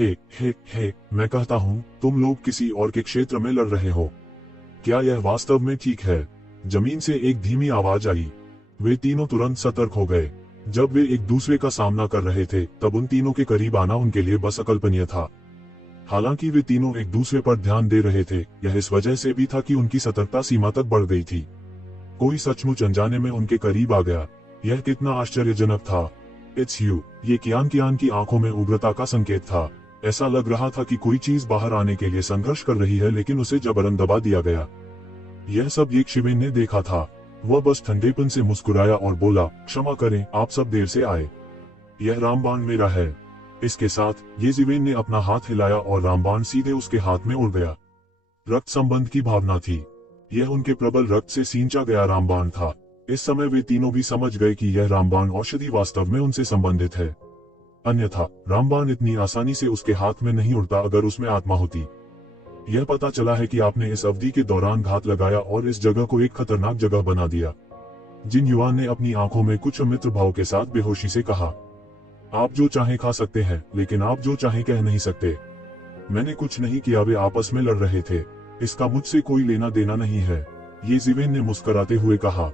हे, मैं कहता हूँ तुम लोग किसी और के क्षेत्र में लड़ रहे हो। क्या यह वास्तव में ठीक है? जमीन से एक धीमी आवाज आई। वे तीनों तुरंत सतर्क हो गए। जब वे एक दूसरे का सामना कर रहे थे तब उन तीनों के करीब आना उनके लिए बस अकल्पनीय था। हालांकि वे तीनों एक दूसरे पर ध्यान दे रहे थे, यह इस वजह से भी था कि उनकी सतर्कता सीमा तक बढ़ गई थी। कोई सचमुच अनजाने में उनके करीब आ गया। यह कितना आश्चर्यजनक था। इट्स यू, ये कियान की आंखों में उग्रता का संकेत था। ऐसा लग रहा था कि कोई चीज बाहर आने के लिए संघर्ष कर रही है, लेकिन उसे जबरन दबा दिया गया। यह सब येशिवेन ने देखा था। वह बस ठंडेपन से मुस्कुराया और बोला, क्षमा करें, आप सब देर से आए। यह रामबाण मेरा है। इसके साथ येशिवेन ने अपना हाथ हिलाया और रामबाण सीधे उसके हाथ में उड़ गया। रक्त संबंध की भावना थी। यह उनके प्रबल रक्त से सींचा गया रामबाण था। इस समय वे तीनों भी समझ गए कि यह रामबाण औषधि वास्तव में उनसे संबंधित है। अन्यथा रामबाण इतनी आसानी से उसके हाथ में नहीं उड़ता अगर उसमें आत्मा होती। यह पता चला है कि आपने इस अवधि के दौरान घात लगाया और इस जगह को एक खतरनाक जगह बना दिया। जिन युवान ने अपनी आंखों में कुछ अमित्र भाव के साथ बेहोशी से कहा, आप जो चाहे खा सकते हैं, लेकिन आप जो चाहे कह नहीं सकते। मैंने कुछ नहीं किया, वे आपस में लड़ रहे थे। इसका मुझसे कोई लेना देना नहीं है, येशिवेन ने मुस्कुराते हुए कहा।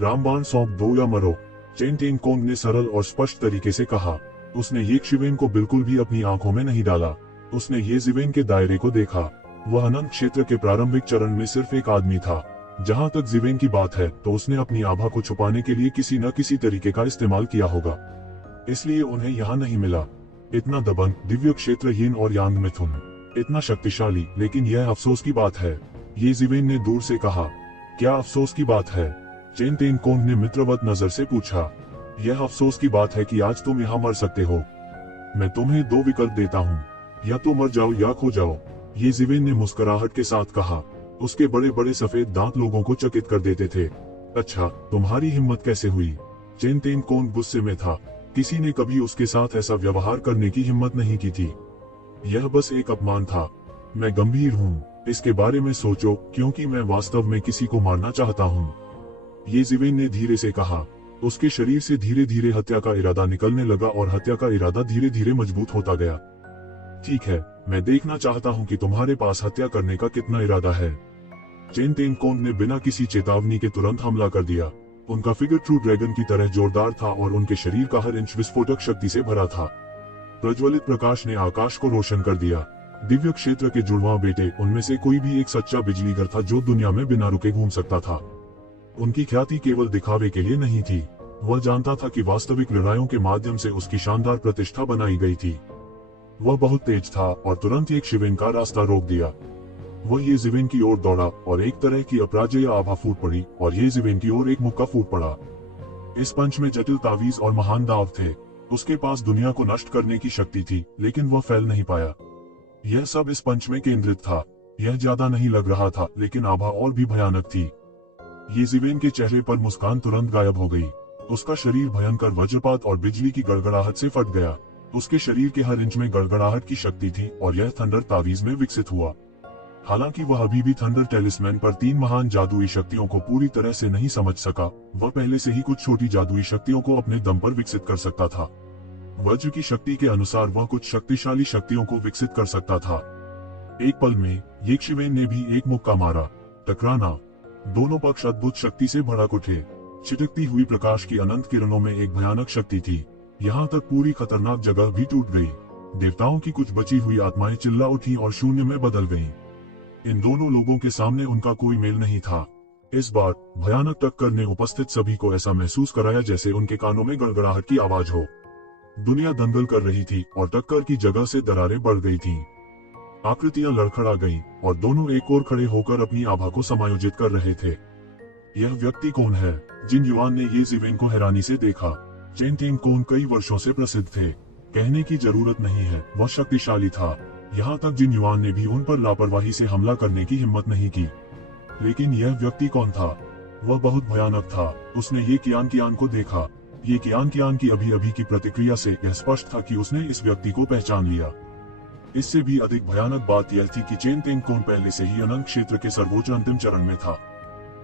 रामबाण सौंप दो या मरो, चेन तेंगकोंग ने सरल और स्पष्ट तरीके से कहा। उसने येशिवेन को बिल्कुल भी अपनी आंखों में नहीं डाला। उसने येशिवेन के दायरे को देखा। वह अनंत क्षेत्र के प्रारंभिक चरण में सिर्फ एक आदमी था। जहां तक ज़िवेन की बात है तो उसने अपनी आभा को छुपाने के लिए किसी न किसी तरीके का इस्तेमाल किया होगा, इसलिए उन्हें यहाँ नहीं मिला। इतना दबंग दिव्य क्षेत्र यिन और यांग मिथुन, इतना शक्तिशाली। लेकिन यह अफसोस की बात है, ये ज़िवेन ने दूर से कहा। क्या अफसोस की बात है? चेन तेंगकोंग ने मित्रवत नजर से पूछा। यह अफसोस की बात है कि आज तुम यहाँ मर सकते हो। मैं तुम्हें दो विकल्प देता हूँ, या तो मर जाओ या खो जाओ, ये ज़िवेन ने मुस्कुराहट के साथ कहा। उसके बड़े बड़े सफेद दांत लोगों को चकित कर देते थे। अच्छा, तुम्हारी हिम्मत कैसे हुई? चेन तेंगकोंग गुस्से में था। किसी ने कभी उसके साथ ऐसा व्यवहार करने की हिम्मत नहीं की थी। यह बस एक अपमान था। मैं गंभीर हूँ, इसके बारे में सोचो, क्योंकि मैं वास्तव में किसी को मारना चाहता हूँ, ये ज़िवेन ने धीरे से कहा। उसके शरीर से धीरे धीरे हत्या का इरादा निकलने लगा और हत्या का इरादा धीरे धीरे मजबूत होता गया। ठीक है, मैं देखना चाहता हूँ कि तुम्हारे पास हत्या करने का कितना इरादा है। चेन तेंगकोंग ने बिना किसी चेतावनी के तुरंत हमला कर दिया। उनका फिगर ट्रू ड्रैगन की तरह जोरदार था और उनके शरीर का हर इंच विस्फोटक शक्ति से भरा था। प्रज्वलित प्रकाश ने आकाश को रोशन कर दिया। दिव्य क्षेत्र के जुड़वां बेटे, उनमें से कोई भी एक सच्चा बिजलीघर था जो दुनिया में बिना रुके घूम सकता था। उनकी ख्याति केवल दिखावे के लिए नहीं थी। वह जानता था कि वास्तविक लड़ाइयों के माध्यम से उसकी शानदार प्रतिष्ठा बनाई गई थी। वह बहुत तेज था और तुरंत येशिवेन का रास्ता रोक दिया। वह येशिवेन की ओर दौड़ा और एक तरह की अपराजय आभा फूट पड़ी और येशिवेन की ओर एक मुक्का फूट पड़ा। इस पंच में जटिल तावीज और महान दाव थे। उसके पास दुनिया को नष्ट करने की शक्ति थी, लेकिन वह फैल नहीं पाया। यह सब इस पंच में केंद्रित था। यह ज्यादा नहीं लग रहा था, लेकिन आभा और भी भयानक थी। येशिवेन के चेहरे पर मुस्कान तुरंत गायब हो गई। उसका शरीर भयंकर वज्रपात और बिजली की गड़गड़ाहट से फट गया। उसके शरीर के हर इंच में गड़गड़ाहट की शक्ति थी और यह थंडर तावीज में विकसित हुआ। हालांकि वह अभी भी थंडर टेलिस्मैन पर 3 महान जादुई शक्तियों को पूरी तरह से नहीं समझ सका। वह पहले से ही कुछ छोटी जादुई शक्तियों को अपने दम पर विकसित कर सकता था। वज्र की शक्ति के अनुसार वह कुछ शक्तिशाली शक्तियों को विकसित कर सकता था। एक पल में येशिवेन ने भी एक मुक्का मारा। टकराना। दोनों पक्ष अद्भुत शक्ति से भड़क उठे। छिटकती हुई प्रकाश की अनंत किरणों में एक भयानक शक्ति थी। यहाँ तक पूरी खतरनाक जगह भी टूट गई। देवताओं की कुछ बची हुई आत्माएं चिल्ला उठी और शून्य में बदल गईं। इन दोनों लोगों के सामने उनका कोई मेल नहीं था। इस बार भयानक टक्कर ने उपस्थित सभी को ऐसा महसूस कराया जैसे उनके कानों में गड़गड़ाहट की आवाज हो। दुनिया दंगल कर रही थी और टक्कर की जगह से दरारें बढ़ गई थीं। आकृतियां लड़खड़ा गईं और दोनों एक ओर खड़े होकर अपनी आभा को समायोजित कर रहे थे। यह व्यक्ति कौन है? जिन युवान ने येशिवेन को हैरानी से देखा। चेन तेंगकोंग कई वर्षों से प्रसिद्ध थे, कहने की जरूरत नहीं है, वह शक्तिशाली था। यहाँ तक जिन युवान ने भी उन पर लापरवाही से हमला करने की हिम्मत नहीं की। लेकिन यह व्यक्ति कौन था? वह बहुत भयानक था। उसने ये कियान को देखा। ये कियान की अभी अभी की प्रतिक्रिया से यह स्पष्ट था कि उसने इस व्यक्ति को पहचान लिया। इससे भी अधिक भयानक बात यह थी कि चेन तेंगकोंग पहले से ही अनंत क्षेत्र के सर्वोच्च अंतिम चरण में था।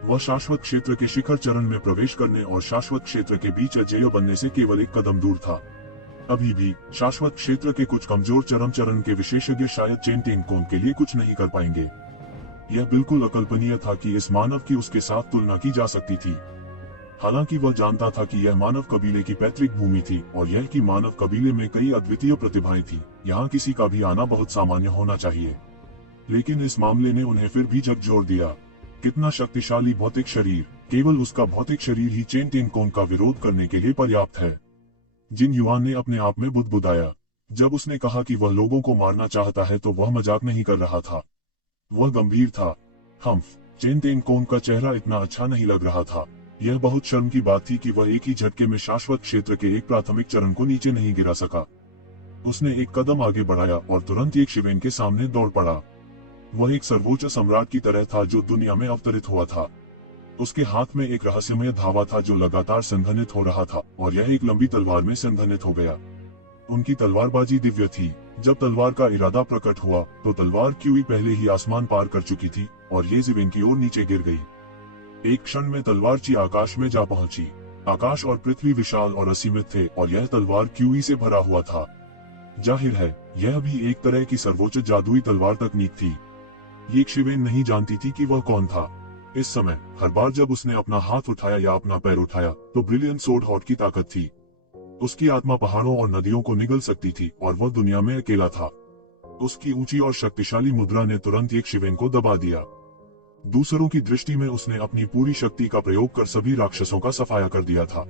वह शाश्वत क्षेत्र के शिखर चरण में प्रवेश करने और शाश्वत क्षेत्र के बीच अजेय बनने से केवल एक कदम दूर था। अभी भी शाश्वत क्षेत्र के कुछ कमजोर चरम चरण के विशेषज्ञ शायद चेन तेनकोन के लिए कुछ नहीं कर पाएंगे। यह बिल्कुल अकल्पनीय था कि इस मानव की उसके साथ तुलना की जा सकती थी। हालांकि वह जानता था कि यह मानव कबीले की पैतृक भूमि थी और यह कि मानव कबीले में कई अद्वितीय प्रतिभाएं थी, यहाँ किसी का भी आना बहुत सामान्य होना चाहिए। लेकिन इस मामले ने उन्हें फिर भी झकझोर दिया। कितना शक्तिशाली भौतिक शरीर, केवल उसका भौतिक शरीर ही चेन तेनकोन का विरोध करने के लिए पर्याप्त है। जिन युवान ने अपने आप में बुदबुदाया। जब उसने कहा कि वह लोगों को मारना चाहता है तो वह मजाक नहीं कर रहा था, वह गंभीर था। चेन तेनकोन का चेहरा इतना अच्छा नहीं लग रहा था। यह बहुत शर्म की बात थी कि वह एक ही झटके में शाश्वत क्षेत्र के एक प्राथमिक चरण को नीचे नहीं गिरा सका। उसने एक कदम आगे बढ़ाया और तुरंत एक शिवेन के सामने दौड़ पड़ा। वह एक सर्वोच्च सम्राट की तरह था जो दुनिया में अवतरित हुआ था। उसके हाथ में एक रहस्यमय धावा था जो लगातार संघनित हो रहा था और यह एक लंबी तलवार में संघनित हो गया। उनकी तलवारबाजी दिव्य थी। जब तलवार का इरादा प्रकट हुआ तो तलवार क्यूई पहले ही आसमान पार कर चुकी थी और ये ज़मीन की ओर नीचे गिर गई। एक क्षण में तलवारची आकाश में जा पहुंची। आकाश और पृथ्वी विशाल और असीमित थे और यह तलवार क्यूई से भरा हुआ था। जाहिर है यह भी एक तरह की सर्वोच्च जादुई तलवार तकनीक थी। ये शिवेन नहीं जानती थी कि वह कौन था। इस समय हर बार जब उसने अपना हाथ उठाया या अपना पैर उठाया तो ब्रिलियंट सोर्ड हॉट की ताकत थी। उसकी आत्मा पहाड़ों और नदियों को निगल सकती थी और वह दुनिया में अकेला था। उसकी ऊंची और शक्तिशाली मुद्रा ने तुरंत एक शिवेन को दबा दिया। दूसरों की दृष्टि में उसने अपनी पूरी शक्ति का प्रयोग कर सभी राक्षसों का सफाया कर दिया था।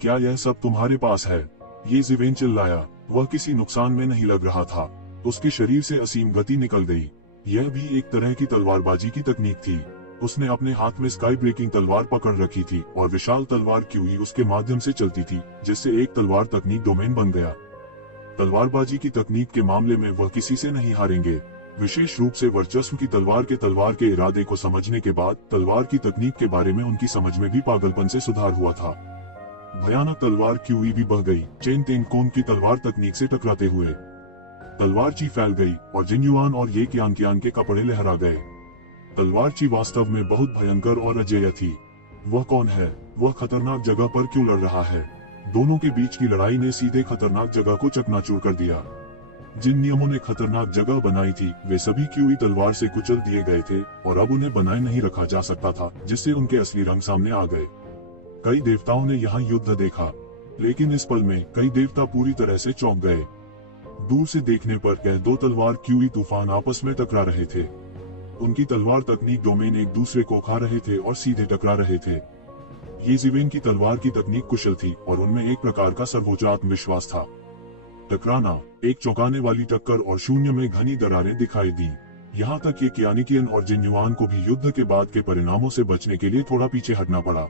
क्या यह सब तुम्हारे पास है? ये ज़िवेन चिल्लाया। वह किसी नुकसान में नहीं लग रहा था। उसके शरीर से असीम गति निकल गई। यह भी एक तरह की तलवारबाजी की तकनीक थी। उसने अपने हाथ में स्काई ब्रेकिंग तलवार पकड़ रखी थी और विशाल तलवार क्यूई उसके माध्यम से चलती थी, जिससे एक तलवार तकनीक डोमेन बन गया। तलवारबाजी की तकनीक के मामले में वह किसी से नहीं हारेंगे। विशेष रूप से वर्चस्व की तलवार के इरादे को समझने के बाद तलवार की तकनीक के बारे में उनकी समझ में भी पागलपन से सुधार हुआ था। भयानक तलवार क्यूई भी बह गई, चेन तेनकोन की तलवार तकनीक से टकराते हुए। तलवारची फैल गई और जिन्युआन और ये कियान के कपड़े लहरा गए। तलवारची वास्तव में बहुत भयंकर और अजेय थी। वह कौन है? वह खतरनाक जगह पर क्यों लड़ रहा है? दोनों के बीच की लड़ाई ने सीधे खतरनाक जगह को चकनाचूर कर दिया। जिन नियमों ने खतरनाक जगह बनाई थी वे सभी क्यूई तलवार से कुचल दिए गए थे और अब उन्हें बनाए नहीं रखा जा सकता था, जिससे उनके असली रंग सामने आ गए। कई देवताओं ने यहाँ युद्ध देखा, लेकिन इस पल में कई देवता पूरी तरह से चौंक गए। दूर से देखने पर यह दो तलवार क्यूई तूफान आपस में टकरा रहे थे। उनकी तलवार तकनीक डोमेन एक दूसरे को खा रहे थे और सीधे टकरा रहे थे। ये ज़िवेन की तलवार की तकनीक कुशल थी और उनमें एक प्रकार का सर्वोच्च आत्मविश्वास था। टकराना, एक चौंकाने वाली टक्कर और शून्य में घनी दरारें दिखाई दी। यहाँ तक कि कियानिकियन और जिन्युआन को भी युद्ध के बाद के परिणामों से बचने के लिए थोड़ा पीछे हटना पड़ा।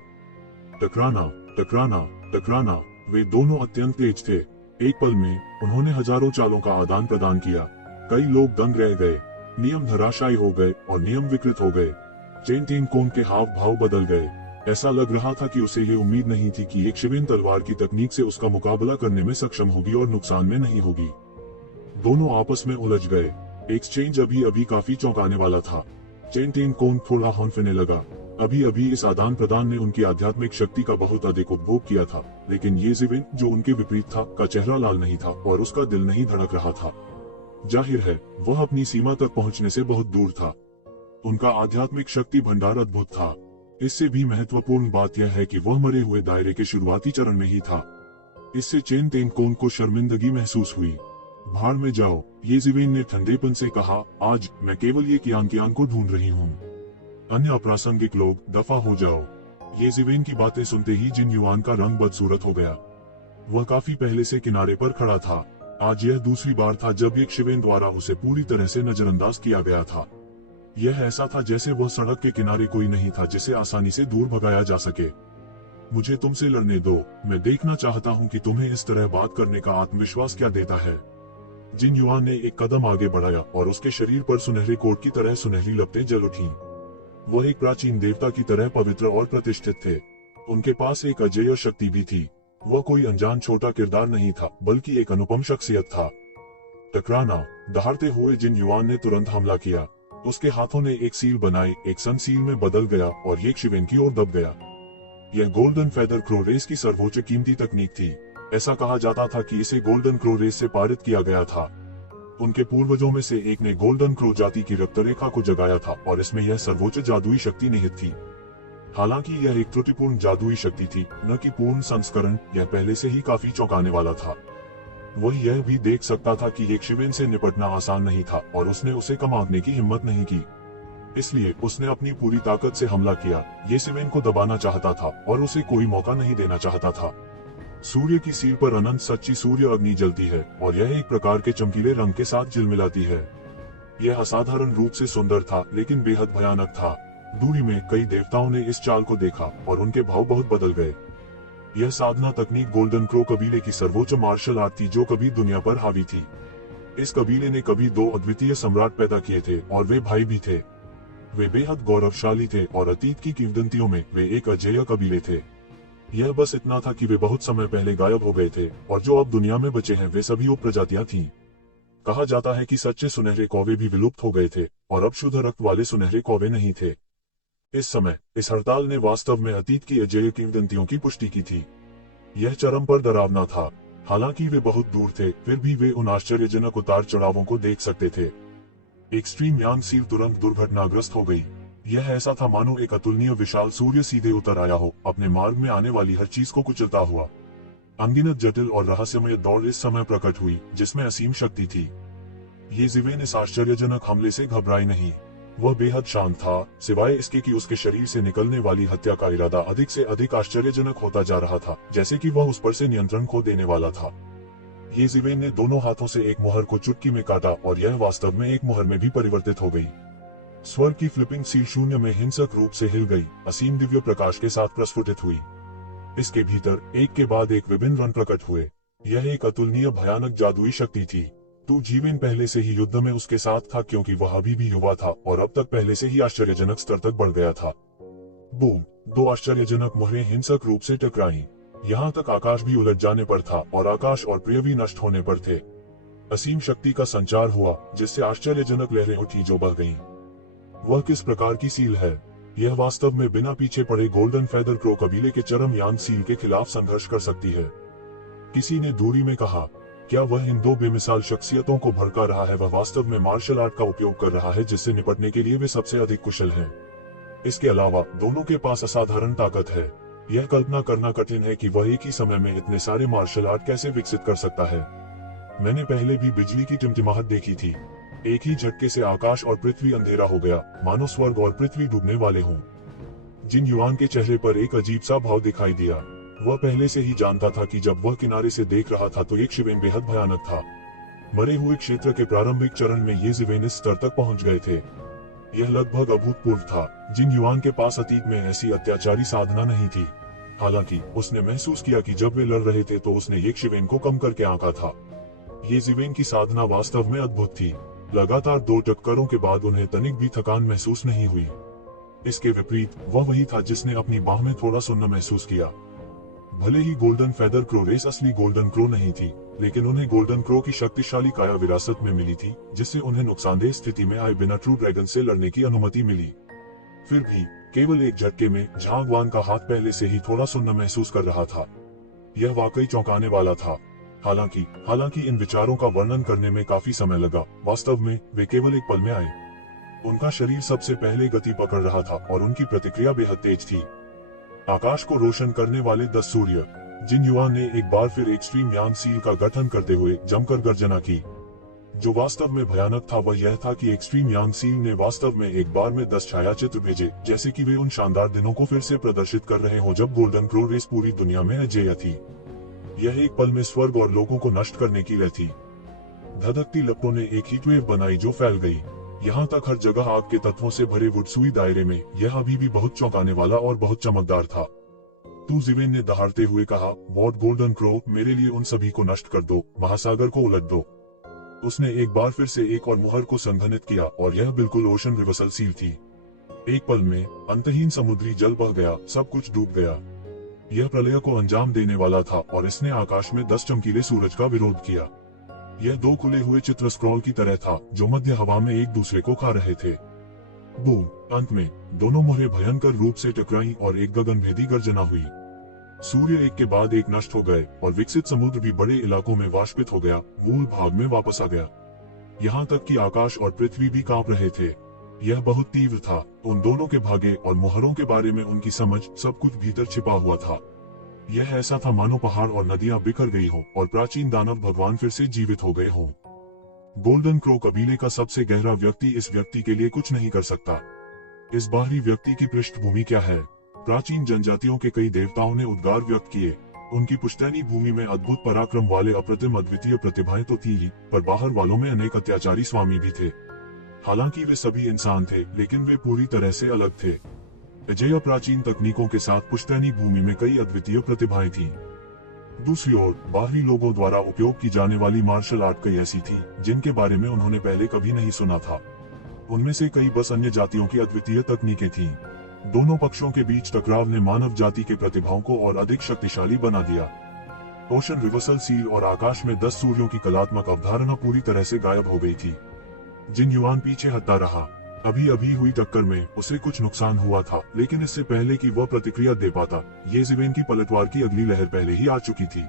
टकराना, टकराना, टकराना, वे दोनों अत्यंत तेज थे। एक पल में उन्होंने हजारों चालों का आदान प्रदान किया। कई लोग दंग रह गए। नियम धराशायी हो गए और नियम विकृत हो गए। चेन तेनकोन के हाव भाव बदल गए। ऐसा लग रहा था कि उसे ये उम्मीद नहीं थी कि एक शिवेन तलवार की तकनीक से उसका मुकाबला करने में सक्षम होगी और नुकसान में नहीं होगी। दोनों आपस में उलझ गए। एक्सचेंज अभी अभी काफी चौंकाने वाला था। चेन तेनकोन थोड़ा हौंफने लगा। अभी अभी इस आदान प्रदान ने उनकी आध्यात्मिक शक्ति का बहुत अधिक उपभोग किया था, लेकिन ये ज़िवेन जो उनके विपरीत था का चेहरा लाल नहीं था और उसका दिल नहीं धड़क रहा था। जाहिर है वह अपनी सीमा तक पहुंचने से बहुत दूर था। उनका आध्यात्मिक शक्ति भंडार अद्भुत था। इससे भी महत्वपूर्ण बात यह है कि वह मरे हुए दायरे के शुरुआती चरण में ही था। इससे चेन तेनकोन को शर्मिंदगी महसूस हुई। भाड़ में जाओ, ये ज़िवेन ने ठंडेपन से कहा। आज मैं केवल ये कियान को ढूंढ रही हूँ। अन्य अप्रासंगिक लोग दफा हो जाओ। ये ज़िवेन की बातें सुनते ही जिन्युआन का रंग बदसूरत हो गया। वह काफी पहले से किनारे पर खड़ा था। आज यह दूसरी बार था जब एक शिवेन द्वारा उसे पूरी तरह से नजरअंदाज किया गया था। यह ऐसा था जैसे वह सड़क के किनारे कोई नहीं था जिसे आसानी से दूर भगाया जा सके। मुझे तुमसे लड़ने दो। मैं देखना चाहता हूँ कि तुम्हें इस तरह बात करने का आत्मविश्वास क्या देता है। जिन्युआन ने एक कदम आगे बढ़ाया और उसके शरीर पर सुनहरे कोट की तरह सुनहरी लपटें जल उठीं। वह एक प्राचीन देवता की तरह पवित्र और प्रतिष्ठित थे। उनके पास एक अजेय शक्ति भी थी। वह कोई अनजान छोटा किरदार नहीं था, बल्कि एक अनुपम शख्सियत था। टकराना, दहाड़ते हुए जिन्युआन ने तुरंत हमला किया। उसके हाथों ने एक सील बनाई, एक सन सील में बदल गया और एक शिवेन की ओर दब गया। यह गोल्डन फेदर क्रो रेस की सर्वोच्च कीमती तकनीक थी। ऐसा कहा जाता था कि इसे गोल्डन क्रो रेस से पारित किया गया था। उनके पूर्वजों में से एक ने गोल्डन क्रो जाति की रक्तरेखा को जगाया था और इसमें यह सर्वोच्च जादुई शक्ति निहित थी। हालांकि यह एक त्रुटिपूर्ण जादुई शक्ति थी, न कि पूर्ण संस्करण, यह पहले से ही काफी चौंकाने वाला था। वह यह भी देख सकता था कि एक शिवेन से निपटना आसान नहीं था और उसने उसे कम आंकने की हिम्मत नहीं की। इसलिए उसने अपनी पूरी ताकत से हमला किया। ये सिवेन को दबाना चाहता था और उसे कोई मौका नहीं देना चाहता था। सूर्य की सील पर अनंत सच्ची सूर्य अग्नि जलती है और यह एक प्रकार के चमकीले रंग के साथ झिलमिलाती है। यह असाधारण रूप से सुंदर था, लेकिन बेहद भयानक था। दूरी में कई देवताओं ने इस चाल को देखा और उनके भाव बहुत बदल गए। यह साधना तकनीक गोल्डन क्रो कबीले की सर्वोच्च मार्शल आर्ट थी जो कभी दुनिया पर हावी थी। इस कबीले ने कभी दो अद्वितीय सम्राट पैदा किए थे और वे भाई भी थे। वे बेहद गौरवशाली थे और अतीत की किंवदंतियों में वे एक अजेय कबीले थे। यह बस इतना था कि वे बहुत समय पहले गायब हो गए थे और जो अब दुनिया में बचे हैं वे सभी उप प्रजातियां थीं। कहा जाता है कि सच्चे सुनहरे कौवे भी विलुप्त हो गए थे और अब शुद्ध रक्त वाले सुनहरे कौवे नहीं थे। इस समय इस हड़ताल ने वास्तव में अतीत की अजेय किंवदंतियों की पुष्टि की थी। यह चरम पर डरावना था। हालांकि वे बहुत दूर थे, फिर भी वे उन आश्चर्यजनक उतार चढ़ावों को देख सकते थे। एक्सट्रीम यांग सील तुरंत दुर्घटनाग्रस्त हो गई। यह ऐसा था मानो एक अतुलनीय विशाल सूर्य सीधे उतर आया हो, अपने मार्ग में आने वाली हर चीज को कुचलता हुआ। अनगिनत जटिल और रहस्यमय दौड़ इस समय प्रकट हुई जिसमें असीम शक्ति थी। ये जिवेन इस आश्चर्यजनक हमले से घबराई नहीं। वह बेहद शांत था, सिवाय इसके कि उसके शरीर से निकलने वाली हत्या का इरादा अधिक से अधिक आश्चर्यजनक होता जा रहा था, जैसे कि वह उस पर से नियंत्रण खो देने वाला था। ये जिवेन ने दोनों हाथों से एक मुहर को चुटकी में काटा और यह वास्तव में एक मुहर में भी परिवर्तित हो गई। स्वर्ग की फ्लिपिंग सील शून्य में हिंसक रूप से हिल गई, असीम दिव्य प्रकाश के साथ प्रस्फुटित हुई। इसके भीतर एक के बाद एक विभिन्न रंग प्रकट हुए। यह एक अतुलनीय भयानक जादुई शक्ति थी। तू जीवन पहले से ही युद्ध में उसके साथ था, क्योंकि वह अभी भी युवा था और अब तक पहले से ही आश्चर्यजनक स्तर तक बढ़ गया था। बूम! दो आश्चर्यजनक मुहरें हिंसक रूप से टकराईं। यहाँ तक आकाश भी उलट जाने पर था और आकाश और पृथ्वी नष्ट होने पर थे। असीम शक्ति का संचार हुआ जिससे आश्चर्यजनक लहरें उठी जो बह गईं। वह किस प्रकार की सील है? यह वास्तव में बिना पीछे पड़े गोल्डन फेदर क्रो कबीले के चरम यान सील के खिलाफ संघर्ष कर सकती है। किसी ने दूरी में कहा, क्या वह इन दो बेमिसाल शख्सियतों को भड़का रहा है? वह वास्तव में मार्शल आर्ट का उपयोग कर रहा है जिससे निपटने के लिए वे सबसे अधिक कुशल हैं। इसके अलावा दोनों के पास असाधारण ताकत है। यह कल्पना करना कठिन है कि वह एक ही समय में इतने सारे मार्शल आर्ट कैसे विकसित कर सकता है। मैंने पहले भी बिजली की टिमटिमाहट देखी थी। एक ही झटके से आकाश और पृथ्वी अंधेरा हो गया, मानो स्वर्ग और पृथ्वी डूबने वाले हों। जिन युवान के चेहरे पर एक अजीब सा भाव दिखाई दिया। वह पहले से ही जानता था कि जब वह किनारे से देख रहा था तो एक शिवेन बेहद भयानक था। मरे हुए क्षेत्र के प्रारंभिक चरण में ये जिवेन इस स्तर तक पहुंच गए थे। यह लगभग अभूतपूर्व था। जिन युवान के पास अतीत में ऐसी अत्याचारी साधना नहीं थी। हालांकि उसने महसूस किया कि जब वे लड़ रहे थे तो उसने एक शिवेन को कम करके आंका था। ये जिवेन की साधना वास्तव में अद्भुत थी। लगातार 2 टक्करों के बाद उन्हें तनिक भी थकान महसूस नहीं हुई। इसके विपरीत वह वही था जिसने अपनी बाह में थोड़ा सुन्न महसूस किया। भले ही गोल्डन फेदर क्रो रेस असली गोल्डन क्रो नहीं थी, लेकिन उन्हें गोल्डन क्रो की शक्तिशाली काया विरासत में मिली थी, जिससे उन्हें नुकसानदेह स्थिति में आए बिना ट्रू ड्रैगन से लड़ने की अनुमति मिली। फिर भी केवल एक झटके में झांगवान का हाथ पहले से ही थोड़ा सुन्न महसूस कर रहा था। यह वाकई चौंकाने वाला था। हालांकि इन विचारों का वर्णन करने में काफी समय लगा। वास्तव में वे केवल एक पल में आए। उनका शरीर सबसे पहले गति पकड़ रहा था और उनकी प्रतिक्रिया बेहद तेज थी। आकाश को रोशन करने वाले 10 सूर्य। जिन युवा ने एक बार फिर एक्सट्रीम यांग सील का गठन करते हुए जमकर गर्जना की। जो वास्तव में भयानक था वह यह था कि एक्सट्रीम यांग सील ने वास्तव में एक बार में 10 छायाचित्र भेजे, जैसे कि वे उन शानदार दिनों को फिर से प्रदर्शित कर रहे हो जब गोल्डन क्रो रेस पूरी दुनिया में अजेय थी। यह एक पल में स्वर्ग और लोगों को नष्ट करने की लय थी। धधकती लपटों ने एक हीटवेव बनाई जो फैल गई। यहाँ तक हर जगह आग के तत्वों से भरे वुडसुई दायरे में यह अभी भी बहुत चौंकाने वाला और बहुत चमकदार था। तू जिवेन ने दहाड़ते हुए कहा, वॉट गोल्डन क्रो, मेरे लिए उन सभी को नष्ट कर दो, महासागर को उलट दो। उसने एक बार फिर से एक और मुहर को संघनित किया और यह बिल्कुल ओशन रिवर्सल सील थी। एक पल में अंतहीन समुद्री जल बह गया, सब कुछ डूब गया। यह प्रलय को अंजाम देने वाला था और इसने आकाश में 10 चमकीले सूरज का विरोध किया। यह 2 खुले हुए चित्र स्क्रॉल की तरह था जो मध्य हवा में एक दूसरे को खा रहे थे। बूम! अंत में दोनों मुहरें भयंकर रूप से टकराईं और एक गगनभेदी गर्जना हुई। सूर्य एक के बाद एक नष्ट हो गए और विकसित समुद्र भी बड़े इलाकों में वाष्पित हो गया, मूल भाग में वापस आ गया। यहाँ तक कि आकाश और पृथ्वी भी कांप रहे थे। यह बहुत तीव्र था। उन दोनों के भागे और मुहरों के बारे में उनकी समझ, सब कुछ भीतर छिपा हुआ था। यह ऐसा था मानो पहाड़ और नदियां बिखर गई हों और प्राचीन दानव भगवान फिर से जीवित हो गए हों। गोल्डन क्रो कबीले का सबसे गहरा व्यक्ति इस व्यक्ति के लिए कुछ नहीं कर सकता। इस बाहरी व्यक्ति की पृष्ठभूमि क्या है? प्राचीन जनजातियों के कई देवताओं ने उद्गार व्यक्त किए। उनकी पुश्तैनी भूमि में अद्भुत पराक्रम वाले अप्रतिम अद्वितीय प्रतिभाएं तो थी ही, पर बाहर वालों में अनेक अत्याचारी स्वामी भी थे। हालांकि वे सभी इंसान थे, लेकिन वे पूरी तरह से अलग थे। अजय प्राचीन तकनीकों के साथ पुश्तैनी भूमि में कई अद्वितीय प्रतिभाएं थीं। दूसरी ओर बाहरी लोगों द्वारा उपयोग की जाने वाली मार्शल आर्ट कई ऐसी थी जिनके बारे में उन्होंने पहले कभी नहीं सुना था। उनमें से कई बस अन्य जातियों की अद्वितीय तकनीकें थीं। दोनों पक्षों के बीच टकराव ने मानव जाति के प्रतिभाओं को और अधिक शक्तिशाली बना दिया। ओशन रिवर्सल सील और आकाश में 10 सूर्यों की कलात्मक अवधारणा पूरी तरह से गायब हो गई थी। जिन युवान पीछे हटता रहा। अभी अभी हुई टक्कर में उसे कुछ नुकसान हुआ था, लेकिन इससे पहले कि वह प्रतिक्रिया दे पाता, येज़िवेन की पलटवार की अगली लहर पहले ही आ चुकी थी।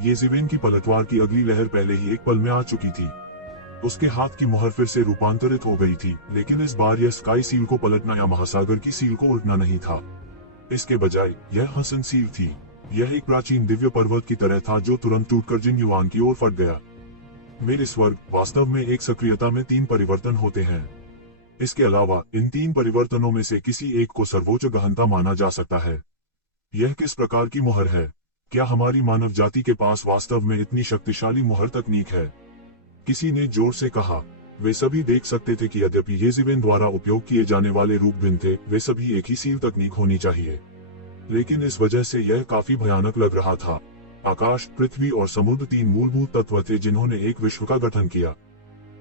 येज़िवेन की पलटवार की अगली लहर पहले ही एक पल में आ चुकी थी। उसके हाथ की मुहर फिर से रूपांतरित हो गई थी, लेकिन इस बार यह स्काई सील को पलटना या महासागर की सील को उल्टना नहीं था। इसके बजाय यह हसन सील थी। यह एक प्राचीन दिव्य पर्वत की तरह था जो तुरंत टूटकर जिन युवान की ओर फट गया। मेरे स्वर्ग वास्तव में एक सक्रियता में 3 परिवर्तन होते हैं। इसके अलावा इन 3 परिवर्तनों में से किसी एक को सर्वोच्च गहनता माना जा सकता है। यह किस प्रकार की मुहर है? क्या हमारी मानव जाति के पास वास्तव में इतनी शक्तिशाली मुहर तकनीक है? किसी ने जोर से कहा। वे सभी देख सकते थे कि यद्यपि येज़िवेन द्वारा उपयोग किए जाने वाले रूप भिन्न थे, वे सभी एक ही सील तकनीक होनी चाहिए। लेकिन इस वजह से यह काफी भयानक लग रहा था। आकाश, पृथ्वी और समुद्र 3 मूलभूत तत्व थे जिन्होंने एक विश्व का गठन किया।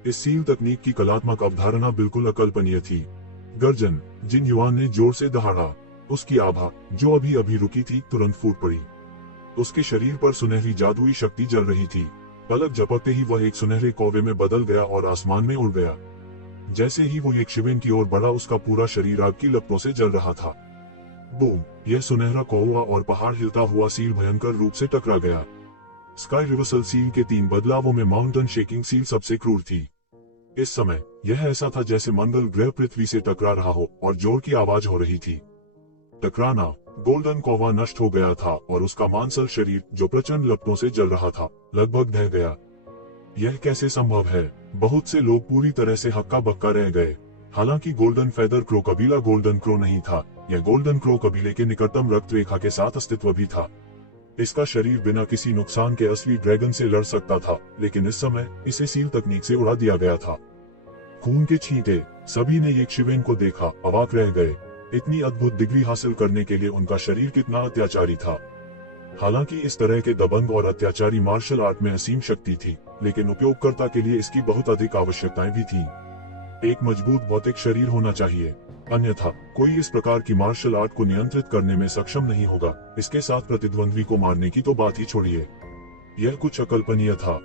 इस सील तकनीक की कलात्मक अवधारणा बिल्कुल अकल्पनीय थी। गर्जन, जिन युवान ने जोर से दहाड़ा। उसकी आभा, जो अभी अभी रुकी थी, तुरंत फूट पड़ी। उसके शरीर पर सुनहरी जादुई शक्ति जल रही थी। पलक झपकते ही वह एक सुनहरे कौवे में बदल गया और आसमान में उड़ गया। जैसे ही वो येज़िवेन की ओर बढ़ा, उसका पूरा शरीर आग की लपटों से जल रहा था। बूम! यह सुनहरा कौवा और पहाड़ हिलता हुआ सील भयंकर रूप से टकरा गया। स्काई रिवर्सल सील के 3 बदलावों में माउंटेन शेकिंग सील सबसे क्रूर थी। इस समय यह ऐसा था जैसे मंगल ग्रह पृथ्वी से टकरा रहा हो और जोर की आवाज हो रही थी। टकराना। गोल्डन कौवा नष्ट हो गया था और उसका मांसल शरीर, जो प्रचंड लपटों से जल रहा था, लगभग ढह गया। यह कैसे संभव है? बहुत से लोग पूरी तरह से हक्का बक्का रह गए। हालांकि गोल्डन फेदर क्रो कबीला गोल्डन क्रो नहीं था। यह गोल्डन क्रो कबीले के निकटतम रक्त रेखा के साथ अस्तित्व भी था। इसका शरीर बिना किसी नुकसान के असली ड्रैगन से लड़ सकता था, लेकिन इस समय इसे सील तकनीक से उड़ा दिया गया था। खून के छींटे। सभी ने येज़िवेन को देखा, अवाक रह गए। इतनी अद्भुत डिग्री हासिल करने के लिए उनका शरीर कितना अत्याचारी था। हालांकि इस तरह के दबंग और अत्याचारी मार्शल आर्ट में असीम शक्ति थी, लेकिन उपयोगकर्ता के लिए इसकी बहुत अधिक आवश्यकताएं भी थीं। एक मजबूत भौतिक शरीर होना चाहिए, अन्यथा कोई इस प्रकार की मार्शल आर्ट को नियंत्रित करने में सक्षम नहीं होगा। इसके साथ प्रतिद्वंद्वी को मारने की तो बात ही छोड़िए। यह कुछ अकल्पनीय था।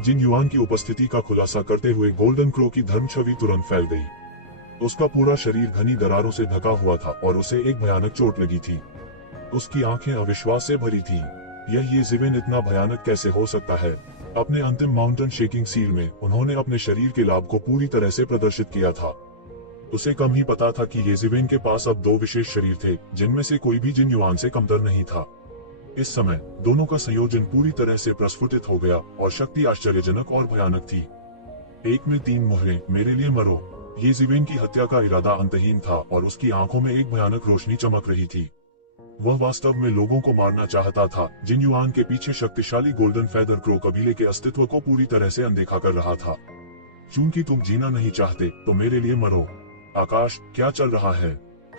जिन युवान की उपस्थिति का खुलासा करते हुए गोल्डन क्रो की धर्म छवि तुरंत फैल गई। उसका पूरा शरीर घनी दरारों से ढका हुआ था और उसे एक भयानक चोट लगी थी। उसकी आंखें अविश्वास से भरी थीं। यह येज़िवेन इतना भयानक कैसे हो सकता है? अपने अंतिम माउंटेन शेकिंग सील में उन्होंने अपने शरीर के लाभ को पूरी तरह से प्रदर्शित किया था। उसे कम ही पता था कि येज़िवेन के पास अब 2 विशेष शरीर थे, जिनमें से कोई भी जिन युवान से कमतर नहीं था। इस समय दोनों का संयोजन पूरी तरह से प्रस्फुटित हो गया और शक्ति आश्चर्यजनक और भयानक थी। 1 में 3 मुहरें, मेरे लिए मरो। येज़िवेन की हत्या का इरादा अंतहीन था और उसकी आंखों में एक भयानक रोशनी चमक रही थी। वह वास्तव में लोगों को मारना चाहता था, जिन युवान के पीछे शक्तिशाली गोल्डन फेदर क्रो कबीले के अस्तित्व को पूरी तरह से अनदेखा कर रहा था। चूंकि तुम जीना नहीं चाहते, तो मेरे लिए मरो। आकाश, क्या चल रहा है?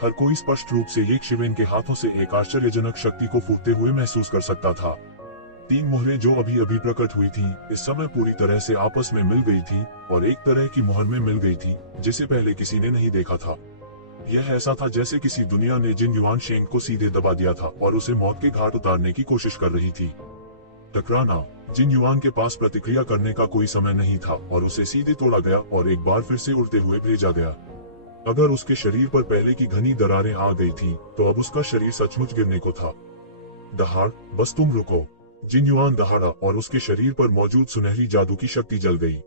हर कोई स्पष्ट रूप से येज़िवेन के हाथों से एक आश्चर्यजनक शक्ति को फूटते हुए महसूस कर सकता था। 3 मुहरें जो अभी अभी प्रकट हुई थीं, इस समय पूरी तरह से आपस में मिल गई थीं और एक तरह की मुहर में मिल गई थी जिसे पहले किसी ने नहीं देखा था। यह ऐसा था जैसे किसी दुनिया ने जिन युवान शेंग को सीधे दबा दिया था और उसे मौत के घाट उतारने की कोशिश कर रही थी। टकराना। जिन युवान के पास प्रतिक्रिया करने का कोई समय नहीं था और उसे सीधे तोड़ा गया और एक बार फिर से उड़ते हुए भेजा गया। अगर उसके शरीर पर पहले की घनी दरारें आ गई थीं, तो अब उसका शरीर सचमुच गिरने को था। दहाड़, बस तुम रुको। जिन युआन दहाड़ा और उसके शरीर पर मौजूद सुनहरी जादू की शक्ति जल गई।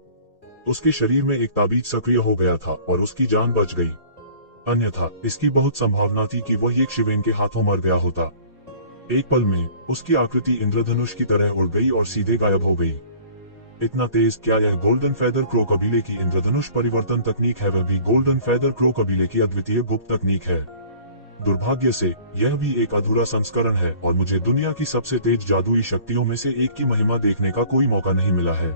उसके शरीर में एक ताबीज सक्रिय हो गया था और उसकी जान बच गई। अन्यथा इसकी बहुत संभावना थी कि वह एक शिवेन के हाथों मर गया होता। एक पल में उसकी आकृति इंद्रधनुष की तरह उड़ गई और सीधे गायब हो गई। इतना तेज क्या यह गोल्डन फेदर क्रो कबीले की इंद्रधनुष परिवर्तन तकनीक है, वह भी गोल्डन फेदर क्रो कबीले की अद्वितीय गुप्त तकनीक है। दुर्भाग्य से यह भी एक अधूरा संस्करण है और मुझे दुनिया की सबसे तेज जादुई शक्तियों में से एक की महिमा देखने का कोई मौका नहीं मिला है।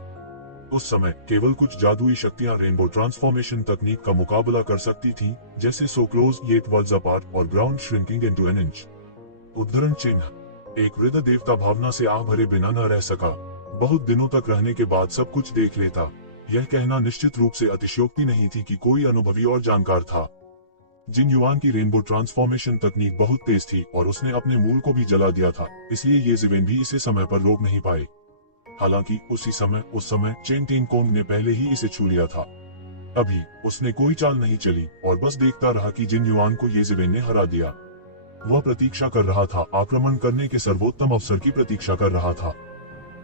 उस समय केवल कुछ जादुई शक्तियां रेनबो ट्रांसफॉर्मेशन तकनीक का मुकाबला कर सकती थीं, जैसे so close yet worlds apart और ground shrinking into an inch. उद्धरण चिन्ह, एक वृद्ध देवता भावना से आह भरे बिना न रह सका। बहुत दिनों तक रहने के बाद सब कुछ देख लेता। यह कहना निश्चित रूप से अतिशयोक्ति नहीं थी कि कोई अनुभवी और जानकार था। जिन युआन की रेनबो ट्रांसफॉर्मेशन तकनीक बहुत तेज थी और उसने अपने मूल को भी जला दिया था, इसलिए ये जिवेन भी इसे समय पर रोक नहीं पाए। हालांकि उस समय चेन टेन कोंग ने पहले ही इसे छू लिया था। अभी उसने कोई चाल नहीं चली और बस देखता रहा कि जिन युआन को ये जिवेन ने हरा दिया। वह प्रतीक्षा कर रहा था, आक्रमण करने के सर्वोत्तम अवसर की प्रतीक्षा कर रहा था।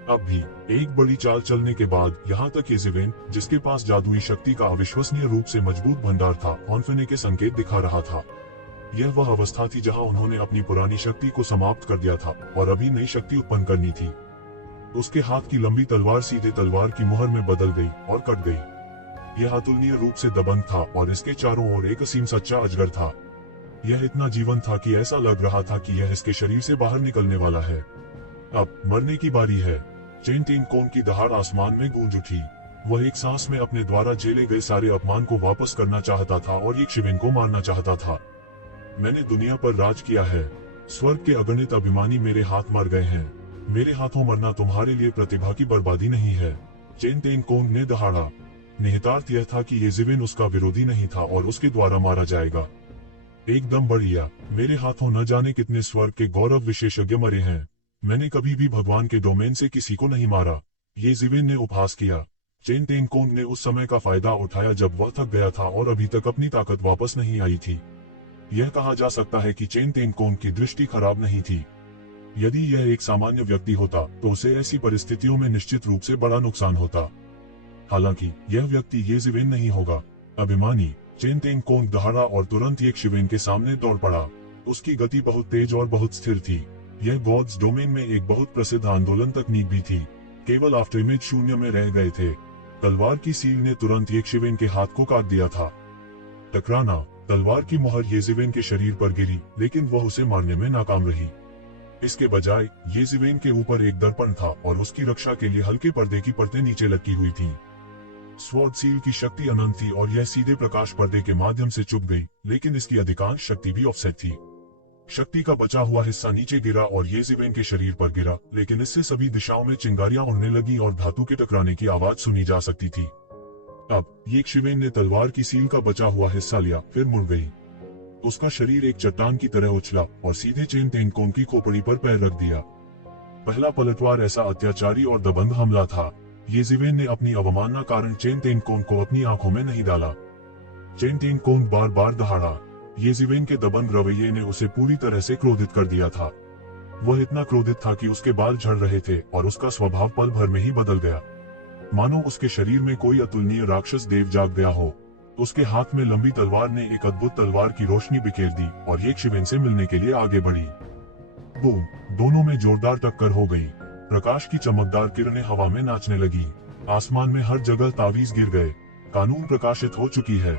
अब भी एक बड़ी चाल चलने के बाद यहाँ तक ये जिवेन, जिसके पास जादुई शक्ति का अविश्वसनीय रूप से मजबूत भंडार था, कॉन्फिने के संकेत दिखा रहा था। यह वह अवस्था थी जहाँ उन्होंने अपनी पुरानी शक्ति को समाप्त कर दिया था और अभी नई शक्ति उत्पन्न करनी थी। उसके हाथ की लंबी तलवार सीधे तलवार की मुहर में बदल गई और कट गई। यह अतुलनीय रूप से दबंग था और इसके चारों ओर एक असीम सच्चा अजगर था। यह इतना जीवंत था कि ऐसा लग रहा था कि यह इसके शरीर से बाहर निकलने वाला है। अब मरने की बारी है। चेन टेन कोंग की दहाड़ आसमान में गूंज उठी। वह एक सांस में अपने द्वारा झेले गए सारे अपमान को वापस करना चाहता था और एक शिवेन को मारना चाहता था। मैंने दुनिया पर राज किया है। स्वर्ग के अगणित अभिमानी मेरे हाथ मर गए हैं। मेरे हाथों मरना तुम्हारे लिए प्रतिभा की बर्बादी नहीं है। चेन टेन कोंग ने दहाड़ा। निहितार्थ यह था कि ये जिवेन उसका विरोधी नहीं था और उसके द्वारा मारा जाएगा। एकदम बढ़िया। मेरे हाथों न जाने कितने स्वर्ग के गौरव विशेषज्ञ मरे हैं। मैंने कभी भी भगवान के डोमेन से किसी को नहीं मारा, ये जिवेन ने उपहास किया। चेन टेन कोंग ने उस समय का फायदा उठाया जब वह थक गया था और अभी तक अपनी ताकत वापस नहीं आई थी। यह कहा जा सकता है कि चेन टेन कोंग की दृष्टि खराब नहीं थी। यदि यह एक सामान्य व्यक्ति होता तो उसे ऐसी परिस्थितियों में निश्चित रूप से बड़ा नुकसान होता। हालांकि यह व्यक्ति ये जिवेन नहीं होगा। अभिमानी चेन टेन कोंग दहाड़ा और तुरंत एक शिवेन के सामने दौड़ पड़ा। उसकी गति बहुत तेज और बहुत स्थिर थी। यह गॉड्स डोमेन में एक बहुत प्रसिद्ध आंदोलन तकनीक भी थी। केवल आफ्टर इमेज शून्य में रह गए थे। तलवार की सील ने तुरंत एक शिवेन के हाथ को काट दिया था। टकराना, तलवार की मुहर ये जिवेन के शरीर पर गिरी, लेकिन वह उसे मारने में नाकाम रही। इसके बजाय ये जिवेन के ऊपर एक दर्पण था और उसकी रक्षा के लिए हल्के पर्दे की परतें नीचे लटकी हुई थीं। स्वॉर्ड सील की शक्ति अनंत थी और यह सीधे प्रकाश पर्दे के माध्यम से चुभ गई, लेकिन इसकी अधिकांश शक्ति भी ऑफसेट थी। शक्ति का बचा हुआ हिस्सा नीचे गिरा और ये जिवेन के शरीर पर गिरा, लेकिन इससे सभी दिशाओं में चिंगारियां उड़ने लगी और धातु के टकराने की आवाज सुनी जा सकती थी। अब ये शिवेन ने तलवार की सील का बचा हुआ हिस्सा लिया, फिर मुड़ गई। उसका शरीर एक चट्टान की तरह उछला और सीधे चेन टेन कोंग की खोपड़ी पर पैर रख दिया। पहला पलटवार ऐसा अत्याचारी और दबंग हमला था। ये जिवेन ने अपनी अवमानना कारण चेन टेन कोंग को अपनी आंखों में नहीं डाला। चेन टेन कोंग बार बार दहाड़ा। ये जिवेन के दबंग रवैये ने उसे पूरी तरह से क्रोधित कर दिया था। वह इतना क्रोधित था कि उसके बाल झड़ रहे थे और उसका स्वभाव पल भर में ही बदल गया, मानो उसके शरीर में कोई अतुलनीय राक्षस देव जाग गया हो। उसके हाथ में लंबी तलवार ने एक अद्भुत तलवार की रोशनी बिखेर दी और ये शिवेन से मिलने के लिए आगे बढ़ी। बूम! दोनों में जोरदार टक्कर हो गई। प्रकाश की चमकदार किरणें हवा में नाचने लगी। आसमान में हर जगह तावीज गिर गए। कानून प्रकाशित हो चुकी है।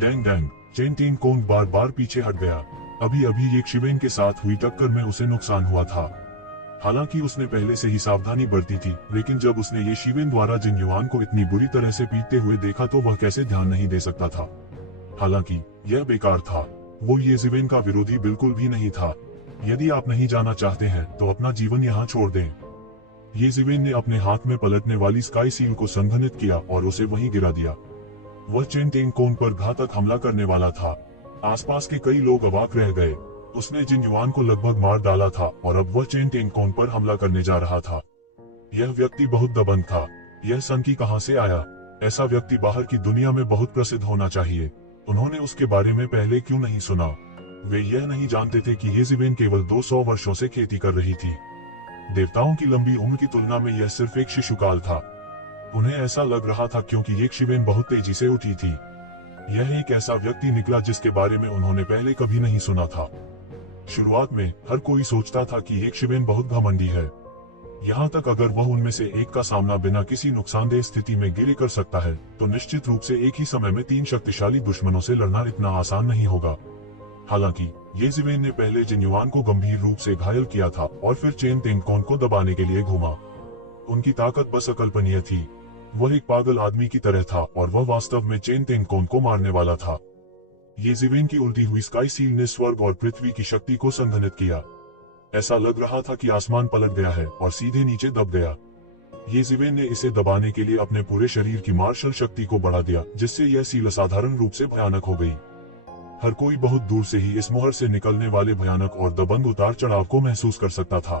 डैंग डैंग! चेन टेन कोंग बार बार पीछे हट गया। अभी अभी एक शिवेन के साथ हुई टक्कर में उसे नुकसान हुआ था। हालांकि उसने पहले से ही सावधानी बरती थी, लेकिन जब उसने ये शिवेन द्वारा जिन युआन को इतनी बुरी तरह से पीटते हुए देखा तो वह कैसे ध्यान नहीं दे सकता था। हालांकि यह बेकार था। वो ये जिवेन का विरोधी बिल्कुल भी नहीं था। यदि आप नहीं जाना चाहते हैं तो अपना जीवन यहाँ छोड़ दें। ये जिवेन ने अपने हाथ में पलटने वाली स्काई सील को संघनित किया और उसे वहीं गिरा दिया। वह चेन टेन कोंग पर घातक हमला करने वाला था। आसपास के कई लोग अवाक रह गए। उसने जिन युआन को लगभग मार डाला था और अब वह चेन टेन कोंग पर हमला करने जा रहा था। यह व्यक्ति बहुत दबंग था। यह सनकी कहां से आया? ऐसा व्यक्ति बाहर की दुनिया में बहुत प्रसिद्ध होना चाहिए। उन्होंने उसके बारे में पहले क्यों नहीं सुना? वे यह नहीं जानते थे कि येज़ेबेल केवल 200 वर्षों से खेती कर रही थी। देवताओं की लंबी उम्र की तुलना में यह सिर्फ एक शिशुकाल था। उन्हें ऐसा लग रहा था क्योंकि येज़ेबेल बहुत तेजी से उठी थी। यह एक ऐसा व्यक्ति निकला जिसके बारे में उन्होंने पहले कभी नहीं सुना था। शुरुआत में हर कोई सोचता था कि येज़ेबेल बहुत घमंडी है। यहाँ तक अगर वह उनमें से एक का सामना बिना किसी नुकसानदेह स्थिति में गिरे कर सकता है, तो निश्चित रूप से एक ही समय में 3 शक्तिशाली दुश्मनों से लड़ना इतना आसान नहीं होगा। हालांकि येज़ेबेल ने पहले जिन्युआन को गंभीर रूप से घायल किया था और फिर चेन तेंगकोन को दबाने के लिए घूमा। उनकी ताकत बस अकल्पनीय थी। वह एक पागल आदमी की तरह था और वह वास्तव में चेन तेंगकोन को मारने वाला था। येज़ेबेल की उल्टी हुई स्काई सील ने स्वर्ग और पृथ्वी की शक्ति को संघनित किया। ऐसा लग रहा था कि आसमान पलट गया है और सीधे नीचे दब गया। येज़ेबेल ने इसे दबाने के लिए अपने पूरे शरीर की मार्शल शक्ति को बढ़ा दिया, जिससे यह सील असाधारण रूप से भयानक हो गई। हर कोई बहुत दूर से ही इस मोहर से निकलने वाले भयानक और दबंग उतार चढ़ाव को महसूस कर सकता था।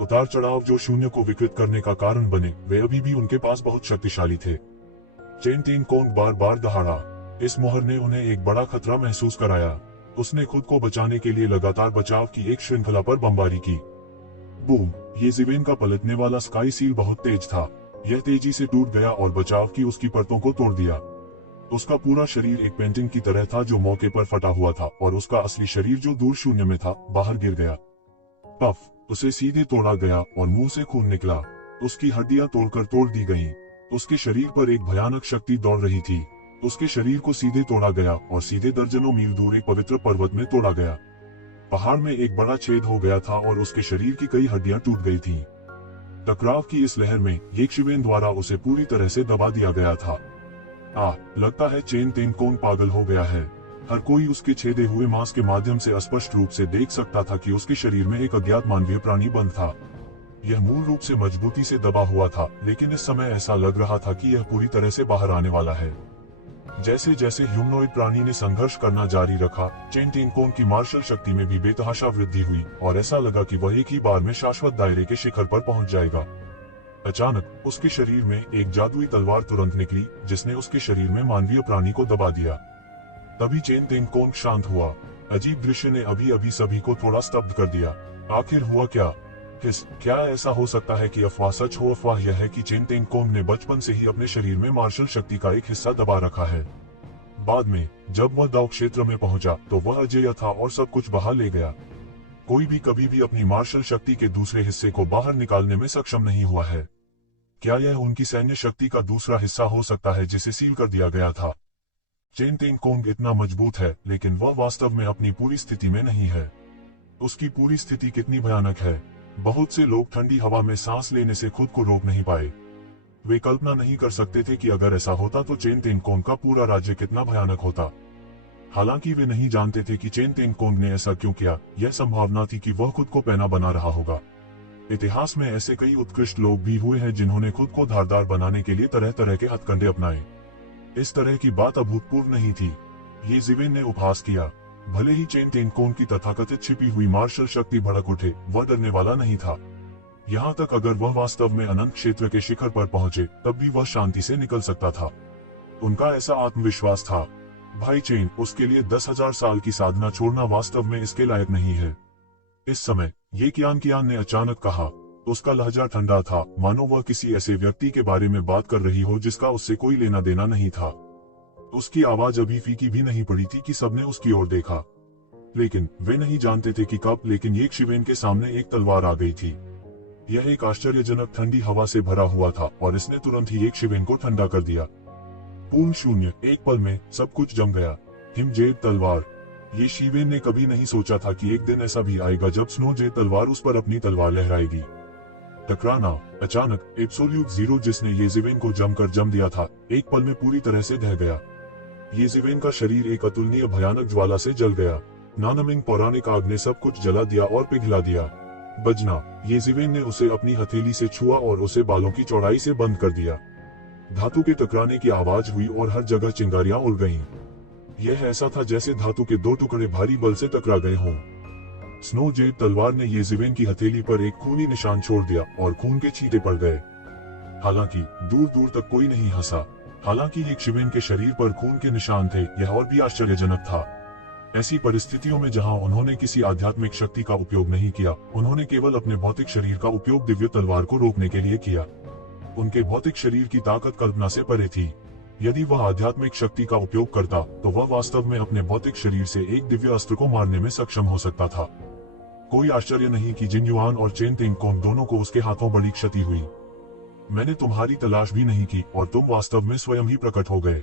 उतार चढ़ाव जो शून्य को विकृत करने का कारण बने, वे अभी भी उनके पास बहुत शक्तिशाली थे। चेन तेंगकोंग बार बार दहाड़ा। इस मोहर ने उन्हें एक बड़ा खतरा महसूस कराया। उसने खुद को बचाने के लिए लगातार बचाव की एक श्रृंखला पर बमबारी की। बूम! येज़ेबेल का पलटने वाला स्काई सील बहुत तेज था। यह तेजी से टूट गया और बचाव की उसकी परतों को तोड़ दिया। उसका पूरा शरीर एक पेंटिंग की तरह था जो मौके पर फटा हुआ था, और उसका असली शरीर जो दूर शून्य में था, बाहर गिर गया। पफ! उसे सीधे तोड़ा गया और मुंह से खून निकला। उसकी हड्डियां तोड़कर तोड़ दी गईं। उसके शरीर पर एक भयानक शक्ति दौड़ रही थी। उसके शरीर को सीधे तोड़ा गया और सीधे दर्जनों मील दूर एक पवित्र पर्वत में तोड़ा गया। पहाड़ में एक बड़ा छेद हो गया था और उसके शरीर की कई हड्डियां टूट गई थीं। टकराव की इस लहर में येज़ेबेल द्वारा उसे पूरी तरह से दबा दिया गया था। लगता है चेन तेंगकोंग पागल हो गया है। हर कोई उसके छेदे हुए मांस के माध्यम से स्पष्ट रूप से देख सकता था कि उसके शरीर में एक अज्ञात मानवीय प्राणी बंद था। यह मूल रूप से मजबूती से दबा हुआ था, लेकिन इस समय ऐसा लग रहा था कि यह पूरी तरह से बाहर आने वाला है। जैसे जैसे ह्यूमनॉइड प्राणी ने संघर्ष करना जारी रखा, चेन तेंगकोंग की मार्शल शक्ति में भी बेतहाशा वृद्धि हुई और ऐसा लगा कि वह एक ही बार में शाश्वत दायरे के शिखर पर पहुंच जाएगा। अचानक उसके शरीर में एक जादुई तलवार तुरंत निकली, जिसने उसके शरीर में मानवीय प्राणी को दबा दिया। तभी चेन तेंगकोंग शांत हुआ। अजीब दृश्य ने अभी अभी सभी को थोड़ा स्तब्ध कर दिया। आखिर हुआ क्या? क्या ऐसा हो सकता है कि अफवाह सच हो? अफवाह यह है कि चेन तेंगकोंग ने बचपन से ही अपने शरीर में मार्शल शक्ति का एक हिस्सा दबा रखा है। बाद में जब वह दाव क्षेत्र में पहुंचा, तो वह अजेय था और सब कुछ बहा ले गया। कोई भी कभी भी अपनी मार्शल शक्ति के दूसरे हिस्से को बाहर निकालने में सक्षम नहीं हुआ है। क्या यह उनकी सैन्य शक्ति का दूसरा हिस्सा हो सकता है जिसे सील कर दिया गया था? चेन तेंगकोंग इतना मजबूत है, लेकिन वह वास्तव में अपनी पूरी स्थिति में नहीं है। उसकी पूरी स्थिति कितनी भयानक है। बहुत से लोग ठंडी हवा में सांस लेने से खुद को रोक नहीं पाए। वे कल्पना नहीं कर सकते थे कि अगर ऐसा होता तो चेन तेंगकोंग का पूरा राज्य कितना भयानक होता। हालांकि वे नहीं जानते थे कि चेन तेंगकोंग ने ऐसा क्यों किया। यह संभावना थी कि वह खुद को पैना बना रहा होगा। इतिहास में ऐसे कई उत्कृष्ट लोग भी हुए हैं जिन्होंने खुद को धारदार बनाने के लिए तरह तरह के हथकंडे अपनाए। इस तरह की बात अभूतपूर्व नहीं थी। येज़ेबेल ने उपहास किया। भले ही चेन तेंगकोंग की तथाकथित छिपी हुई मार्शल शक्ति भड़क उठे, वह डरने वाला नहीं था। यहाँ तक अगर वह वास्तव में अनंत क्षेत्र के शिखर पर पहुंचे, तब भी वह शांति से निकल सकता था। उनका ऐसा आत्मविश्वास था। भाई चेन, उसके लिए 10,000 साल की साधना छोड़ना वास्तव में इसके लायक नहीं है। इस समय ये कियान ने अचानक कहा। उसका लहजा ठंडा था, मानो वह किसी ऐसे व्यक्ति के बारे में बात कर रही हो जिसका उससे कोई लेना देना नहीं था। उसकी आवाज अभी फीकी भी नहीं पड़ी थी कि सबने उसकी ओर देखा। लेकिन वे नहीं जानते थे कि कब, लेकिन येज़ेबेल के सामने एक तलवार आ गई थी। यह एक आश्चर्यजनक ठंडी हवा से भरा हुआ था और इसने तुरंत ही येज़ेबेल को ठंडा कर दिया। पूर्ण शून्य, एक पल में सब कुछ जम गया। हिमजेड तलवार। येज़ेबेल ने कभी नहीं सोचा था कि एक दिन ऐसा भी आएगा जब स्नोजेड तलवार उस पर अपनी तलवार लहराएगी। टकराना। अचानक एब्सोल्यूट जीरो, जिसने येज़ेबेल को जमकर जम दिया था, एक पल में पूरी तरह से ढह गया। येज़ेबेल का शरीर एक अतुलनीय भयानक ज्वाला से जल गया। नानमिंग पौराणिक आग ने सब कुछ जला दिया और पिघला दिया। बजना। येज़ेबेल ने उसे अपनी हथेली से छुआ और उसे बालों की चौड़ाई से बंद कर दिया। धातु के टकराने की आवाज हुई और हर जगह चिंगारियां उड़ गईं। यह ऐसा था जैसे धातु के दो टुकड़े भारी बल से टकरा गए हों। स्नोजेड तलवार ने येज़ेबेल की हथेली पर एक खूनी निशान छोड़ दिया और खून के छींटे पड़ गए। हालांकि दूर दूर तक कोई नहीं हंसा। हालांकि येज़ेबेल के शरीर पर खून के निशान थे, यह और भी आश्चर्यजनक था। ऐसी परिस्थितियों में जहां उन्होंने किसी आध्यात्मिक शक्ति का उपयोग नहीं किया, उन्होंने केवल अपने भौतिक शरीर का उपयोग दिव्य तलवार को रोकने के लिए किया। उनके भौतिक शरीर की ताकत कल्पना से परे थी। यदि वह आध्यात्मिक शक्ति का उपयोग करता तो वह वास्तव में अपने भौतिक शरीर से एक दिव्य अस्त्र को मारने में सक्षम हो सकता था। कोई आश्चर्य नहीं कि जिन युआन और चेन तेंगकोंग दोनों को उसके हाथों बड़ी क्षति हुई। मैंने तुम्हारी तलाश भी नहीं की और तुम वास्तव में स्वयं ही प्रकट हो गए।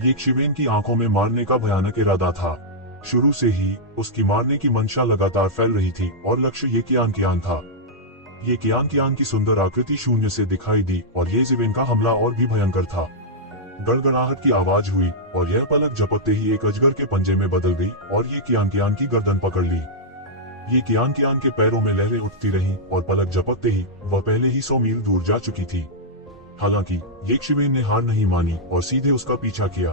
ये शिवेन की आंखों में मारने का भयानक इरादा था। शुरू से ही उसकी मारने की मंशा लगातार फैल रही थी और लक्ष्य ये कियान था। ये कियान की सुंदर आकृति शून्य से दिखाई दी और ये जिवेन का हमला और भी भयंकर था। गड़गड़ाहट की आवाज हुई और यह पलक झपकते ही एक अजगर के पंजे में बदल गई और ये कियान की गर्दन पकड़ ली। ये कियान के पैरों में लहरें उठती रहीं और पलक झपकते ही वह पहले ही 100 मील दूर जा चुकी थी। हालांकि ये शिवेन ने हार नहीं मानी और सीधे उसका पीछा किया।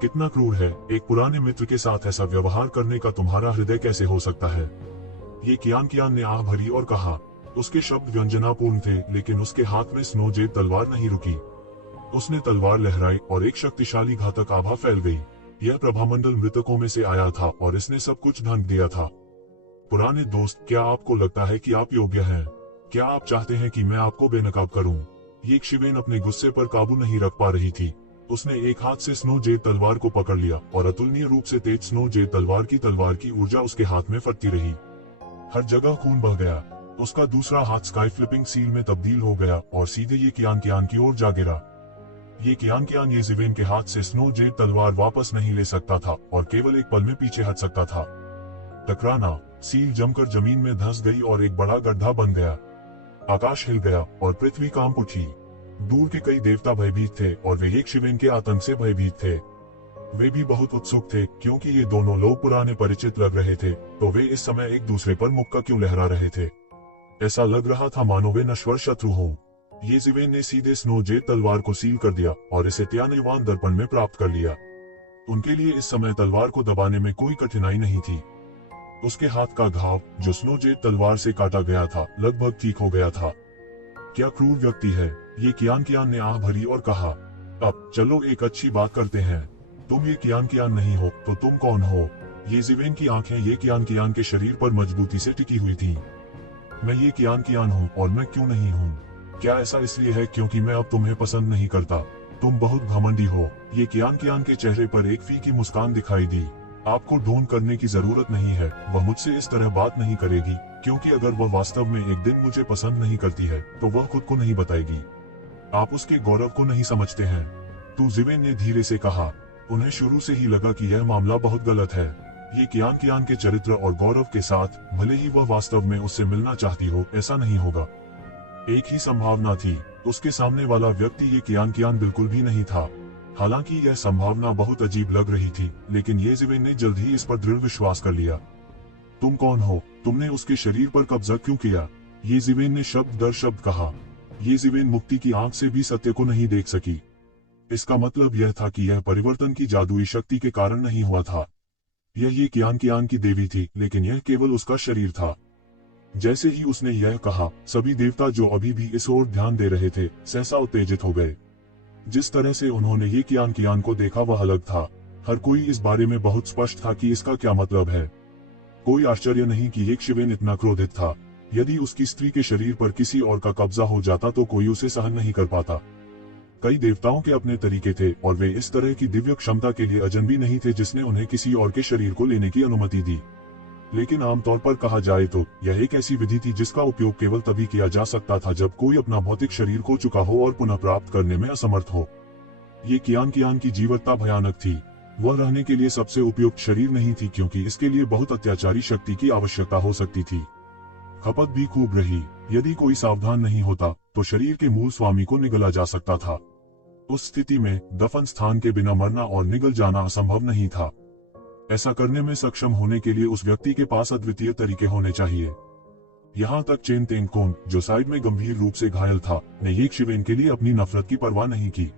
कितना क्रूर है, एक पुराने मित्र के साथ ऐसा व्यवहार करने का तुम्हारा हृदय कैसे हो सकता है। ये कियान ने आह भरी और कहा। उसके शब्द व्यंजनापूर्ण थे, लेकिन उसके हाथ में स्नो जेड तलवार नहीं रुकी। उसने तलवार लहराई और एक शक्तिशाली घातक आभा फैल गई। यह प्रभामंडल मृतकों में से आया था और इसने सब कुछ ढंक दिया था। पुराने दोस्त, क्या आपको लगता है कि आप योग्य हैं? क्या आप चाहते हैं कि मैं आपको बेनकाब करूं? ये शिवेन अपने गुस्से पर काबू नहीं रख पा रही थी। उसने एक हाथ से स्नो जेड तलवार को पकड़ लिया और अतुलनीय रूप से तेज स्नो जेड तलवार की ऊर्जा उसके हाथ में फटती रही। हर जगह खून बह गया। उसका दूसरा हाथ स्काई फ्लिपिंग सील में तब्दील हो गया और सीधे ये कियान की ओर जा गिरा। ये कियान ये जिवेन के हाथ से स्नो जेड तलवार वापस नहीं ले सकता था और केवल एक पल में पीछे हट सकता था। टकराना, सील जमकर जमीन में धंस गई और एक बड़ा गड्ढा बन गया। आकाश हिल गया और पृथ्वी कांप उठी। दूर के कई देवता भयभीत थे और वे एक शिवेन के आतंक से भयभीत थे। वे भी बहुत उत्सुक थे, क्योंकि ये दोनों लोग पुराने परिचित लग रहे थे, तो वे इस समय एक दूसरे पर मुक्का क्यों लहरा रहे थे। ऐसा लग रहा था मानो वे नश्वर शत्रु हों। ये जिवेन ने सीधे स्नो जेड तलवार को सील कर दिया और इसे त्यानयुआन दर्पण में प्राप्त कर लिया। उनके लिए इस समय तलवार को दबाने में कोई कठिनाई नहीं थी। उसके हाथ का घाव, जो स्नो जेड तलवार से काटा गया था, लगभग ठीक हो गया था। क्या क्रूर व्यक्ति है, ये कियान ने आह भरी और कहा। अब चलो एक अच्छी बात करते हैं। तुम ये कियान नहीं हो तो तुम कौन हो? ये जिवेन की आंखें ये कियान के शरीर पर मजबूती से टिकी हुई थीं। मैं ये कियान हूँ और मैं क्यों नहीं हूँ? क्या ऐसा इसलिए है क्योंकि मैं अब तुम्हें पसंद नहीं करता? तुम बहुत घमंडी हो। ये कियान के चेहरे पर एक फीकी मुस्कान दिखाई दी। आपको ढूंढ करने की जरूरत नहीं है, वह मुझसे इस तरह बात नहीं करेगी, क्योंकि अगर वह वास्तव में एक दिन मुझे पसंद नहीं करती है तो वह खुद को नहीं बताएगी। आप उसके गौरव को नहीं समझते हैं। तो जिवेन ने धीरे से कहा। उन्हें शुरू से ही लगा कि यह मामला बहुत गलत है। ये कियान के चरित्र और गौरव के साथ, भले ही वह वास्तव में उससे मिलना चाहती हो, ऐसा नहीं होगा। एक ही संभावना थी, उसके सामने वाला व्यक्ति ये कियान बिल्कुल भी नहीं था। हालांकि यह संभावना बहुत अजीब लग रही थी, लेकिन ये जिवेन ने जल्द ही इस पर दृढ़ विश्वास कर लिया। तुम कौन हो? तुमने उसके शरीर पर कब्जा क्यों किया? ये जिवेन ने शब्द दर शब्द कहा। ये जिवेन मुक्ति की आंख से भी सत्य को नहीं देख सकी। इसका मतलब यह था कि यह परिवर्तन की जादुई शक्ति के कारण नहीं हुआ था। यह ये कियान की देवी थी, लेकिन यह केवल उसका शरीर था। जैसे ही उसने यह कहा, सभी देवता जो अभी भी इस ओर ध्यान दे रहे थे, सहसा उत्तेजित हो गए। जिस तरह से उन्होंने ये कियान को देखा वह अलग था। हर कोई इस बारे में बहुत स्पष्ट था कि इसका क्या मतलब है। कोई आश्चर्य नहीं कि एक शिवेन इतना क्रोधित था। यदि उसकी स्त्री के शरीर पर किसी और का कब्जा हो जाता तो कोई उसे सहन नहीं कर पाता। कई देवताओं के अपने तरीके थे और वे इस तरह की दिव्य क्षमता के लिए अजनबी नहीं थे जिसने उन्हें किसी और के शरीर को लेने की अनुमति दी। लेकिन आमतौर पर कहा जाए तो यह एक ऐसी विधि थी जिसका उपयोग केवल तभी किया जा सकता था जब कोई अपना भौतिक शरीर खो चुका हो और पुनः प्राप्त करने में असमर्थ हो। ये कियान की जीवटता भयानक थी। वह रहने के लिए सबसे उपयुक्त शरीर नहीं थी, क्योंकि इसके लिए बहुत अत्याचारी शक्ति की आवश्यकता हो सकती थी। खपत भी खूब रही। यदि कोई सावधान नहीं होता तो शरीर के मूल स्वामी को निगला जा सकता था। उस स्थिति में दफन स्थान के बिना मरना और निगल जाना असंभव नहीं था। ऐसा करने में सक्षम होने के लिए उस व्यक्ति के पास अद्वितीय तरीके होने चाहिए। यहाँ तक चेन तेंगकोंग, जो साइड में गंभीर रूप से घायल था, ने ये शिवेन के लिए अपनी नफरत की परवाह नहीं की।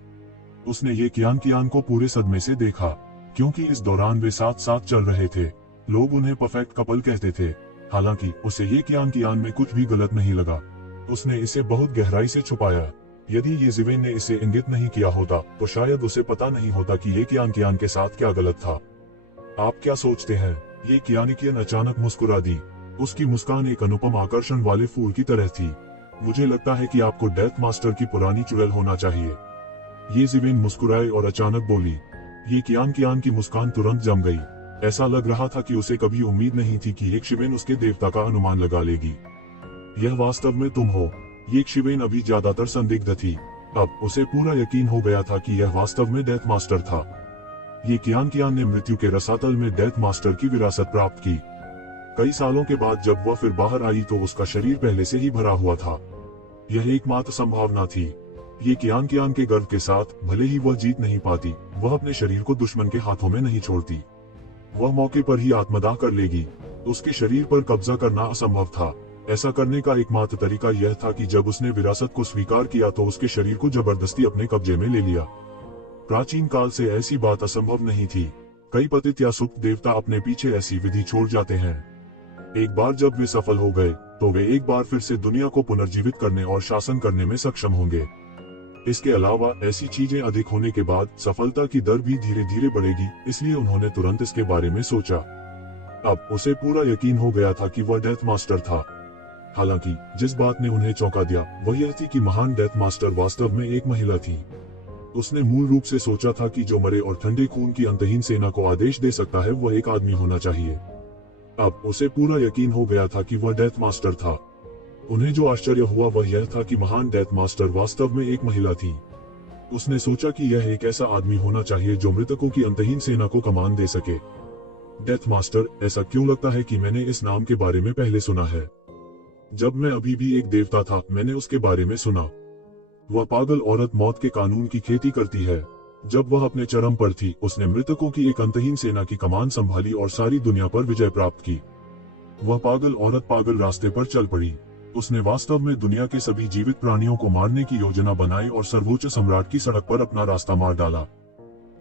उसने ये कियान को पूरे सदमे से देखा, क्योंकि इस दौरान वे साथ साथ चल रहे थे। लोग उन्हें परफेक्ट कपल कहते थे। हालांकि उसे ये कियान में कुछ भी गलत नहीं लगा। उसने इसे बहुत गहराई से छुपाया। यदि ये जिवेन ने इसे इंगित नहीं किया होता तो शायद उसे पता नहीं होता कि ये कियान के साथ क्या गलत था। आप क्या सोचते हैं? ये कियानिकियन अचानक मुस्कुरा दी। उसकी मुस्कान एक अनुपम आकर्षण वाले फूल की तरह थी। मुझे लगता है कि आपको डेथ मास्टर की पुरानी चुड़ैल होना चाहिए। ये ज़िवेन मुस्कुराए और अचानक बोली। ये कियान की मुस्कान तुरंत जम गई। ऐसा लग रहा था कि उसे कभी उम्मीद नहीं थी कि एक शिवेन उसके देवता का अनुमान लगा लेगी। यह वास्तव में तुम हो? ये शिवेन अभी ज्यादातर संदिग्ध थी। अब उसे पूरा यकीन हो गया था कि यह वास्तव में डेथ मास्टर था। ये कियान ने मृत्यु के रसातल में डेथ मास्टर की विरासत प्राप्त की। कई सालों के बाद जब वह फिर बाहर आई तो उसका शरीर पहले से ही भरा हुआ था। यह एकमात्र संभावना थी। ये कियान के गर्व के साथ, भले ही वह जीत नहीं पाती, वह अपने शरीर को दुश्मन के हाथों में नहीं छोड़ती। वह मौके पर ही आत्मदाह कर लेगी। उसके शरीर पर कब्जा करना असंभव था। ऐसा करने का एकमात्र तरीका यह था कि जब उसने विरासत को स्वीकार किया तो उसके शरीर को जबरदस्ती अपने कब्जे में ले लिया। प्राचीन काल से ऐसी बात असंभव नहीं थी। कई पतित या सुप्त देवता अपने पीछे ऐसी विधि छोड़ जाते हैं। एक बार जब वे सफल हो गए तो वे एक बार फिर से दुनिया को पुनर्जीवित करने और शासन करने में सक्षम होंगे। इसके अलावा ऐसी चीजें अधिक होने के बाद सफलता की दर भी धीरे धीरे बढ़ेगी, इसलिए उन्होंने तुरंत इसके बारे में सोचा। अब उसे पूरा यकीन हो गया था कि वह डेथ मास्टर था। हालांकि जिस बात ने उन्हें चौंका दिया वह यह थी कि महान डेथ मास्टर वास्तव में एक महिला थी। उसने मूल रूप से सोचा था कि जो मरे और ठंडे खून की अंतहीन सेना को आदेश दे सकता है वह एक आदमी होना चाहिए। अब उसे पूरा यकीन हो गया था कि वह डेथ मास्टर था। उन्हें जो आश्चर्य हुआ वह यह था कि महान डेथ मास्टर वास्तव में एक महिला थी। उसने सोचा कि यह एक ऐसा आदमी होना चाहिए जो मृतकों की अंतहीन सेना को कमान दे सके। डेथ मास्टर, ऐसा क्यों लगता है कि मैंने इस नाम के बारे में पहले सुना है। जब मैं अभी भी एक देवता था मैंने उसके बारे में सुना। वह पागल औरत मौत के कानून की खेती करती है। जब वह अपने चरम पर थी उसने मृतकों की एक अंतहीन सेना की कमान संभाली और सारी दुनिया पर विजय प्राप्त की। वह पागल औरत पागल रास्ते पर चल पड़ी। उसने वास्तव में दुनिया के सभी जीवित प्राणियों को मारने की योजना बनाई और सर्वोच्च सम्राट की सड़क पर अपना रास्ता मार डाला।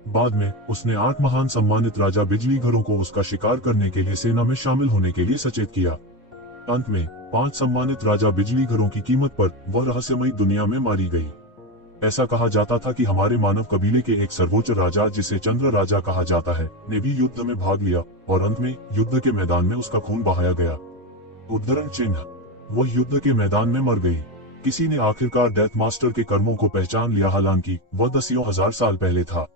बाद में उसने 8 महान सम्मानित राजा बिजली घरों को उसका शिकार करने के लिए सेना में शामिल होने के लिए सचेत किया। अंत में 5 सम्मानित राजा बिजली घरों की कीमत पर वह रहस्यमयी दुनिया में मारी गई। ऐसा कहा जाता था कि हमारे मानव कबीले के एक सर्वोच्च राजा, जिसे चंद्र राजा कहा जाता है, ने भी युद्ध में भाग लिया और अंत में युद्ध के मैदान में उसका खून बहाया गया। उद्धरण चिन्ह, वह युद्ध के मैदान में मर गई। किसी ने आखिरकार डेथ मास्टर के कर्मों को पहचान लिया, हालांकि वह 10,000 साल पहले था।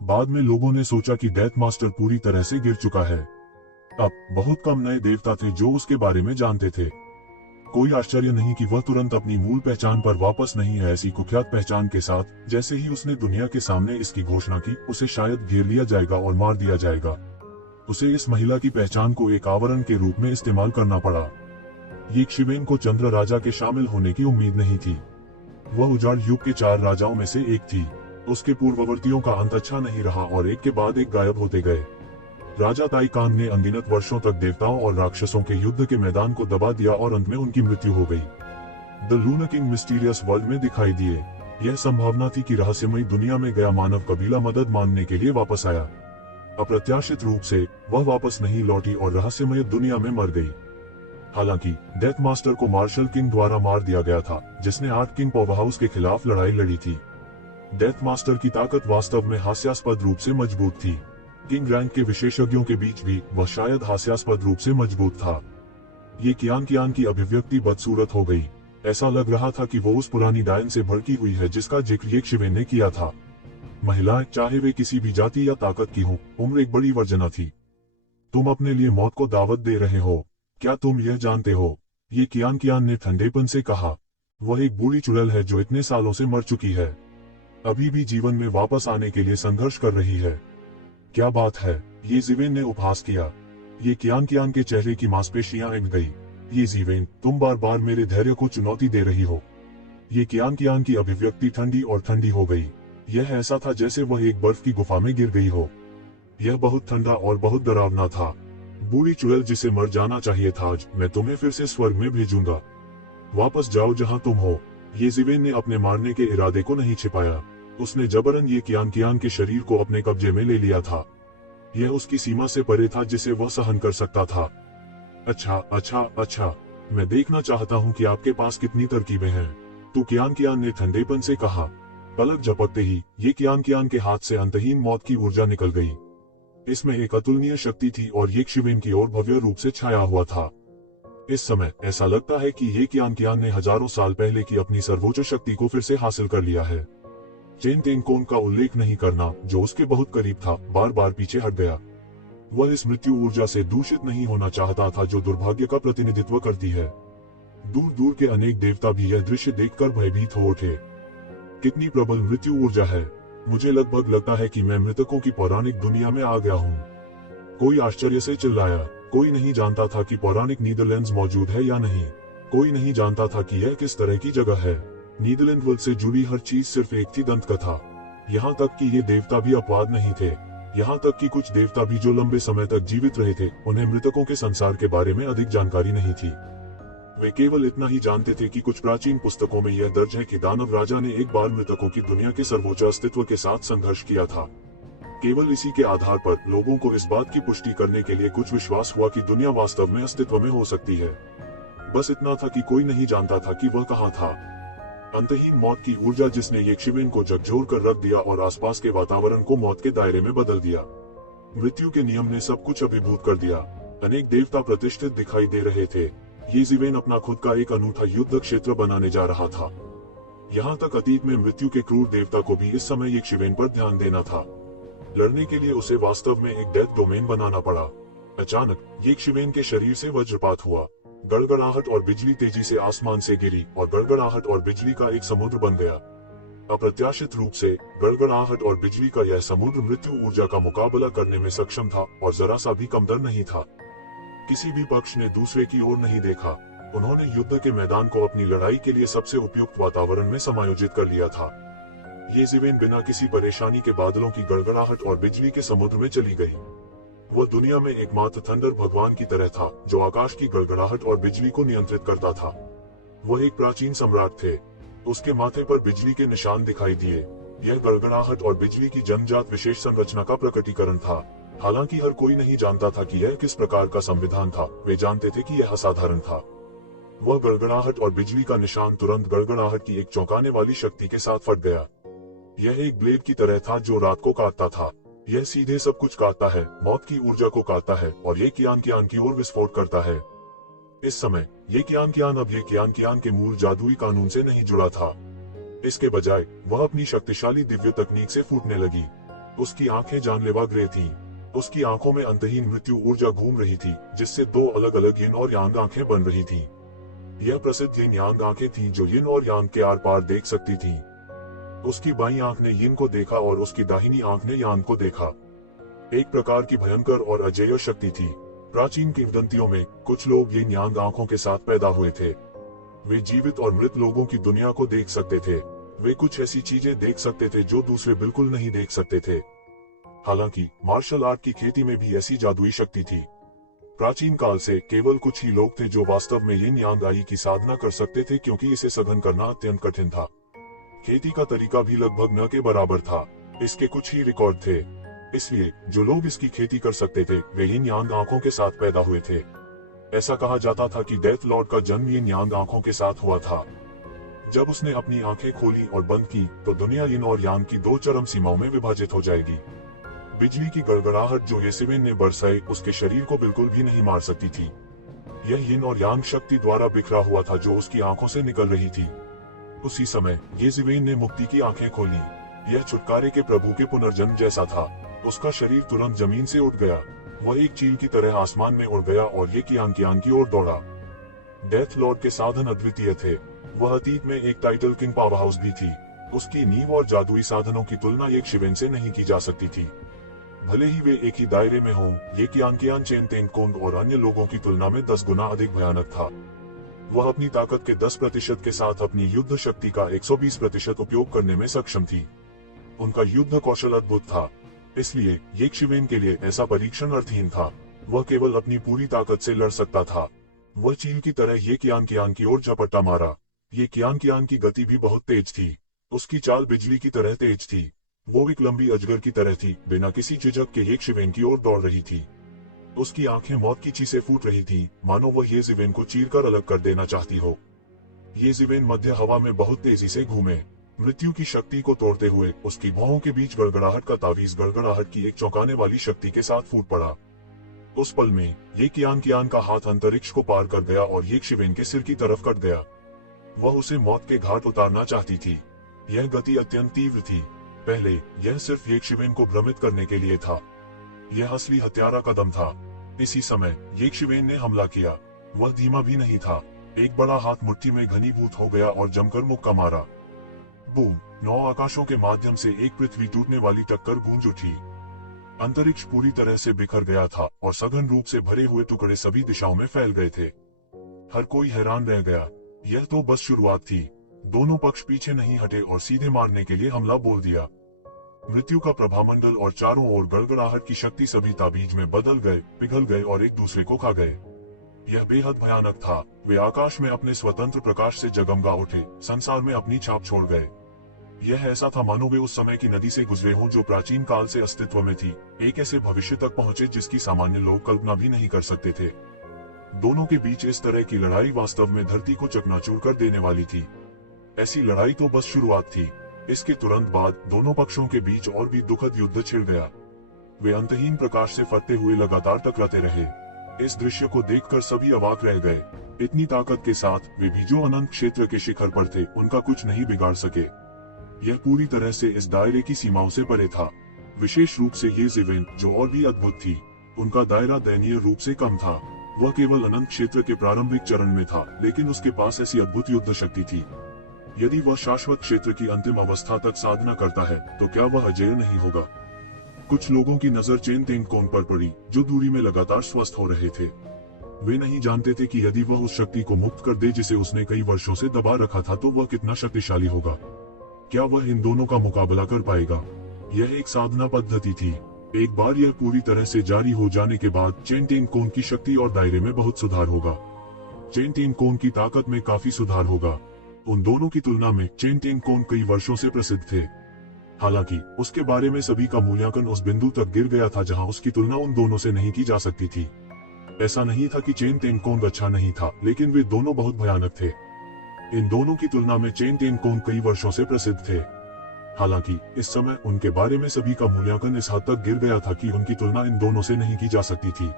बाद में लोगों ने सोचा कि डेथ मास्टर पूरी तरह से गिर चुका है। अब बहुत कम नए देवता थे जो उसके बारे में जानते थे। कोई आश्चर्य नहीं कि वह तुरंत अपनी मूल पहचान पर वापस नहीं है। ऐसी कुख्यात पहचान के साथ जैसे ही उसने दुनिया के सामने इसकी घोषणा की, उसे शायद घेर लिया जाएगा और मार दिया जाएगा। उसे इस महिला की पहचान को एक आवरण के रूप में इस्तेमाल करना पड़ा। ये शिवेन को चंद्र राजा के शामिल होने की उम्मीद नहीं थी। वह उजाड़ युग के 4 राजाओं में से एक थी। उसके पूर्ववर्तियों का अंत अच्छा नहीं रहा और एक के बाद एक गायब होते गए। राजा ताइकान ने अनगिनत वर्षों तक देवताओं और राक्षसों के युद्ध के मैदान को दबा दिया और अंत में उनकी मृत्यु हो गई। The Luna king mysterious world में दिखाई दिए। यह संभावना थी कि रहस्यमयी दुनिया में गया मानव कबीला मदद मांगने के लिए वापस आया। अप्रत्याशित रूप से वह वापस नहीं लौटी और रहस्यमय दुनिया में मर गई। हालांकि डेथ मास्टर को मार्शल किंग द्वारा मार दिया गया था, जिसने 8 किंग पावरहाउस के खिलाफ लड़ाई लड़ी थी। डेथ मास्टर की ताकत वास्तव में हास्यास्पद रूप से मजबूत थी। किंग रैंक के विशेषज्ञों के बीच भी वह शायद हास्यास्पद रूप से मजबूत था। ये कियान की अभिव्यक्ति बदसूरत हो गई। ऐसा लग रहा था कि वो उस पुरानी डायन से भड़की हुई है जिसका जिक्र ये शिवेन ने किया था। महिलाएं, चाहे वे किसी भी जाति या ताकत की हो, उम्र एक बड़ी वर्जना थी। तुम अपने लिए मौत को दावत दे रहे हो, क्या तुम यह जानते हो? ये कियान ने ठंडेपन से कहा। वह एक बूढ़ी चुड़ैल है जो इतने सालों से मर चुकी है, अभी भी जीवन में वापस आने के लिए संघर्ष कर रही है। क्या बात है, ये ज़िवेन ने उपहास किया। ये कियान के चेहरे की मांसपेशियां हिल गई। ये ज़िवेन, तुम बार बार मेरे धैर्य को चुनौती दे रही हो। ये कियान की अभिव्यक्ति ठंडी और ठंडी हो गई। यह ऐसा था जैसे वह एक बर्फ की गुफा में गिर गई हो। यह बहुत ठंडा और बहुत डरावना था। बूढ़ी चुड़ैल जिसे मर जाना चाहिए था, आज मैं तुम्हें फिर से स्वर्ग में भेजूंगा। वापस जाओ जहां तुम हो। ये ज़िवेन ने अपने मारने के इरादे को नहीं छिपाया। उसने जबरन ये कियान के शरीर को अपने कब्जे में ले लिया था। यह उसकी सीमा से परे था जिसे वह सहन कर सकता था। अच्छा, मैं देखना चाहता हूँ कि आपके पास कितनी तरकीबें हैं। तू कियान ने ठंडेपन से कहा। पलक झपकते ही ये कियान के हाथ से अंतहीन मौत की ऊर्जा निकल गई। इसमें एक अतुलनीय शक्ति थी और ये शिवेन की ओर भव्य रूप से छाया हुआ था। इस समय ऐसा लगता है कि ये कियान ने हजारों साल पहले की अपनी सर्वोच्च शक्ति को फिर से हासिल कर लिया है। चेन तेंकोन का उल्लेख नहीं करना, जो उसके बहुत करीब था, बार बार पीछे हट गया। वह इस मृत्यु ऊर्जा से दूषित नहीं होना चाहता था जो दुर्भाग्य का प्रतिनिधित्व करती है। दूर दूर के अनेक देवता भी यह दृश्य देखकर भयभीत हो उठे। कितनी प्रबल मृत्यु ऊर्जा है। मुझे लगभग लगता है कि मैं मृतकों की पौराणिक दुनिया में आ गया हूँ। कोई आश्चर्य से चिल्लाया। कोई नहीं जानता था कि पौराणिक नीदरलैंड्स मौजूद है या नहीं। कोई नहीं जानता था कि यह किस तरह की जगह है। नीदरलैंड वर्ल्ड से जुड़ी हर चीज सिर्फ एक थी दंत कथा। यहाँ तक कि ये देवता भी अपवाद नहीं थे। यहाँ तक कि कुछ देवता भी जो लंबे समय तक जीवित रहे थे, उन्हें मृतकों के संसार के बारे में अधिक जानकारी नहीं थी। वे केवल इतना ही जानते थे कि कुछ प्राचीन पुस्तकों में यह दर्ज है कि दानव राजा ने एक बार मृतकों की दुनिया के सर्वोच्च अस्तित्व के साथ संघर्ष किया था। केवल इसी के आधार पर लोगों को इस बात की पुष्टि करने के लिए कुछ विश्वास हुआ कि दुनिया वास्तव में अस्तित्व में हो सकती है। बस इतना था कि कोई नहीं जानता था कि वह कहाँ था। अंतहीन मौत की ऊर्जा जिसने यक्षिवेन को झकझोर कर रख दिया और आसपास के वातावरण को मौत के दायरे में बदल दिया। मृत्यु के नियम ने सब कुछ अभिभूत कर दिया। अनेक देवता प्रतिष्ठित दिखाई दे रहे थे। यजीवेन अपना खुद का एक अनूठा युद्ध क्षेत्र बनाने जा रहा था। यहाँ तक अतीत में मृत्यु के क्रूर देवता को भी इस समय यक्षिवेन पर ध्यान देना था। लड़ने के लिए उसे वास्तव में एक डेथ डोमेन बनाना पड़ा। अचानक यक्षिवेन के शरीर से वज्रपात हुआ। गड़गड़ाहट और बिजली तेजी से आसमान से गिरी और गड़गड़ाहट और बिजली का एक समुद्र बन गया। अप्रत्याशित रूप से गड़गड़ाहट और बिजली का यह समुद्र मृत्यु ऊर्जा का मुकाबला करने में सक्षम था और जरा सा भी कमतर नहीं था। किसी भी पक्ष ने दूसरे की ओर नहीं देखा। उन्होंने युद्ध के मैदान को अपनी लड़ाई के लिए सबसे उपयुक्त वातावरण में समायोजित कर लिया था। यजीवेन बिना किसी परेशानी के बादलों की गड़गड़ाहट और बिजली के समुद्र में चली गई। वह दुनिया में एकमात्र थंडर भगवान की तरह था जो आकाश की गड़गड़ाहट और बिजली को नियंत्रित करता था। वह एक प्राचीन सम्राट थे। उसके माथे पर बिजली के निशान दिखाई दिए। यह गड़गड़ाहट और बिजली की जन्मजात विशेष संरचना का प्रकटीकरण था। हालांकि हर कोई नहीं जानता था कि यह किस प्रकार का संविधान था। वे जानते थे कि यह असाधारण था। वह गड़गड़ाहट और बिजली का निशान तुरंत गड़गड़ाहट की एक चौंकाने वाली शक्ति के साथ फट गया। यह एक ब्लेड की तरह था जो रात को काटता था। यह सीधे सब कुछ काटता है, मौत की ऊर्जा को काटता है और ये कियान की ओर विस्फोट करता है। इस समय ये कियान अब ये कियान के मूल जादुई कानून से नहीं जुड़ा था। इसके बजाय वह अपनी शक्तिशाली दिव्य तकनीक से फूटने लगी। उसकी आंखें जानलेवा ग्रे थीं। उसकी आंखों में अंतहीन मृत्यु ऊर्जा घूम रही थी, जिससे दो अलग अलग यिन और यांग आंखें बन रही थीं। यह प्रसिद्ध यिन यांग आंखें थीं जो यिन और यांग के आर पार देख सकती थीं। उसकी बाईं आंख ने यिन को देखा और उसकी दाहिनी आंख ने यांग को देखा। एक प्रकार की भयंकर और अजेय शक्ति थी। प्राचीन किंवदंतियों में कुछ लोग यिन यांग आंखों के साथ पैदा हुए थे। वे जीवित और मृत लोगों की दुनिया को देख सकते थे। वे कुछ ऐसी चीजें देख सकते थे जो दूसरे बिल्कुल नहीं देख सकते थे। हालांकि मार्शल आर्ट की खेती में भी ऐसी जादुई शक्ति थी। प्राचीन काल से केवल कुछ ही लोग थे जो वास्तव में यिन यांग आई की साधना कर सकते थे, क्योंकि इसे सघन करना अत्यंत कठिन था। खेती का तरीका भी लगभग न के बराबर था। इसके कुछ ही रिकॉर्ड थे। इसलिए जो लोग इसकी खेती कर सकते थे वे यिन यांग आंखों के साथ पैदा हुए थे। ऐसा कहा जाता था कि डेथ लॉर्ड का जन्म यिन यांग आंखों के साथ हुआ था। जब उसने अपनी आंखें खोली और बंद की तो दुनिया यिन और यांग की दो चरम सीमाओं में विभाजित हो जाएगी। बिजली की गड़गड़ाहट जो यजीवेन ने बरसाई उसके शरीर को बिल्कुल भी नहीं मार सकती थी। यह यिन और यांग शक्ति द्वारा बिखरा हुआ था जो उसकी आंखों से निकल रही थी। उसी समय यजीवेन ने मुक्ति की आंखें खोली। यह छुटकारे के प्रभु के पुनर्जन्म जैसा था। उसका शरीर तुरंत जमीन से उठ गया। वह एक चील की तरह आसमान में उड़ गया और ये कियान की ओर दौड़ा। डेथ लॉर्ड के साधन अद्वितीय थे। वह अतीत में एक टाइटल किंग पावर हाउस भी थी। उसकी नींव और जादुई साधनों की तुलना यक्षिवेन से नहीं की जा सकती थी। भले ही वे एक ही दायरे में हों, ये कियान चेन तेंगकोंग और अन्य लोगों की तुलना में 10 गुना अधिक भयानक था। वह अपनी ताकत के 10% के साथ अपनी युद्ध शक्ति का 120% उपयोग करने में सक्षम थी। उनका युद्ध कौशल अद्भुत था। इसलिए यक्षिवेन के लिए ऐसा परीक्षण अर्थहीन था। वह केवल अपनी पूरी ताकत से लड़ सकता था। वह चील की तरह ये कियान की ओर झपट्टा मारा। ये कियान की गति भी बहुत तेज थी। उसकी चाल बिजली की तरह तेज थी। वो एक लंबी अजगर की तरह थी, बिना किसी झिझक के यक्षिवेन की ओर दौड़ रही थी। उसकी आंखें मौत की चीसें फूट रही थी, मानो वह यजीवेन को चीरकर अलग कर देना चाहती हो। यजीवेन मध्य हवा में बहुत तेजी से घूमे। मृत्यु की शक्ति को तोड़ते हुए उसकी भौहों के बीच गड़गड़ाहट का तावीज गड़गड़ाहट की एक चौंकाने वाली शक्ति के साथ फूट पड़ा। उस पल में ये कियान का हाथ अंतरिक्ष को पार कर गया और ये शिवेन के सिर की तरफ कट गया। वह उसे मौत के घाट उतारना चाहती थी। यह गति अत्यंत तीव्र थी। पहले यह सिर्फ ये शिवेन को भ्रमित करने के लिए था। यह असली हत्यारा कदम था। इसी समय ये शिवेन ने हमला किया। वह धीमा भी नहीं था। एक बड़ा हाथ मुट्ठी में घनीभूत हो गया और जमकर मुक्का मारा। बूम! 9 आकाशों के माध्यम से एक पृथ्वी टूटने वाली टक्कर गूंज उठी। अंतरिक्ष पूरी तरह से बिखर गया था और सघन रूप से भरे हुए टुकड़े सभी दिशाओं में फैल गए थे। हर कोई हैरान रह गया। यह तो बस शुरुआत थी। दोनों पक्ष पीछे नहीं हटे और सीधे मारने के लिए हमला बोल दिया। मृत्यु का प्रभामंडल और चारों ओर गड़गड़ाहट की शक्ति सभी ताबीज में बदल गए, पिघल गए और एक दूसरे को खा गए। यह बेहद भयानक था। वे आकाश में अपने स्वतंत्र प्रकाश से जगमगा उठे, संसार में अपनी छाप छोड़ गए। यह ऐसा था मानो वे उस समय की नदी से गुजरे हों जो प्राचीन काल से अस्तित्व में थी, एक ऐसे भविष्य तक पहुंचे जिसकी सामान्य लोग कल्पना भी नहीं कर सकते थे। दोनों के बीच इस तरह की लड़ाई वास्तव में धरती को चकनाचूर कर देने वाली थी। ऐसी लड़ाई तो बस शुरुआत थी। इसके तुरंत बाद दोनों पक्षों के बीच और भी दुखद युद्ध छिड़ गया। वे अंतहीन प्रकाश से फटते हुए लगातार टकराते रहे। इस दृश्य को देखकर सभी अवाक रह गए। इतनी ताकत के साथ वे भी जो अनंत क्षेत्र के शिखर पर थे, उनका कुछ नहीं बिगाड़ सके। यह पूरी तरह से इस दायरे की सीमाओं से परे था। विशेष रूप से ये जीवेन, जो और भी अद्भुत थी, उनका दायरा दयनीय रूप से कम था। वह केवल अनंत क्षेत्र के प्रारंभिक चरण में था, लेकिन उसके पास ऐसी अद्भुत युद्ध शक्ति थी। यदि वह शाश्वत क्षेत्र की अंतिम अवस्था तक साधना करता है, तो क्या वह अजेय नहीं होगा? कुछ लोगों की नजर चेन तेंगकोंग पर पड़ी, जो दूरी में लगातार स्वस्थ हो रहे थे। वे नहीं जानते थे कि यदि वह उस शक्ति को मुक्त कर दे जिसे उसने कई वर्षों से दबा रखा था, तो वह कितना शक्तिशाली होगा। क्या वह इन दोनों का मुकाबला कर पाएगा? यह एक साधना पद्धति थी। एक बार यह पूरी तरह से जारी हो जाने के बाद चेन तेंगकोंग की शक्ति और दायरे में बहुत सुधार होगा। चेन तेंगकोंग की ताकत में काफी सुधार होगा। उन दोनों की तुलना में चेन तेंगकोंग कई वर्षों से प्रसिद्ध थे। हालांकि उसके बारे में सभी का मूल्यांकन उस बिंदु तक गिर गया था जहां उसकी तुलना उन दोनों से नहीं की जा सकती थी। ऐसा नहीं था कि चेन तेंगकोंग अच्छा नहीं था, लेकिन वे दोनों बहुत भयानक थे। इन दोनों की तुलना में चेन तेंगकोंग कई वर्षों से प्रसिद्ध थे। हालांकि इस समय उनके बारे में सभी का मूल्यांकन इस हद तक गिर गया था कि उनकी तुलना इन दोनों से नहीं की जा सकती थी।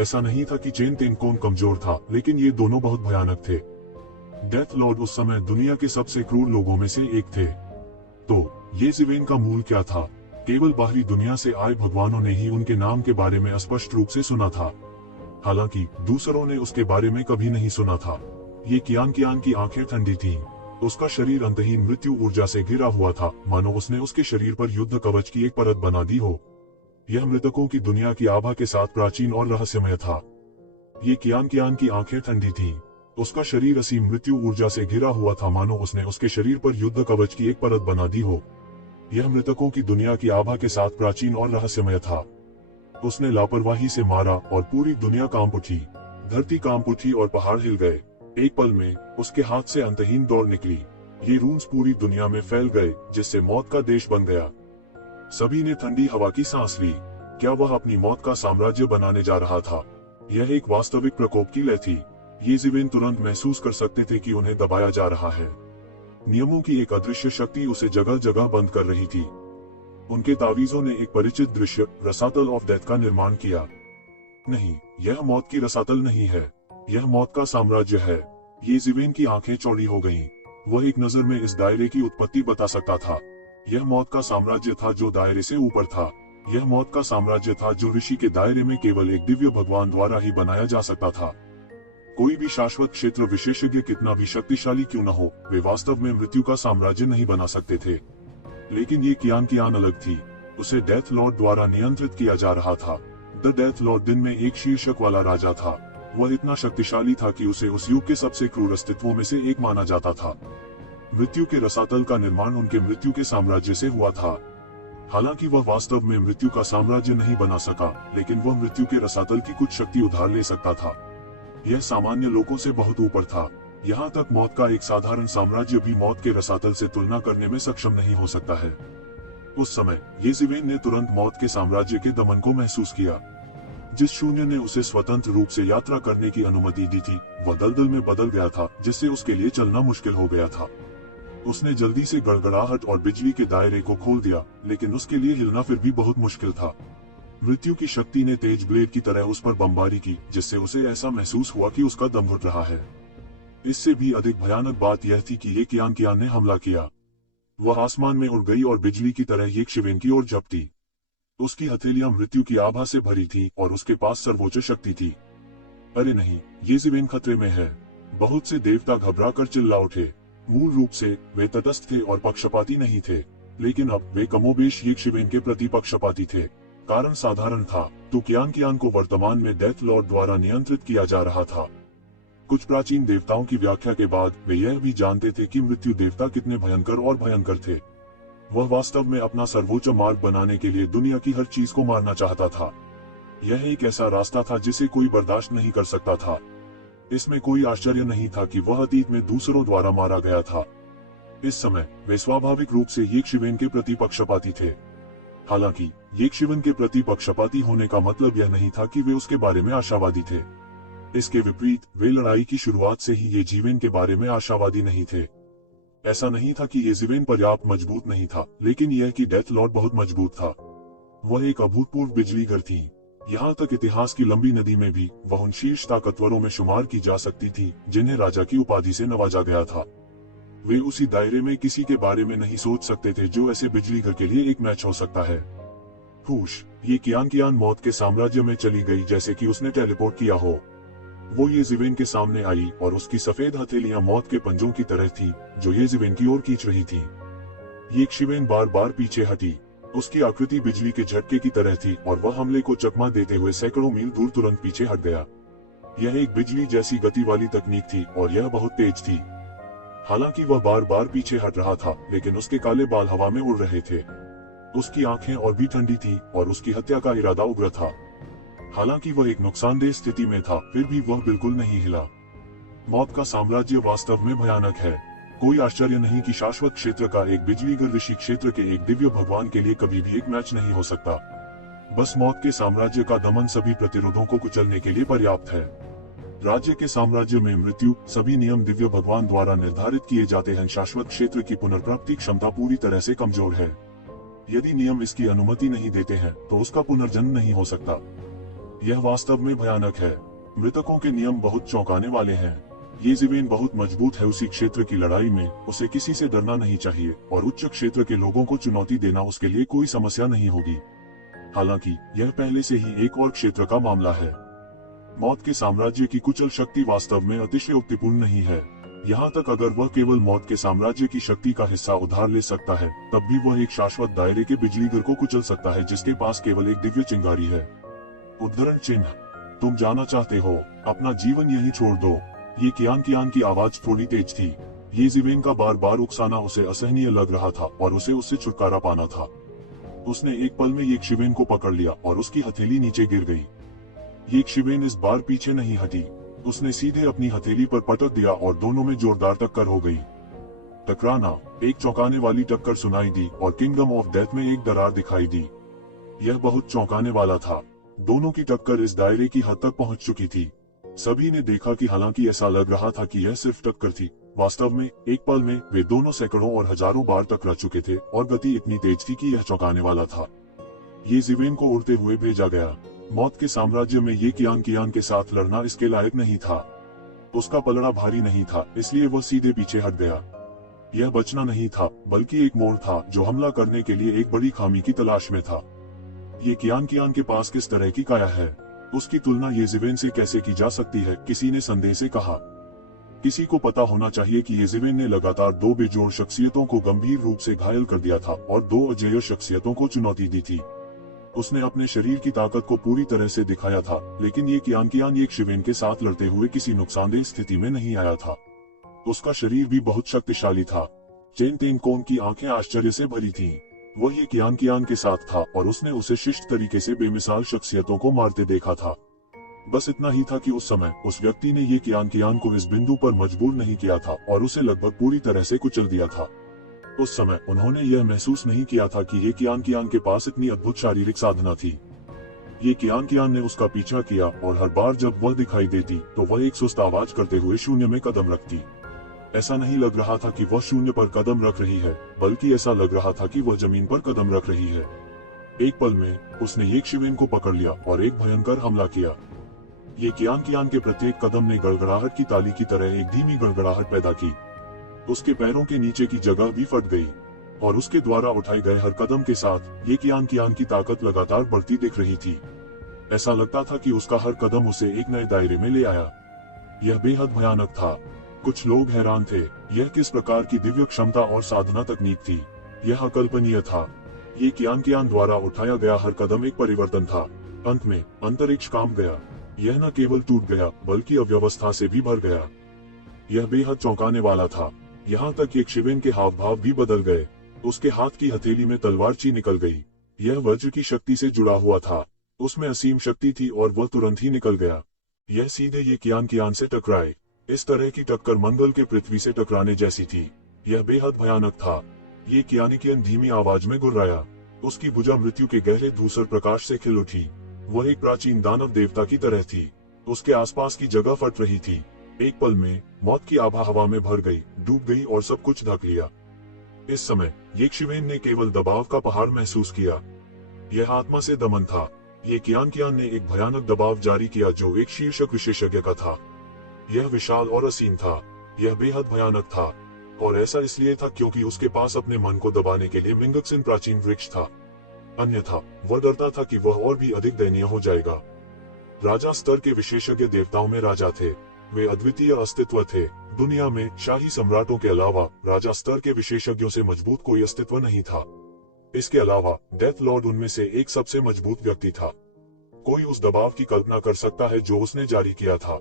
ऐसा नहीं था कि चेन तेंगकोंग कमजोर था, लेकिन ये दोनों बहुत भयानक थे। डेथ लॉर्ड उस समय दुनिया के सबसे क्रूर लोगों में से एक थे। तो ये जीवेन का मूल क्या था? केवल बाहरी दुनिया से आए भगवानों ने ही उनके नाम के बारे में स्पष्ट रूप से सुना था। हालांकि दूसरों ने उसके बारे में कभी नहीं सुना था। ये कियान की आंखें ठंडी थीं। उसका शरीर अंतहीन मृत्यु ऊर्जा से घिरा हुआ था, मानो उसने उसके शरीर पर युद्ध कवच की एक परत बना दी हो। यह मृतकों की दुनिया की आभा के साथ प्राचीन और रहस्यमय था। ये कियान की आंखें ठंडी थीं। उसका शरीर असीम मृत्यु ऊर्जा से घिरा हुआ था, मानो उसने उसके शरीर पर युद्ध कवच की एक परत बना दी हो। यह मृतकों की दुनिया की आभा के साथ प्राचीन और रहस्यमय था। उसने लापरवाही से मारा और पूरी दुनिया कांप उठी। धरती कांप उठी और पहाड़ हिल गए। एक पल में उसके हाथ से अंतहीन दौड़ निकली। ये रून्स पूरी दुनिया में फैल गए, जिससे मौत का देश बन गया। सभी ने ठंडी हवा की सांस ली। क्या वह अपनी मौत का साम्राज्य बनाने जा रहा था? यह एक वास्तविक प्रकोप की लय थी। ये जीवेन तुरंत महसूस कर सकते थे कि उन्हें दबाया जा रहा है। नियमों की एक अदृश्य शक्ति उसे जगह जगह बंद कर रही थी। उनके तावीजों ने एक परिचित दृश्य, रसातल ऑफ डेथ का निर्माण किया। नहीं, यह मौत की रसातल नहीं है, यह मौत का साम्राज्य है। ये जीवेन की आंखें चौड़ी हो गईं। वह एक नजर में इस दायरे की उत्पत्ति बता सकता था। यह मौत का साम्राज्य था जो दायरे से ऊपर था। यह मौत का साम्राज्य था जो ऋषि के दायरे में केवल एक दिव्य भगवान द्वारा ही बनाया जा सकता था। कोई भी शाश्वत क्षेत्र विशेषज्ञ कितना भी शक्तिशाली क्यों न हो, वे वास्तव में मृत्यु का साम्राज्य नहीं बना सकते थे। लेकिन ये कियान अलग थी। उसे डेथ लॉर्ड द्वारा नियंत्रित किया जा रहा था। द डेथ लॉर्ड दिन में एक शीर्षक वाला राजा था। वह इतना शक्तिशाली था कि उसे उस युग के सबसे क्रूर अस्तित्वों में से एक माना जाता था। मृत्यु के रसातल का निर्माण उनके मृत्यु के साम्राज्य से हुआ था। हालांकि वह वास्तव में मृत्यु का साम्राज्य नहीं बना सका, लेकिन वह मृत्यु के रसातल की कुछ शक्ति उधार ले सकता था। यह सामान्य लोगों से बहुत ऊपर था। यहाँ तक मौत का एक साधारण साम्राज्य भी मौत के रसातल से तुलना करने में सक्षम नहीं हो सकता है। उस समय ये जीवेन ने तुरंत मौत के साम्राज्य के दमन को महसूस किया। जिस शून्य ने उसे स्वतंत्र रूप से यात्रा करने की अनुमति दी थी, वह दलदल में बदल गया था, जिससे उसके लिए चलना मुश्किल हो गया था। उसने जल्दी से गड़गड़ाहट और बिजली के दायरे को खोल दिया, लेकिन उसके लिए हिलना फिर भी बहुत मुश्किल था। मृत्यु की शक्ति ने तेज ब्लेड की तरह उस पर बमबारी की, जिससे उसे ऐसा महसूस हुआ कि उसका दम घुट रहा है। इससे भी अधिक भयानक बात यह थी कि ये कियान ने हमला किया। वह आसमान में उड़ गई और बिजली की तरह ये शिवेन की ओर झपटी। उसकी हथेलियां मृत्यु की आभा से भरी थी और उसके पास सर्वोच्च शक्ति थी। अरे नहीं, ये शिवेन खतरे में है। बहुत से देवता घबरा कर चिल्ला उठे। मूल रूप से वे तटस्थ थे और पक्षपाती नहीं थे, लेकिन अब वे कमोबेश ये शिवेन के प्रति पक्षपाती थे। कारण साधारण था, तो कियान को वर्तमान में डेथ लॉर्ड द्वारा नियंत्रित किया जा रहा था। कुछ प्राचीन देवताओं की व्याख्या के बाद वे यह भी जानते थे कि मृत्यु देवता कितने भयंकर और भयंकर थे। वह वास्तव में अपना सर्वोच्च मार्ग बनाने के लिए दुनिया की हर चीज को मारना चाहता था। यह एक ऐसा रास्ता था जिसे कोई बर्दाश्त नहीं कर सकता था। इसमें कोई आश्चर्य नहीं था कि वह अतीत में दूसरों द्वारा मारा गया था। इस समय वे स्वाभाविक रूप से ये शिवेन के प्रति पक्षपाती थे। हालांकि ये शिवेन के प्रति पक्षपाती होने का मतलब यह नहीं था कि वे उसके बारे में आशावादी थे। इसके विपरीत वे लड़ाई की शुरुआत से ही ये जीवेन के बारे में आशावादी नहीं थे। ऐसा नहीं था कि ये जीवेन पर्याप्त मजबूत नहीं था, लेकिन यह कि डेथ लॉर्ड बहुत मजबूत था। वह एक अभूतपूर्व बिजलीघर थी। यहाँ तक इतिहास की लंबी नदी में भी वह उन शीर्ष ताकतवरों में शुमार की जा सकती थी जिन्हें राजा की उपाधि से नवाजा गया था। वे उसी दायरे में किसी के बारे में नहीं सोच सकते थे जो ऐसे बिजलीघर के लिए एक मैच हो सकता है। हुश, ये कियान मौत के साम्राज्य में चली गई जैसे कि उसने टेलीपोर्ट किया हो। वो ये जीवेन के सामने आई और उसकी सफेद हथेलियां मौत के पंजों की तरह थी जो ये जीवेन की ओर खींच रही थी। ये शिवेन बार बार पीछे हटी। उसकी आकृति बिजली के झटके की तरह थी और वह हमले को चकमा देते हुए सैकड़ों मील दूर तुरंत पीछे हट गया। यह एक बिजली जैसी गति वाली तकनीक थी और यह बहुत तेज थी। हालांकि वह बार बार पीछे हट रहा था, लेकिन उसके काले बाल हवा में उड़ रहे थे। उसकी आंखें और भी ठंडी थी और उसकी हत्या का इरादा उग्र था। हालांकि वह एक नुकसानदेह स्थिति में था, फिर भी वह बिल्कुल नहीं हिला। मौत का साम्राज्य वास्तव में भयानक है। कोई आश्चर्य नहीं कि शाश्वत क्षेत्र का एक बिजलीघर ऋषि क्षेत्र के एक दिव्य भगवान के लिए कभी भी एक मैच नहीं हो सकता। बस मौत के साम्राज्य का दमन सभी प्रतिरोधों को कुचलने के लिए पर्याप्त है। राज्य के साम्राज्य में मृत्यु, सभी नियम दिव्य भगवान द्वारा निर्धारित किए जाते हैं। शाश्वत क्षेत्र की पुनर्प्राप्ति क्षमता पूरी तरह से कमजोर है। यदि नियम इसकी अनुमति नहीं देते हैं तो उसका पुनर्जन्म नहीं हो सकता। यह वास्तव में भयानक है। मृतकों के नियम बहुत चौंकाने वाले हैं। ये जीवेन बहुत मजबूत है। उसी क्षेत्र की लड़ाई में उसे किसी से डरना नहीं चाहिए और उच्च क्षेत्र के लोगों को चुनौती देना उसके लिए कोई समस्या नहीं होगी। हालांकि यह पहले से ही एक और क्षेत्र का मामला है। मौत के साम्राज्य की कुचल शक्ति वास्तव में अतिशयोक्तिपूर्ण नहीं है। यहाँ तक अगर वह केवल मौत के साम्राज्य की शक्ति का हिस्सा उधार ले सकता है, तब भी वह एक शाश्वत दायरे के बिजलीघर को कुचल सकता है जिसके पास केवल एक दिव्य चिंगारी है। उद्धरण चिन्ह, तुम जाना चाहते हो, अपना जीवन यही छोड़ दो। ये कियान की आवाज थोड़ी तेज थी। ये जीवेन का बार बार उकसाना उसे असहनीय लग रहा था और उसे उससे छुटकारा पाना था। उसने एक पल में ये शिवेन को पकड़ लिया और उसकी हथेली नीचे गिर गई। ये शिवेन इस बार पीछे नहीं हटी। उसने सीधे अपनी हथेली पर पटक दिया और दोनों में जोरदार टक्कर हो गई। टकराना, एक चौंकाने वाली टक्कर सुनाई दी और किंगडम ऑफ डेथ में एक दरार दिखाई दी। यह बहुत चौंकाने वाला था। दोनों की टक्कर इस दायरे की हद तक पहुंच चुकी थी। सभी ने देखा कि हालांकि ऐसा लग रहा था कि यह सिर्फ टक्कर थी, वास्तव में एक पल में वे दोनों सैकड़ों और हजारों बार टकरा चुके थे और गति इतनी तेज थी कि यह चौंकाने वाला था। ये जीवेन को उड़ते हुए भेजा गया। मौत के साम्राज्य में ये कियान के साथ लड़ना इसके लायक नहीं था। उसका पलड़ा भारी नहीं था, इसलिए वह सीधे पीछे हट गया। यह बचना नहीं था, बल्कि एक मोड़ था जो हमला करने के लिए एक बड़ी खामी की तलाश में था। ये कियान के पास किस तरह की काया है, उसकी तुलना ये जीवेन से कैसे की जा सकती है, किसी ने संदेह से कहा। किसी को पता होना चाहिए कि ये जीवेन ने लगातार दो बेजोड़ शख्सियतों को गंभीर रूप से घायल कर दिया था और दो अजेय शख्सियतों को चुनौती दी थी। उसने अपने शरीर की ताकत को पूरी तरह से दिखाया था, लेकिन ये कियान एक शिवेन के साथ लड़ते हुए किसी नुकसानदेह स्थिति में नहीं आया था। उसका शरीर भी बहुत शक्तिशाली था। चेन तेंगकोंग की आंखें आश्चर्य से भरी थीं। वह ये कियान के साथ था और उसने उसे शिष्ट तरीके से बेमिसाल शख्सियतों को मारते देखा था। बस इतना ही था कि उस समय उस व्यक्ति ने ये कियान को इस बिंदु पर मजबूर नहीं किया था और उसे लगभग पूरी तरह से कुचल दिया था। उस समय उन्होंने यह महसूस नहीं किया था कि ये कियान के पास इतनी अद्भुत शारीरिक साधना थी। ये कियान ने उसका पीछा किया और हर बार जब वह दिखाई देती तो वह एक सुस्त आवाज करते हुए शून्य में कदम रखती। ऐसा नहीं लग रहा था कि वह शून्य पर कदम रख रही है, बल्कि ऐसा लग रहा था कि वह जमीन पर कदम रख रही है। एक पल में उसने येशिवेन को पकड़ लिया और एक भयंकर हमला किया। ये कियान के प्रत्येक कदम ने गड़गड़ाहट की ताली की तरह एक धीमी गड़गड़ाहट पैदा की। उसके पैरों के नीचे की जगह भी फट गई और उसके द्वारा उठाए गए हर कदम के साथ ये कियान की ताकत लगातार बढ़ती दिख रही थी। ऐसा लगता था कि उसका हर कदम उसे एक नए दायरे में ले आया। यह बेहद भयानक था। कुछ लोग हैरान थे, यह किस प्रकार की दिव्य क्षमता और साधना तकनीक थी। यह अकल्पनीय था। ये कियान द्वारा उठाया गया हर कदम एक परिवर्तन था। अंत में अंतरिक्ष कांप गया। यह न केवल टूट गया बल्कि अव्यवस्था से भी भर गया। यह बेहद चौंकाने वाला था। यहाँ तक येशिवेन के हाव भाव भी बदल गए। उसके हाथ की हथेली में तलवारची निकल गई। यह वज्र की शक्ति से जुड़ा हुआ था। उसमें असीम शक्ति थी और वह तुरंत ही निकल गया। यह सीधे ये कियान से टकराए। इस तरह की टक्कर मंगल के पृथ्वी से टकराने जैसी थी। यह बेहद भयानक था। ये कियान धीमी आवाज में गुर्राया। उसकी भुजा मृत्यु के गहरे धूसर प्रकाश से खिल उठी। वह एक प्राचीन दानव देवता की तरह थी। उसके आसपास की जगह फट रही थी। एक पल में मौत की आभा हवा में भर गई, डूब गई और सब कुछ ढक लिया। इस समय येशिवेन ने केवल दबाव का पहाड़ महसूस किया। यह आत्मा से दमन था। ये कियान ने एक भयानक दबाव जारी किया जो एक शीर्षक विशेषज्ञ का था। यह विशाल और असीम था। यह बेहद भयानक था और ऐसा इसलिए था क्योंकि उसके पास अपने मन को दबाने के लिए मिंगक्सिन प्राचीन वृक्ष था। अन्यथा वह डरता था कि वह और भी अधिक दयनीय हो जाएगा। राजा स्तर के विशेषज्ञ देवताओं में राजा थे। वे अद्वितीय अस्तित्व थे। दुनिया में शाही सम्राटों के अलावा राजा स्तर के विशेषज्ञों से मजबूत कोई अस्तित्व नहीं था। इसके अलावा डेथ लॉर्ड उनमें से एक सबसे मजबूत व्यक्ति था। कोई उस दबाव की कल्पना कर सकता है जो उसने जारी किया था।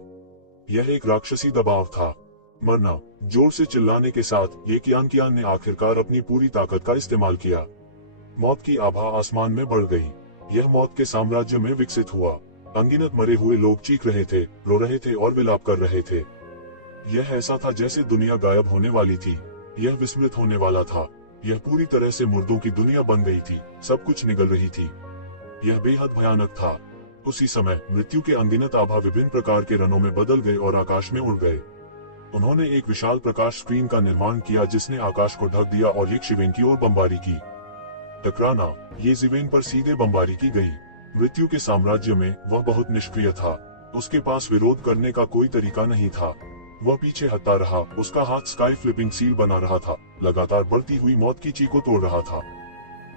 यह एक राक्षसी दबाव था। मरना। जोर से चिल्लाने के साथ ये कियान ने आखिरकार अपनी पूरी ताकत का इस्तेमाल किया। मौत की आभा आसमान में बढ़ गई। यह मौत के साम्राज्य में विकसित हुआ। अनगिनत मरे हुए लोग चीख रहे थे, रो रहे थे और विलाप कर रहे थे। यह ऐसा था जैसे दुनिया गायब होने वाली थी। यह विस्मृत होने वाला था। यह पूरी तरह से मुर्दों की दुनिया बन गई थी। सब कुछ निगल रही थी। यह बेहद भयानक था। उसी समय मृत्यु के अनगिनत आभा विभिन्न प्रकार के रनों में बदल गए और आकाश में उड़ गए। उन्होंने एक विशाल प्रकाश स्क्रीन का निर्माण किया जिसने आकाश को ढक दिया और येशिवेन की ओर बमबारी की। टकराना। येशिवेन पर सीधे बमबारी की गई। मृत्यु के साम्राज्य में वह बहुत निष्क्रिय था। उसके पास विरोध करने का कोई तरीका नहीं था। वह पीछे हटता रहा। उसका हाथ स्काई फ्लिपिंग सील बना रहा था, लगातार बढ़ती हुई मौत की चीख को तोड़ रहा था।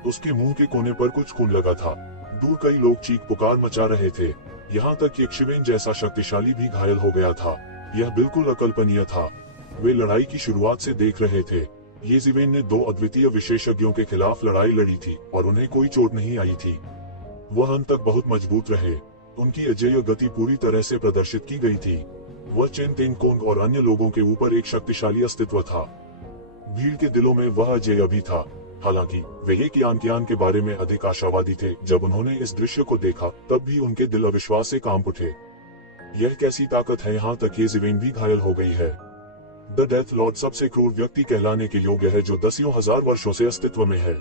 उसके मुंह के कोने पर कुछ खून लगा था। दूर कई लोग चीख पुकार मचा रहे थे। यहाँ तक येशिवेन जैसा शक्तिशाली भी घायल हो गया था। यह बिल्कुल अकल्पनीय था। वे लड़ाई की शुरुआत से देख रहे थे। येशिवेन ने दो अद्वितीय विशेषज्ञों के खिलाफ लड़ाई लड़ी थी और उन्हें कोई चोट नहीं आई थी। वह अंत तक बहुत मजबूत रहे। उनकी अजेय गति पूरी तरह से प्रदर्शित की गई थी। वह चेन तेंगकोंग और अन्य लोगों के ऊपर एक शक्तिशाली अस्तित्व था। भीड़ के दिलों में वह अजेय भी था। हालांकि वे ये कियान के बारे में अधिक आशावादी थे। जब उन्होंने इस दृश्य को देखा तब भी उनके दिल अविश्वास से कांप उठे। यह कैसी ताकत है। यहाँ तक येशिवेन भी घायल हो गई है। द डेथ लॉर्ड सबसे क्रूर व्यक्ति कहलाने के योग्य है जो दसियों हजार वर्षों से अस्तित्व में है।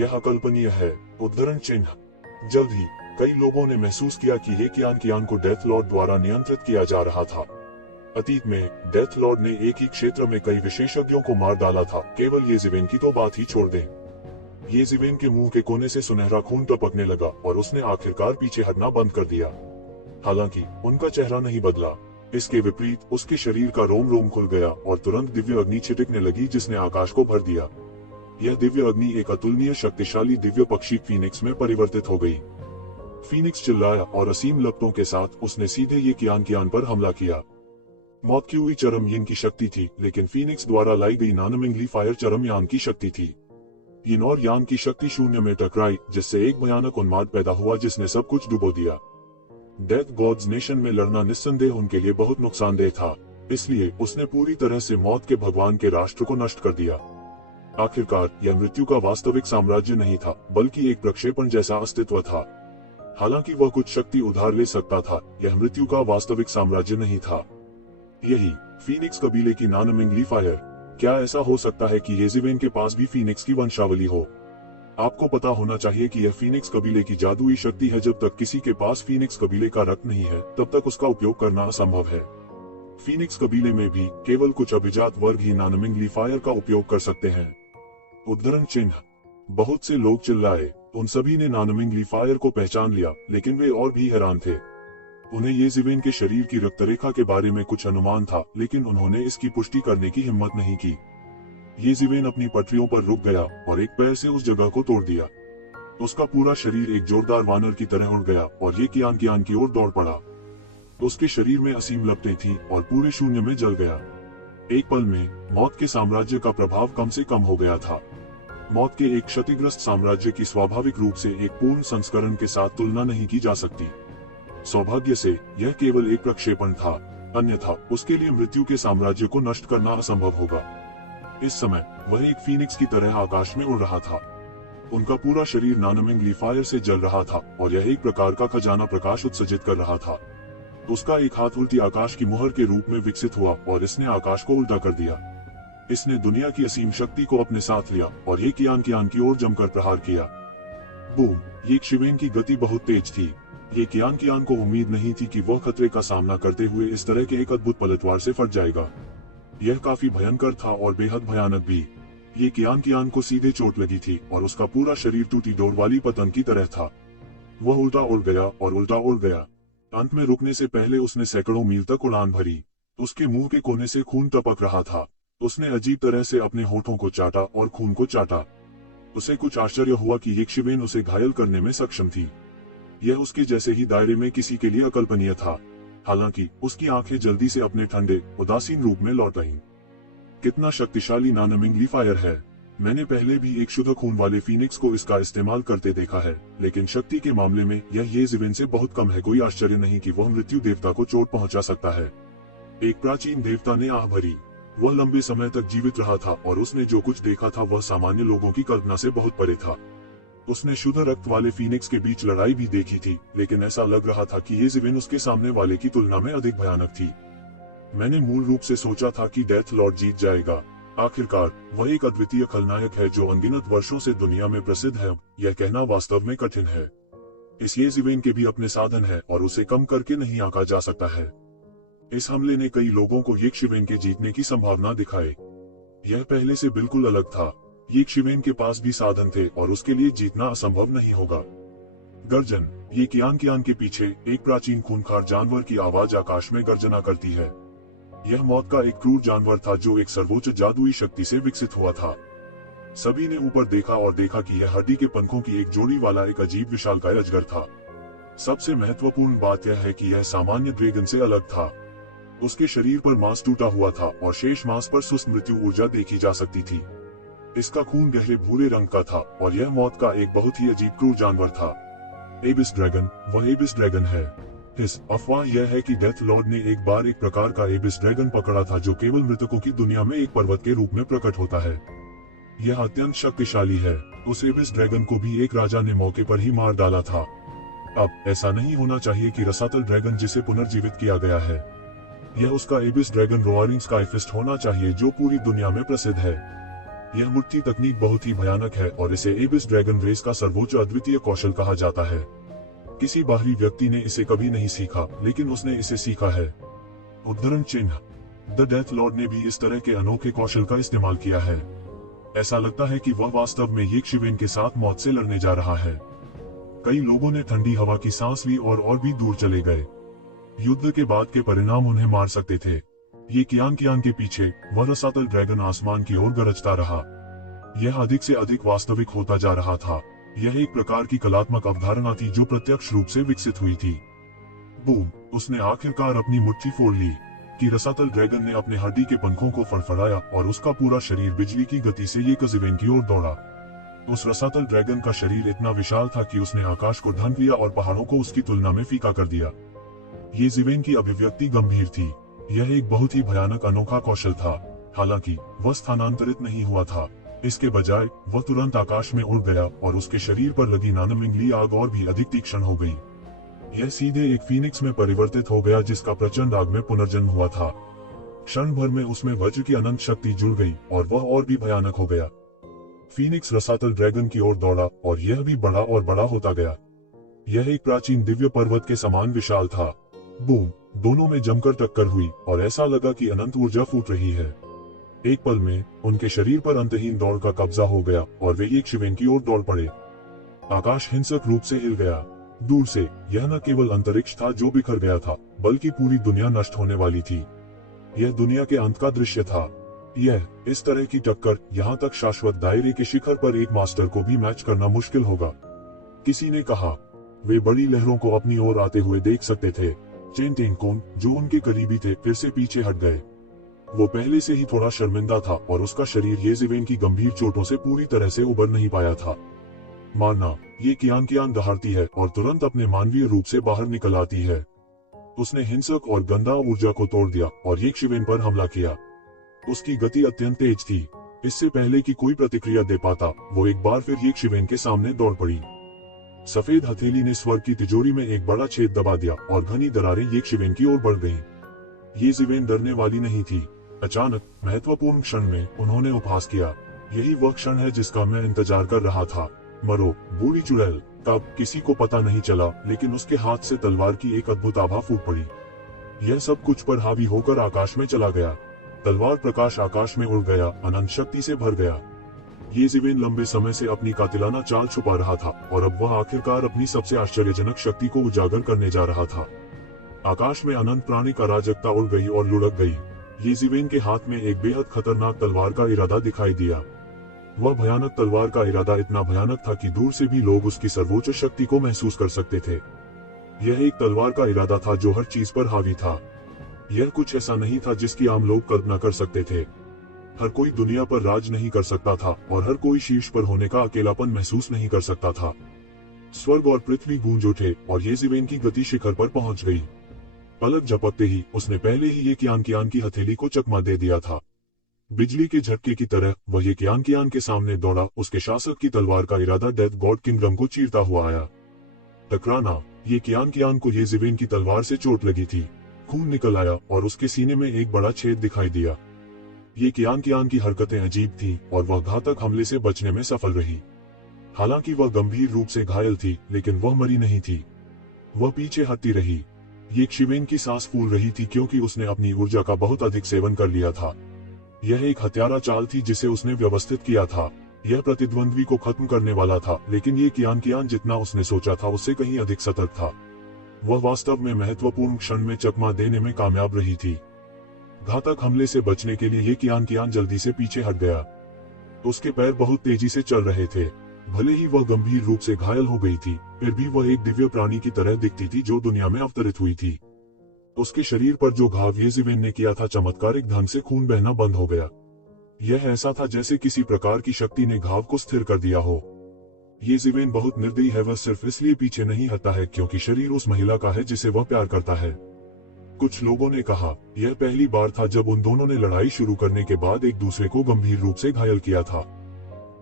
यह अकल्पनीय है। उद्धरण चिन्ह। जल्द ही कई लोगों ने महसूस किया कि ये कियान को डेथ लॉर्ड द्वारा नियंत्रित किया जा रहा था। अतीत में डेथ लॉर्ड ने एक ही क्षेत्र में कई विशेषज्ञों को मार डाला था। केवल येशिवेन की तो बात ही छोड़ दें। येशिवेन के मुंह के कोने से सुनहरा खून टपकने लगा और उसने आखिरकार पीछे हटना बंद कर दिया। हालांकि उनका चेहरा नहीं बदला। इसके विपरीत उसके शरीर का रोम रोम खुल गया और तुरंत दिव्य अग्नि छिटकने लगी जिसने आकाश को भर दिया। यह दिव्य अग्नि एक अतुलनीय शक्तिशाली दिव्य पक्षी फीनिक्स में परिवर्तित हो गई। फीनिक्स चिल्लाया और असीम लपटों के साथ उसने सीधे ये कियान पर हमला किया। मौत की हुई चरम यिन की शक्ति थी, लेकिन फीनिक्स द्वारा लाई गई नानमिंगली फायर चरम यान की शक्ति थी। यिन और यान की शक्ति शून्य में टकराई, जिससे एक भयानक उन्माद पैदा हुआ जिसने सब कुछ डुबो दिया। डेथ गॉड्स नेशन में लड़ना निस्संदेह उनके लिए बहुत नुकसानदेह था, इसलिए उसने पूरी तरह से मौत के भगवान के राष्ट्र को नष्ट कर दिया। आखिरकार यह मृत्यु का वास्तविक साम्राज्य नहीं था, बल्कि एक प्रक्षेपण जैसा अस्तित्व था। हालांकि वह कुछ शक्ति उधार ले सकता था, यह मृत्यु का वास्तविक साम्राज्य नहीं था। यही फीनिक्स कबीले की नानमिंगली फायर। क्या ऐसा हो सकता है कि येशिवेन के पास भी फीनिक्स की वंशावली हो? आपको पता होना चाहिए कि यह फीनिक्स कबीले की जादुई शक्ति है। जब तक किसी के पास फीनिक्स कबीले का रक्त नहीं है, तब तक उसका उपयोग करना असंभव है। फीनिक्स कबीले में भी केवल कुछ अभिजात वर्ग ही नानमिंगली फायर का उपयोग कर सकते हैं। उद्धरण चिन्ह। बहुत से लोग चिल्लाए। उन सभी ने नानमिंगली फायर को पहचान लिया, लेकिन वे और भी हैरान थे। उन्हें ये जिवेन के शरीर की रक्तरेखा के बारे में कुछ अनुमान था, लेकिन उन्होंने इसकी पुष्टि करने की हिम्मत नहीं की। ये जिवेन अपनी पटरियों पर रुक गया और एक पैर से उस जगह को तोड़ दिया। उसका पूरा शरीर एक जोरदार वानर की तरह उड़ गया और ये कियान की ओर दौड़ पड़ा। उसके शरीर में असीम लपटें थीं और पूरे शून्य में जल गया। एक पल में मौत के साम्राज्य का प्रभाव कम से कम हो गया था। मौत के एक क्षतिग्रस्त साम्राज्य की स्वाभाविक रूप से एक पूर्ण संस्करण के साथ तुलना नहीं की जा सकती। सौभाग्य से यह केवल एक प्रक्षेपण था, अन्यथा उसके लिए मृत्यु के साम्राज्य को नष्ट करना असंभव होगा। इस समय वह एक फीनिक्स की तरह आकाश में उड़ रहा था। उनका पूरा शरीर नानमिंगली फायर से जल रहा था और यह एक प्रकार का खजाना प्रकाश उत्सर्जित कर रहा था। उसका एक हाथ उल्टी आकाश की मुहर के रूप में विकसित हुआ और इसने आकाश को उल्टा कर दिया। इसने दुनिया की असीम शक्ति को अपने साथ लिया और ये कियान की ओर जमकर प्रहार किया। बूम! ये शिवेन की गति बहुत तेज थी। ये कियान को उम्मीद नहीं थी कि वह खतरे का सामना करते हुए इस तरह के एक अद्भुत पलटवार से फट जाएगा। यह काफी भयंकर था और बेहद भयानक भी। ये कियान को सीधे चोट लगी थी और उसका पूरा शरीर टूटी डोर वाली पतंग की तरह था। वह उल्टा उड़ गया और उल्टा उड़ गया। अंत में रुकने से पहले उसने सैकड़ों मील तक उड़ान भरी। उसके मुंह के कोने से खून टपक रहा था। उसने अजीब तरह से अपने होठों को चाटा और खून को चाटा। उसे कुछ आश्चर्य हुआ कि यक्षिवेन उसे घायल करने में सक्षम थी। यह उसके जैसे ही दायरे में किसी के लिए अकल्पनीय था। हालांकि उसकी आंखें जल्दी से अपने ठंडे, उदासीन रूप में लौट आईं। कितना शक्तिशाली नानमिंगली फायर है। मैंने पहले भी एक शुद्ध खून वाले फीनिक्स को इसका इस्तेमाल करते देखा है, लेकिन शक्ति के मामले में यह ये जिवेन से बहुत कम है। कोई आश्चर्य नहीं कि वह मृत्यु देवता को चोट पहुंचा सकता है। एक प्राचीन देवता ने आह भरी। वह लंबे समय तक जीवित रहा था और उसने जो कुछ देखा था वह सामान्य लोगों की कल्पना से बहुत परे था। उसने शुद्ध रक्त वाले फीनिक्स के बीच लड़ाई भी देखी थी, लेकिन ऐसा लग रहा था कि ये जिवेन उसके सामने वाले की तुलना में अधिक भयानक थी। मैंने मूल रूप से सोचा था कि डेथ लॉर्ड जीत जाएगा। आखिरकार वह एक अद्वितीय खलनायक है जो अनगिनत वर्षों से दुनिया में प्रसिद्ध है। यह कहना वास्तव में कठिन है। इस ये जिवेन के भी अपने साधन है और उसे कम करके नहीं आंका जा सकता है। इस हमले ने कई लोगों को यक्षिवेन के जीतने की संभावना दिखाई। यह पहले से बिल्कुल अलग था। यक्षिवेन के पास भी साधन थे और उसके लिए जीतना असंभव नहीं होगा। गर्जन। ये कियान के पीछे एक प्राचीन खूंखार जानवर की आवाज आकाश में गर्जना करती है। यह मौत का एक क्रूर जानवर था जो एक सर्वोच्च जादुई शक्ति से विकसित हुआ था। सभी ने ऊपर देखा और देखा कि यह हड्डी के पंखों की एक जोड़ी वाला एक अजीब विशालकाय अजगर था। सबसे महत्वपूर्ण बात यह है कि यह सामान्य ड्रैगन से अलग था। उसके शरीर पर मांस टूटा हुआ था और शेष मांस पर सुस्त मृत्यु ऊर्जा देखी जा सकती थी। इसका खून गहरे भूरे रंग का था और यह मौत का एक बहुत ही अजीब क्रूर जानवर था। एबिस ड्रैगन। वह एबिस ड्रैगन है। इस अफवाह यह है कि डेथ लॉर्ड ने एक बार एक प्रकार का एबिस ड्रैगन पकड़ा था जो केवल मृतकों की दुनिया में एक पर्वत के रूप में प्रकट होता है। यह अत्यंत शक्तिशाली है। उस एबिस ड्रैगन को भी एक राजा ने मौके पर ही मार डाला था। अब ऐसा नहीं होना चाहिए कि रसातल ड्रैगन जिसे पुनर्जीवित किया गया है, यह उसका एबिस ड्रैगन रोआरिंग स्काईफिस्ट होना चाहिए जो पूरी दुनिया में प्रसिद्ध है। यह मुट्ठी तकनीक बहुत ही भयानक है और इसे एबिस ड्रैगन रेस का सर्वोच्च अद्वितीय कौशल कहा जाता है। किसी बाहरी व्यक्ति ने इसे कभी नहीं सीखा, लेकिन उसने इसे सीखा है। उद्धरण चिन्ह। द डेथ लॉर्ड ने भी इस तरह के अनोखे कौशल का इस्तेमाल किया है। ऐसा लगता है कि वह वास्तव में यक्षिवेन के साथ मौत से लड़ने जा रहा है। कई लोगों ने ठंडी हवा की सांस ली और भी दूर चले गए। युद्ध के बाद के परिणाम उन्हें मार सकते थे। ये कियान के पीछे वह रसातल ड्रैगन आसमान की ओर गरजता रहा। यह अधिक से अधिक वास्तविक होता जा रहा था। यह एक प्रकार की कलात्मक अवधारणा थी जो प्रत्यक्ष रूप से विकसित हुई थी। बूम! उसने आखिरकार अपनी मुट्ठी फोड़ ली कि रसातल ड्रैगन ने अपने हड्डी के पंखों को फड़फड़ाया और उसका पूरा शरीर बिजली की गति से ये जिवेन की ओर दौड़ा। उस रसातल ड्रैगन का शरीर इतना विशाल था कि उसने आकाश को ढक लिया और पहाड़ों को उसकी तुलना में फीका कर दिया। ये जिवेन की अभिव्यक्ति गंभीर थी। यह एक बहुत ही भयानक अनोखा कौशल था। हालांकि वह स्थानांतरित नहीं हुआ था। इसके बजाय वह तुरंत आकाश में उड़ गया और उसके शरीर पर लगी नानमिंगली आग और भी अधिक तीक्ष्ण हो गई। यह सीधे एक फीनिक्स में परिवर्तित हो गया जिसका प्रचंड आग में पुनर्जन्म हुआ था। क्षण भर में उसमें वज्र की अनंत शक्ति जुड़ गई और वह और भी भयानक हो गया। फीनिक्स रसातल ड्रैगन की ओर दौड़ा और यह भी बड़ा और बड़ा होता गया। यह एक प्राचीन दिव्य पर्वत के समान विशाल था। बूम! दोनों में जमकर टक्कर हुई और ऐसा लगा कि अनंत ऊर्जा फूट रही है। एक पल में उनके शरीर पर अंतहीन दौड़ का कब्जा हो गया और वे एक शिवेन की ओर दौड़ पड़े। आकाश हिंसक रूप से हिल गया। दूर से यह न केवल अंतरिक्ष था जो बिखर गया था, बल्कि पूरी दुनिया नष्ट होने वाली थी। यह दुनिया के अंत का दृश्य था। यह इस तरह की टक्कर यहाँ तक शाश्वत दायरे के शिखर पर एक मास्टर को भी मैच करना मुश्किल होगा। किसी ने कहा, वे बड़ी लहरों को अपनी ओर आते हुए देख सकते थे। चेन टेंगकोंग, जो उनके करीबी थे, फिर से पीछे हट गए। वो पहले से ही थोड़ा शर्मिंदा था और उसका शरीर ये जिवेन की गंभीर चोटों से पूरी तरह से उबर नहीं पाया था। मारना, ये कियान दहाड़ती है और तुरंत अपने मानवीय रूप से बाहर निकल आती है। उसने हिंसक और गंदा ऊर्जा को तोड़ दिया और ये शिवेन पर हमला किया। उसकी गति अत्यंत तेज थी। इससे पहले कि कोई प्रतिक्रिया दे पाता, वो एक बार फिर ये शिवेन के सामने दौड़ पड़ी। सफेद हथेली ने स्वर्ग की तिजोरी में एक बड़ा छेद दबा दिया और घनी दरारें ये शिवेन की ओर बढ़ गईं। ये जिवेन डरने वाली नहीं थी। अचानक महत्वपूर्ण क्षण में उन्होंने उपहास किया, यही वह क्षण है जिसका मैं इंतजार कर रहा था। मरो, बूढ़ी चुड़ैल। तब किसी को पता नहीं चला, लेकिन उसके हाथ से तलवार की एक अद्भुत आभा फूट पड़ी। यह सब कुछ पर हावी होकर आकाश में चला गया। तलवार प्रकाश आकाश में उड़ गया, अनंत शक्ति से भर गया। ये जिवेन लंबे समय से अपनी कातिलाना चाल छुपा रहा था और अब वह आखिरकार अपनी सबसे आश्चर्यजनक शक्ति को उजागर करने जा रहा था। आकाश में अनंत प्राणिक अराजकता उड़ गई और लुढ़क गई। ये जिवेन के हाथ में एक बेहद खतरनाक तलवार का इरादा दिखाई दिया। वह भयानक तलवार का इरादा इतना भयानक था कि दूर से भी लोग उसकी सर्वोच्च शक्ति को महसूस कर सकते थे। यह एक तलवार का इरादा था जो हर चीज पर हावी था। यह कुछ ऐसा नहीं था जिसकी आम लोग कल्पना कर सकते थे। हर कोई दुनिया पर राज नहीं कर सकता था और हर कोई शीर्ष पर होने का अकेलापन महसूस नहीं कर सकता था। स्वर्ग और पृथ्वी गूंज उठे और ये जिवेन की गति शिखर पर पहुंच गई। पलक झपकते ही उसने पहले ही ये कियान की हथेली को चकमा दे दिया था। बिजली के झटके की तरह वह ये कियान के सामने दौड़ा। उसके शासक की तलवार का इरादा डेथ गॉड किंगडम को चीरता हुआ आया। टकराना, ये कियान को ये जिवेन की तलवार से चोट लगी थी। खून निकल आया और उसके सीने में एक बड़ा छेद दिखाई दिया। ये कियान की हरकतें अजीब थीं और वह घातक हमले से बचने में सफल रही। हालांकि वह गंभीर रूप से घायल थी, लेकिन वह मरी नहीं थी। वह पीछे हटती रही। ये शिवेन की सांस फूल रही थी क्योंकि उसने अपनी ऊर्जा का बहुत अधिक सेवन कर लिया था। यह एक हत्यारा चाल थी जिसे उसने व्यवस्थित किया था। यह प्रतिद्वंद्वी को खत्म करने वाला था, लेकिन ये कियान जितना उसने सोचा था उससे कहीं अधिक सतर्क था। वह वास्तव में महत्वपूर्ण क्षण में चकमा देने में कामयाब रही थी। घातक हमले से बचने के लिए ये कियान जल्दी से पीछे हट गया। उसके पैर बहुत तेजी से चल रहे थे। भले ही वह गंभीर रूप से घायल हो गई थी, फिर भी वह एक दिव्य प्राणी की तरह दिखती थी जो दुनिया में अवतरित हुई थी। उसके शरीर पर जो घाव ये जिवेन ने किया था, चमत्कारिक ढंग से खून बहना बंद हो गया। यह ऐसा था जैसे किसी प्रकार की शक्ति ने घाव को स्थिर कर दिया हो। ये जिवेन बहुत निर्दयी है। वह सिर्फ इसलिए पीछे नहीं हटता है क्योंकि शरीर उस महिला का है जिसे वह प्यार करता है। कुछ लोगों ने कहा, यह पहली बार था जब उन दोनों ने लड़ाई शुरू करने के बाद एक दूसरे को गंभीर रूप से घायल किया था।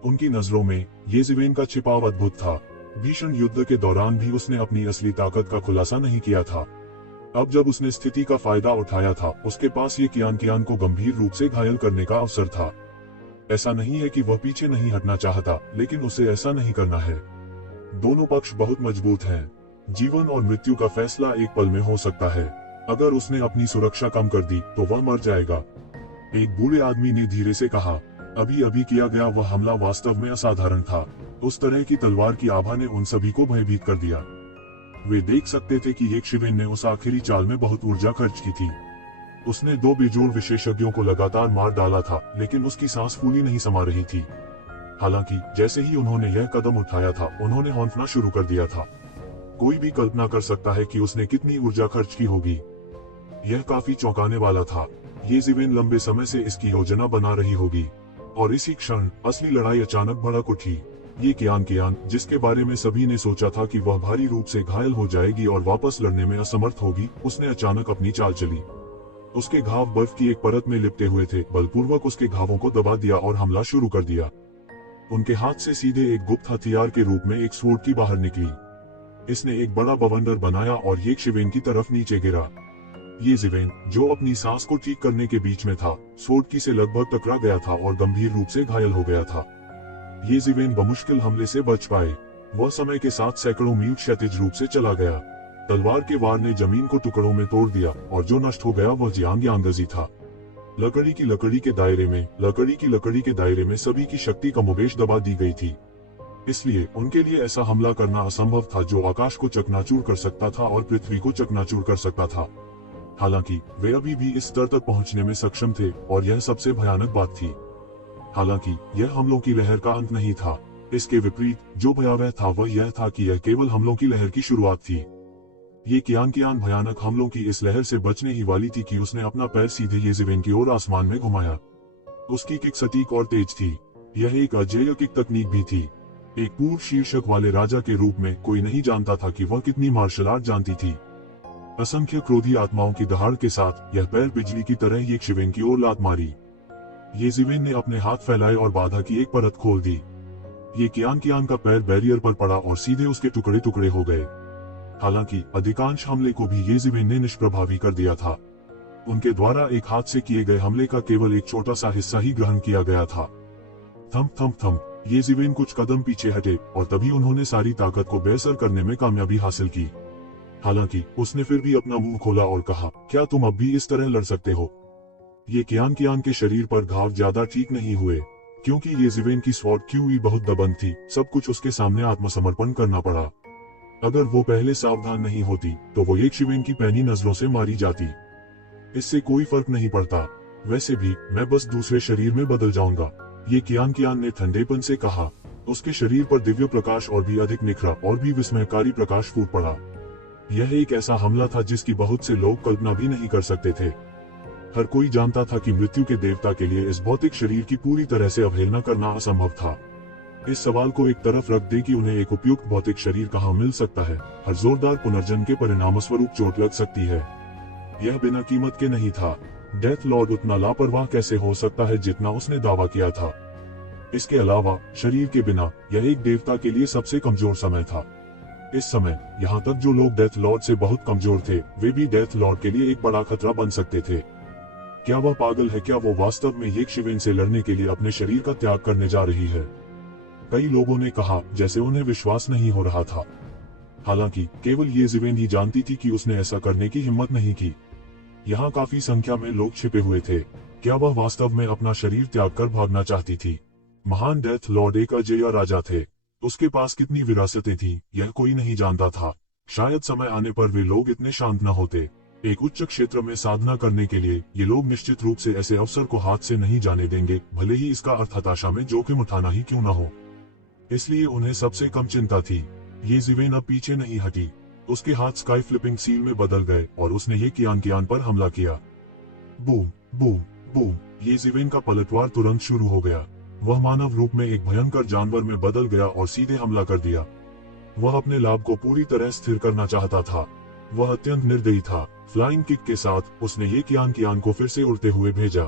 उनकी नजरों में ये जिवेन का छिपाव अद्भुत था। भीषण युद्ध के दौरान भी उसने अपनी असली ताकत का खुलासा नहीं किया था। अब जब उसने स्थिति का फायदा उठाया था, उसके पास ये कियान को गंभीर रूप से घायल करने का अवसर था। ऐसा नहीं है कि वह पीछे नहीं हटना चाहता, लेकिन उसे ऐसा नहीं करना है। दोनों पक्ष बहुत मजबूत हैं। जीवन और मृत्यु का फैसला एक पल में हो सकता है। अगर उसने अपनी सुरक्षा कम कर दी तो वह मर जाएगा। एक बूढ़े आदमी ने धीरे से कहा, अभी अभी किया गया वह हमला वास्तव में असाधारण था। उस तरह की तलवार की आभा ने उन सभी को भयभीत कर दिया। वे देख सकते थे कि एक शिवेन ने उस आखिरी चाल में बहुत ऊर्जा खर्च की थी। उसने दो बेजोड़ विशेषज्ञों को लगातार मार डाला था, लेकिन उसकी सांस फूली नहीं समा रही थी। हालांकि जैसे ही उन्होंने यह कदम उठाया था, उन्होंने हौंफना शुरू कर दिया था। कोई भी कल्पना कर सकता है कि उसने कितनी ऊर्जा खर्च की होगी। यह काफी चौंकाने वाला था। ये जिवेन लंबे समय से इसकी योजना बना रही होगी और इसी क्षण असली लड़ाई अचानक भड़क उठी। ये कियान जिसके बारे में सभी ने सोचा था कि वह भारी रूप से घायल हो जाएगी और वापस लड़ने में असमर्थ होगी, उसने अचानक अपनी चाल चली। उसके घाव बर्फ की एक परत में लिपटे हुए थे। बलपूर्वक उसके घावों को दबा दिया और हमला शुरू कर दिया। उनके हाथ से सीधे एक गुप्त हथियार के रूप में एक स्वॉर्ड की बाहर निकली। इसने एक बड़ा बवंडर बनाया और ये शिवेन की तरफ नीचे गिरा। ये जिवेन, जो अपनी सांस को ठीक करने के बीच में था, स्वॉर्ड की से लगभग टकरा गया था और गंभीर रूप से घायल हो गया था। ये जिवेन बमुश्किल हमले से बच पाए। वह समय के साथ सैकड़ों मील क्षैतिज रूप से चला गया। तलवार के वार ने जमीन को टुकड़ों में तोड़ दिया और जो नष्ट हो गया वह जियांग था। लकड़ी की लकड़ी के दायरे में सभी की शक्ति कमोबेश दबा दी गई थी। इसलिए उनके लिए ऐसा हमला करना असंभव था जो आकाश को चकनाचूर कर सकता था और पृथ्वी को चकनाचूर कर सकता था। हालांकि वे अभी भी इस स्तर तक पहुंचने में सक्षम थे और यह सबसे भयानक बात थी। हालांकि यह हमलों की लहर का अंत नहीं था। इसके विपरीत जो भयावह था वह यह था कि यह केवल हमलों की लहर की शुरुआत थी। ये कियान भयानक हमलों की इस लहर से बचने ही वाली थी कि उसने अपना पैर सीधे येज़ेवेन की ओर आसमान में घुमाया। उसकी किक सटीक और तेज थी। यह एक अजेय किक तकनीक भी थी। एक पूर्व शीर्षक वाले राजा के रूप में कोई नहीं जानता था कि वह कितनी मार्शल आर्ट जानती थी। असंख्य क्रोधी आत्माओं की दहाड़ के साथ यह पैर बिजली की तरह येज़ेवेन की ओर लात मारी। येज़ेवेन ने अपने हाथ फैलाए और बाधा की एक परत खोल दी। ये कियान का पैर बैरियर पर पड़ा और सीधे उसके टुकड़े टुकड़े हो गए। हालांकि अधिकांश हमले को भी येज़ेवेन ने निष्प्रभावी कर दिया था। उनके द्वारा एक हाथ से किए गए हमले का केवल एक छोटा सा हिस्सा ही ग्रहण किया गया था। थम येज़ेवेन कुछ कदम पीछे हटे और तभी उन्होंने सारी ताकत को बेअसर करने में कामयाबी हासिल की। हालांकि उसने फिर भी अपना मुंह खोला और कहा, क्या तुम अब भी इस तरह लड़ सकते हो? ये कियान के शरीर पर घाव ज्यादा ठीक नहीं हुए, क्योंकि येज़ेवेन की स्वॉर्ड क्यूई बहुत दबंग थी। सब कुछ उसके सामने आत्मसमर्पण करना पड़ा। अगर वो पहले सावधान नहीं होती तो वो येज़ेवेन की पैनी नजरों से मारी जाती। इससे कोई फर्क नहीं पड़ता। वैसे भी मैं बस दूसरे शरीर में बदल जाऊंगा, ये कियान ने ठंडेपन से कहा। उसके शरीर पर दिव्य प्रकाश और भी अधिक निखरा और भी विस्मयकारी प्रकाश फूट पड़ा। यह एक ऐसा हमला था जिसकी बहुत से लोग कल्पना भी नहीं कर सकते थे। हर कोई जानता था कि मृत्यु के देवता के लिए इस भौतिक शरीर की पूरी तरह से अवहेलना करना असंभव था। इस सवाल को एक तरफ रख दे कि उन्हें एक उपयुक्त भौतिक शरीर कहाँ मिल सकता है। हर जोरदार पुनर्जन्म के परिणामस्वरूप चोट लग सकती है। यह बिना कीमत के नहीं था। डेथ लॉर्ड उतना लापरवाह कैसे हो सकता है जितना उसने दावा किया था। इसके अलावा शरीर के बिना यह एक देवता के लिए सबसे कमजोर समय था। इस समय यहाँ तक जो लोग डेथ लॉर्ड से बहुत कमजोर थे वे भी डेथ लॉर्ड के लिए एक बड़ा खतरा बन सकते थे। क्या वह पागल है? क्या वो वास्तव में येज़ेवेन से लड़ने के लिए अपने शरीर का त्याग करने जा रही है? कई लोगों ने कहा, जैसे उन्हें विश्वास नहीं हो रहा था। हालांकि केवल येज़ेवेन ही जानती थी कि उसने ऐसा करने की हिम्मत नहीं की। यहाँ काफी संख्या में लोग छिपे हुए थे। क्या वह वास्तव में अपना शरीर त्याग कर भागना चाहती थी? महान डेथ लॉर्ड एक अजेय राजा थे। उसके पास कितनी विरासतें थी यह कोई नहीं जानता था। शायद समय आने पर वे लोग इतने शांत न होते। एक उच्च क्षेत्र में साधना करने के लिए ये लोग निश्चित रूप से ऐसे अवसर को हाथ से नहीं जाने देंगे, भले ही इसका अर्थ हताशा में जोखिम उठाना ही क्यों न हो। इसलिए उन्हें सबसे कम चिंता थी। येज़ेवेन अब पीछे नहीं हटी। उसके हाथ स्काई फ्लिपिंग सील में बदल गए और उसने ये कियान पर हमला किया। Boom boom boom. येज़ेवेन का पलटवार तुरंत शुरू हो गया। वह मानव रूप में एक भयंकर जानवर में बदल गया और सीधे हमला कर दिया। वह अपने लाभ को पूरी तरह स्थिर करना चाहता था। वह अत्यंत निर्दयी था। फ्लाइंग किक के साथ उसने ये कियान को फिर से उड़ते हुए भेजा।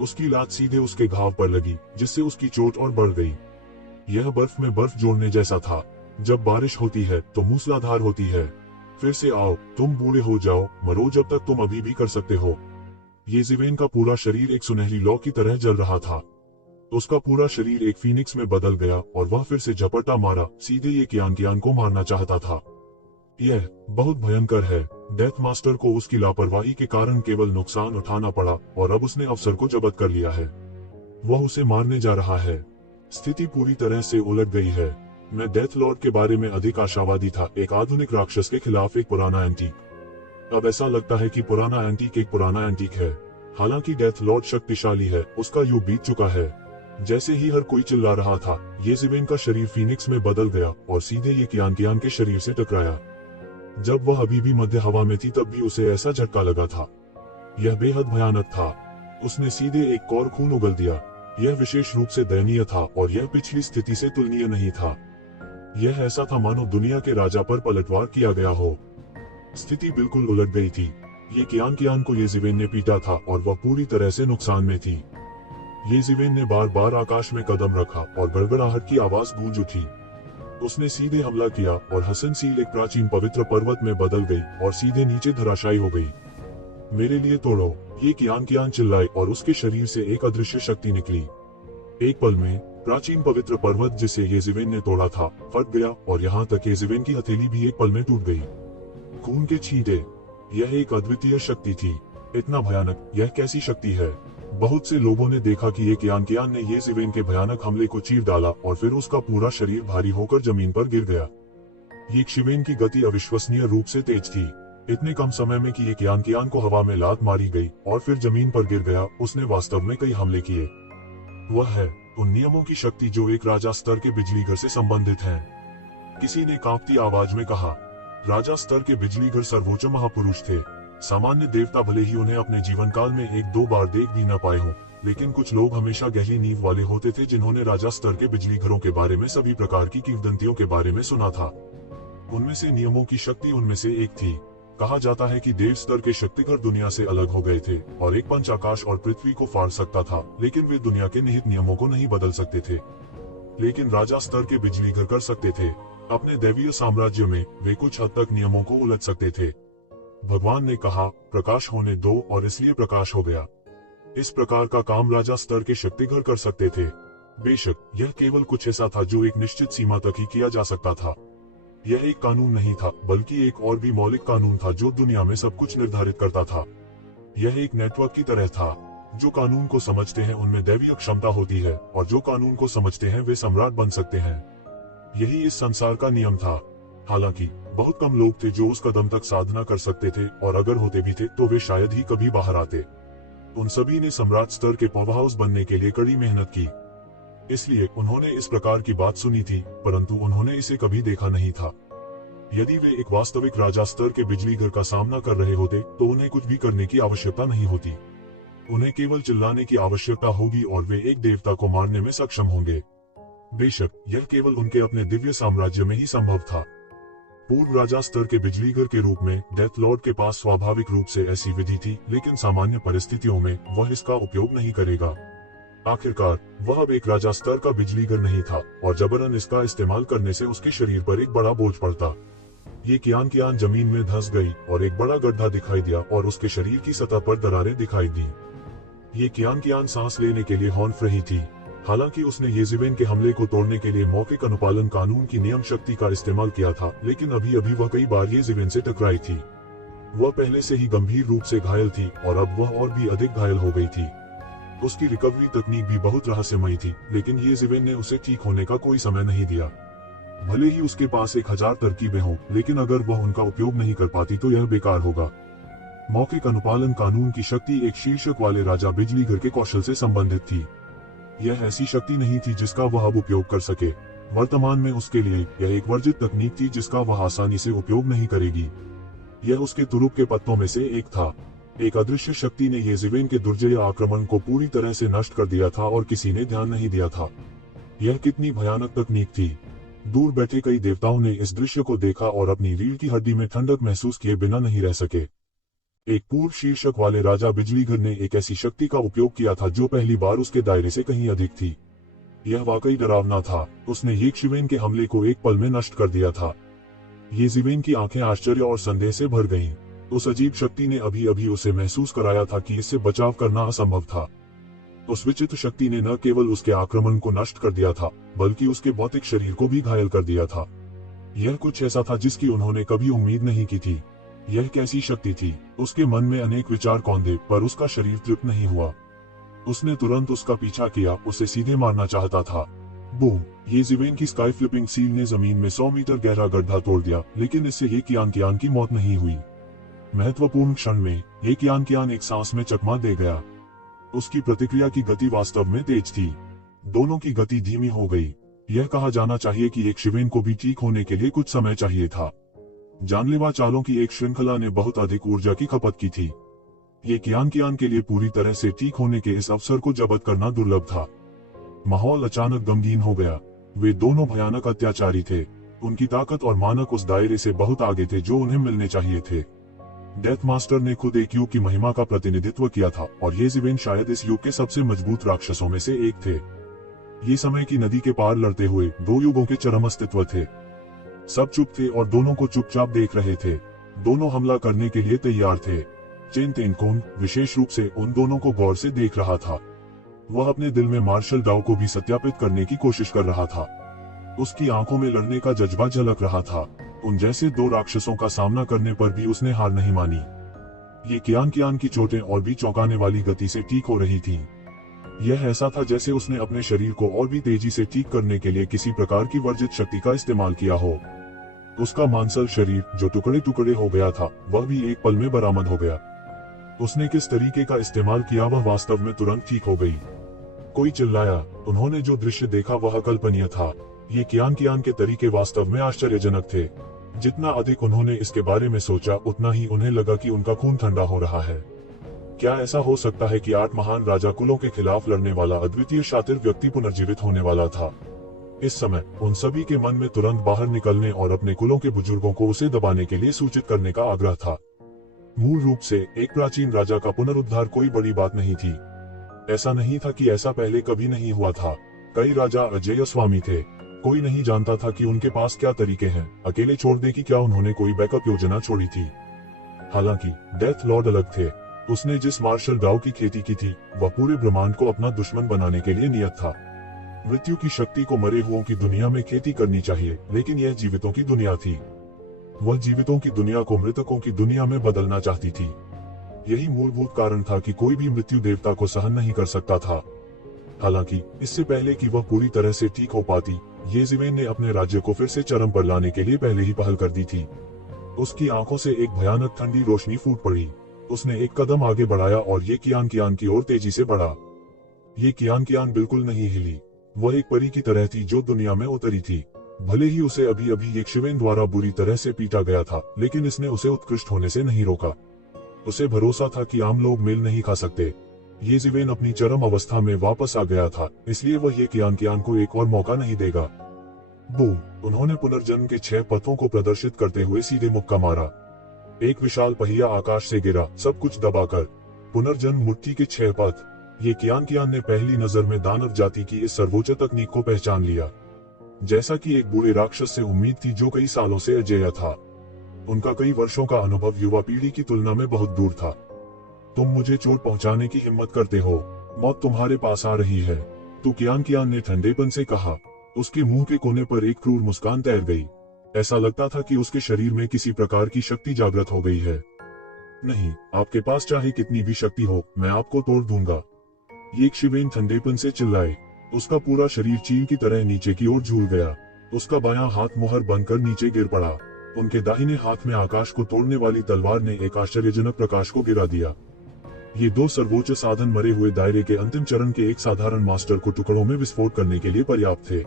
उसकी लात सीधे उसके घाव पर लगी, जिससे उसकी चोट और बढ़ गई। यह बर्फ में बर्फ जोड़ने जैसा था। जब बारिश होती है तो मूसलाधार होती है। फिर से आओ, तुम बूढ़े हो जाओ, मरो जब तक तुम अभी भी कर सकते हो। येज़ेवेन का पूरा शरीर एक सुनहरी लौ की तरह जल रहा था। उसका पूरा शरीर एक फीनिक्स में बदल गया और वह फिर से झपटा मारा, सीधे ये कियान को मारना चाहता था। यह बहुत भयंकर है। डेथ मास्टर को उसकी लापरवाही के कारण केवल नुकसान उठाना पड़ा और अब उसने अवसर को जब्त कर लिया है। वह उसे मारने जा रहा है। स्थिति पूरी तरह से उलट गई है। मैं डेथ लॉर्ड के बारे में अधिक आशावादी था, एक आधुनिक राक्षस के खिलाफ एक पुराना एंटीक। अब ऐसा लगता है कि पुराना एंटीक एक पुराना एंटीक है। हालांकि डेथ लॉर्ड शक्तिशाली है, उसका युग बीत चुका है। जैसे ही हर कोई चिल्ला रहा था, येज़ेवेन का शरीर फीनिक्स में बदल गया और सीधे ये कियान के शरीर से टकराया। जब वह अभी भी मध्य हवा में थी तब भी उसे ऐसा झटका लगा था। यह बेहद भयानक था। उसने सीधे एक कौर खून उगल दिया। यह विशेष रूप से दयनीय था और यह पिछली स्थिति से तुलनीय नहीं था। यह ऐसा था मानो दुनिया के राजा पर पलटवार किया गया हो। स्थिति बिल्कुल उलट गई थी। ये कियान को येज़ेवेन ने पीटा था और वह पूरी तरह से नुकसान में थी। येज़ेवेन ने बार बार आकाश में कदम रखा और गड़गड़ाहट की आवाज गूंज उठी। उसने सीधे हमला किया और हसन सील एक प्राचीन पवित्र पर्वत में बदल गई और सीधे नीचे धराशायी हो गई। मेरे लिए तोड़ो, ये कियान चिल्लाए और उसके शरीर से एक अदृश्य शक्ति निकली। एक पल में प्राचीन पवित्र पर्वत जिसे येज़ेवेन ने तोड़ा था फट गया और यहाँ तक येज़ेवेन की हथेली भी एक पल में टूट गई। खून के छींटे। यह एक अद्वितीय शक्ति थी। इतना भयानक, यह कैसी शक्ति है? बहुत से लोगों ने देखा कि कियान ने येज़ेवेन के भयानक हमले को चीर डाला और फिर उसका पूरा शरीर भारी होकर जमीन पर गिर गया। येज़ेवेन की गति अविश्वसनीय रूप से तेज थी। इतने कम समय में कि कियान को हवा में लात मारी गई और फिर जमीन पर गिर गया। उसने वास्तव में कई हमले किए। वह है उन नियमों की शक्ति जो एक राजा स्तर के बिजली घर से संबंधित हैं। किसी ने कांपती आवाज में कहा, राजा स्तर के बिजली घर सर्वोच्च महापुरुष थे। सामान्य देवता भले ही उन्हें अपने जीवन काल में एक दो बार देख भी न पाए हों, लेकिन कुछ लोग हमेशा गहरी नींव वाले होते थे जिन्होंने राजा स्तर के बिजली घरों के बारे में सभी प्रकार की किंवदंतियों के बारे में सुना था। उनमें से नियमों की शक्ति उनमें से एक थी। कहा जाता है कि देव स्तर के शक्तिघर दुनिया से अलग हो गए थे और एक पंच आकाश और पृथ्वी को फाड़ सकता था, लेकिन वे दुनिया के निहित नियमों को नहीं बदल सकते थे। लेकिन राजा स्तर के बिजली घर कर सकते थे। अपने दैवीय साम्राज्य में वे कुछ हद तक नियमों को उलट सकते थे। भगवान ने कहा, प्रकाश होने दो, और इसलिए प्रकाश हो गया। इस प्रकार का काम राजा स्तर के शक्तिघर कर सकते थे। बेशक यह केवल कुछ ऐसा था जो एक निश्चित सीमा तक ही किया जा सकता था। यह एक कानून नहीं था, बल्कि एक और भी मौलिक कानून था जो दुनिया में सब कुछ निर्धारित करता था। यह एक नेटवर्क की तरह था। जो कानून को समझते हैं उनमें दैवीय क्षमता होती है, और जो कानून को समझते हैं वे सम्राट बन सकते हैं। यही इस संसार का नियम था। हालांकि बहुत कम लोग थे जो उस कदम तक साधना कर सकते थे, और अगर होते भी थे तो वे शायद ही कभी बाहर आते। उन सभी ने सम्राट स्तर के पावर हाउस बनने के लिए कड़ी मेहनत की। इसलिए उन्होंने इस प्रकार की बात सुनी थी, परंतु उन्होंने इसे कभी देखा नहीं था। यदि वे एक वास्तविक राजा स्तर के बिजली घर का सामना कर रहे होते तो उन्हें कुछ भी करने की आवश्यकता नहीं होती। उन्हें केवल चिल्लाने की आवश्यकता होगी और वे एक देवता को मारने में सक्षम होंगे। बेशक यह केवल उनके अपने दिव्य साम्राज्य में ही संभव था। पूर्व राजा स्तर के बिजली घर के रूप में डेथ लॉर्ड के पास स्वाभाविक रूप से ऐसी विधि थी, लेकिन सामान्य परिस्थितियों में वह इसका उपयोग नहीं करेगा। आखिरकार वह अब एक राजा स्तर का बिजली घर नहीं था, और जबरन इसका इस्तेमाल करने से उसके शरीर पर एक बड़ा बोझ पड़ता। ये कियान जमीन में धंस गई और एक बड़ा गड्ढा दिखाई दिया और उसके शरीर की सतह पर दरारें दिखाई दी। ये कियान सांस लेने के लिए हॉर्न फ्री थी। हालांकि उसने येज़ेवेन के हमले को तोड़ने के लिए मौखिक अनुपालन कानून की नियम शक्ति का इस्तेमाल किया था, लेकिन अभी वह कई बार येज़ेवेन से टकराई थी। वह पहले से ही गंभीर रूप से घायल थी और अब वह और भी अधिक घायल हो गई थी। उसकी रिकवरी तकनीक भी बहुत रहस्यमयी थी, लेकिन येज़ेवेन ने उसे ठीक होने का कोई समय नहीं दिया। भले ही उसके पास 1000 तरकीबें हों, लेकिन अगर वह उनका उपयोग नहीं कर पाती तो यह बेकार होगा। मौखिक अनुपालन कानून की शक्ति एक शीर्षक वाले राजा बिजली घर के कौशल से संबंधित थी। यह ऐसी शक्ति नहीं थी जिसका वह अब उपयोग कर सके। वर्तमान में उसके लिए यह एक वर्जित तकनीक थी जिसका वह आसानी से उपयोग नहीं करेगी। यह उसके तुरुप के पत्तों में से एक था। एक अदृश्य शक्ति ने येज़ेवेन के दुर्जय आक्रमण को पूरी तरह से नष्ट कर दिया था और किसी ने ध्यान नहीं दिया था। यह कितनी भयानक तकनीक थी। दूर बैठे कई देवताओं ने इस दृश्य को देखा और अपनी रीढ़ की हड्डी में ठंडक महसूस किए बिना नहीं रह सके। एक पूर्व शीर्षक वाले राजा बिजली घर ने एक ऐसी शक्ति का उपयोग किया था जो पहली बार उसके दायरे से कहीं अधिक थी। यह वाकई डरावना था। उसने येज़ेवेन के हमले को एक पल में नष्ट कर दिया था। येज़ेवेन की आंखें आश्चर्य और संदेह से भर गईं। उस अजीब शक्ति ने अभी उसे महसूस कराया था कि इससे बचाव करना असंभव था। उस विचित्र शक्ति ने न केवल उसके आक्रमण को नष्ट कर दिया था, बल्कि उसके भौतिक शरीर को भी घायल कर दिया था। यह कुछ ऐसा था जिसकी उन्होंने कभी उम्मीद नहीं की थी। यह कैसी शक्ति थी? उसके मन में अनेक विचार कौंधे, पर उसका शरीर तृप्त नहीं हुआ। उसने तुरंत उसका पीछा किया, उसे सीधे मारना चाहता था। बूम! येज़ेवेन की स्काई फ्लिपिंग सील ने जमीन में 100 मीटर गहरा गड्ढा तोड़ दिया, लेकिन इससे ये कियान की मौत नहीं हुई। महत्वपूर्ण क्षण में ये कियान एक सांस में चकमा दे गया। उसकी प्रतिक्रिया की गति वास्तव में तेज थी। दोनों की गति धीमी हो गई। यह कहा जाना चाहिए कि येज़ेवेन को भी ठीक होने के लिए कुछ समय चाहिए था। जानलेवा चालों की एक श्रृंखला ने बहुत अधिक ऊर्जा की खपत की थी। ये कियान के लिए पूरी तरह से ठीक होने के इस अवसर को जब्त करना दुर्लभ था। माहौल अचानक गमगीन हो गया। वे दोनों भयानक अत्याचारी थे। उनकी ताकत और मानक उस दायरे से बहुत आगे थे जो उन्हें मिलने चाहिए थे। डेथ मास्टर ने खुद एक युग की महिमा का प्रतिनिधित्व किया था, और येज़ेवेन शायद इस युग के सबसे मजबूत राक्षसों में से एक थे। ये समय की नदी के पार लड़ते हुए दो युगों के चरम अस्तित्व थे। सब चुप थे और दोनों को चुपचाप देख रहे थे। दोनों हमला करने के लिए तैयार थे। चेन तेनकोन विशेष रूप से उन दोनों को गौर से देख रहा था। वह अपने दिल में मार्शल डाउ को भी सत्यापित करने की कोशिश कर रहा था। उसकी आंखों में लड़ने का जज्बा झलक रहा था। उन जैसे दो राक्षसों का सामना करने पर भी उसने हार नहीं मानी। ये कियान कियान की चोटें और भी चौंकाने वाली गति से ठीक हो रही थीं। यह ऐसा था जैसे उसने अपने शरीर को और भी तेजी से ठीक करने के लिए किसी प्रकार की वर्जित शक्ति का इस्तेमाल किया हो। उसका मांसल शरीर जो टुकड़े टुकड़े हो गया था, वह भी एक पल में बरामद हो गया। उसने किस तरीके का इस्तेमाल किया वह वास्तव में तुरंत ठीक हो गई। कोई चिल्लाया। उन्होंने जो दृश्य देखा वह अकल्पनीय था। ये कियान कियान के तरीके वास्तव में आश्चर्यजनक थे। जितना अधिक उन्होंने इसके बारे में सोचा, उतना ही उन्हें लगा कि उनका खून ठंडा हो रहा है। क्या ऐसा हो सकता है कि 8 महान राजा कुलों के खिलाफ लड़ने वाला अद्वितीय शातिर व्यक्ति पुनर्जीवित होने वाला था? इस समय उन सभी के मन में तुरंत बाहर निकलने और अपने कुलों के बुजुर्गों को उसे दबाने के लिए सूचित करने का आग्रह था। मूल रूप से एक प्राचीन राजा का पुनरुद्धार कोई बड़ी बात नहीं थी। ऐसा नहीं था कि ऐसा पहले कभी नहीं हुआ था। कई राजा अजेय स्वामी थे। कोई नहीं जानता था कि उनके पास क्या तरीके हैं। अकेले छोड़ दे कि क्या उन्होंने कोई बैकअप योजना छोड़ी थी? हालांकि डेथ लॉर्ड अलग थे। उसने जिस मार्शल डाउ की खेती की थी, वह पूरे ब्रह्मांड को अपना दुश्मन बनाने के लिए नियत था। मृत्यु की शक्ति को मरे हुओं की दुनिया में खेती करनी चाहिए, लेकिन यह जीवितों की दुनिया थी। वह जीवितों की दुनिया को मृतकों की दुनिया में बदलना चाहती थी। यही मूलभूत कारण था कि कोई भी मृत्यु देवता को सहन नहीं कर सकता था। हालांकि इससे पहले कि वह पूरी तरह से ठीक हो पाती, येज़िवेन ने अपने राज्य को फिर से चरम पर लाने के लिए पहले ही पहल कर दी थी। उसकी आंखों से एक भयानक ठंडी रोशनी फूट पड़ी। उसने एक कदम आगे बढ़ाया और ये कियान कियान की ओर तेजी से बढ़ा। ये कियान कियान बिल्कुल नहीं हिली। वह एक परी की तरह थी जो दुनिया में उतरी थी। भले ही उसे अभी अभी येज़िवेन द्वारा बुरी तरह से पीटा गया था, लेकिन इसने उसे उत्कृष्ट होने से नहीं रोका। उसे भरोसा था कि आम लोग मेल नहीं खा सकते। येज़िवेन अपनी चरम अवस्था में वापस आ गया था, इसलिए वह ये कियान कियान को एक और मौका नहीं देगा। बूम! उन्होंने पुनर्जन्म के 6 पथों को प्रदर्शित करते हुए सीधे मुक्का मारा। एक विशाल पहिया आकाश से गिरा, सब कुछ दबाकर। पुनर्जन्म मूर्ति के 6 पथ। ये कियान कियान ने पहली नजर में दानव जाति की इस सर्वोच्च तकनीक को पहचान लिया। जैसा कि एक बूढ़े राक्षस से उम्मीद थी जो कई सालों से अजेय था। उनका कई वर्षों का अनुभव युवा पीढ़ी की तुलना में बहुत दूर था। तुम मुझे चोट पहुंचाने की हिम्मत करते हो। मौत तुम्हारे पास आ रही है। तो कियान कियान ने ठंडेपन से कहा। उसके मुंह के कोने पर एक क्रूर मुस्कान तैर गई। ऐसा लगता था कि उसके शरीर में किसी प्रकार की शक्ति जागृत हो गई है। नहीं, आपके पास चाहे कितनी भी शक्ति हो, मैं आपको तोड़ दूंगा। येज़िवेन ठंडेपन से चिल्लाए। उसका पूरा शरीर चील की तरह नीचे की ओर झूल गया। उसका बायां हाथ मुहर बनकर नीचे गिर पड़ा। उनके दाहिने हाथ में आकाश को तोड़ने वाली तलवार ने एक आश्चर्यजनक प्रकाश को गिरा दिया। ये 2 सर्वोच्च साधन मरे हुए दायरे के अंतिम चरण के एक साधारण मास्टर को टुकड़ों में विस्फोट करने के लिए पर्याप्त थे।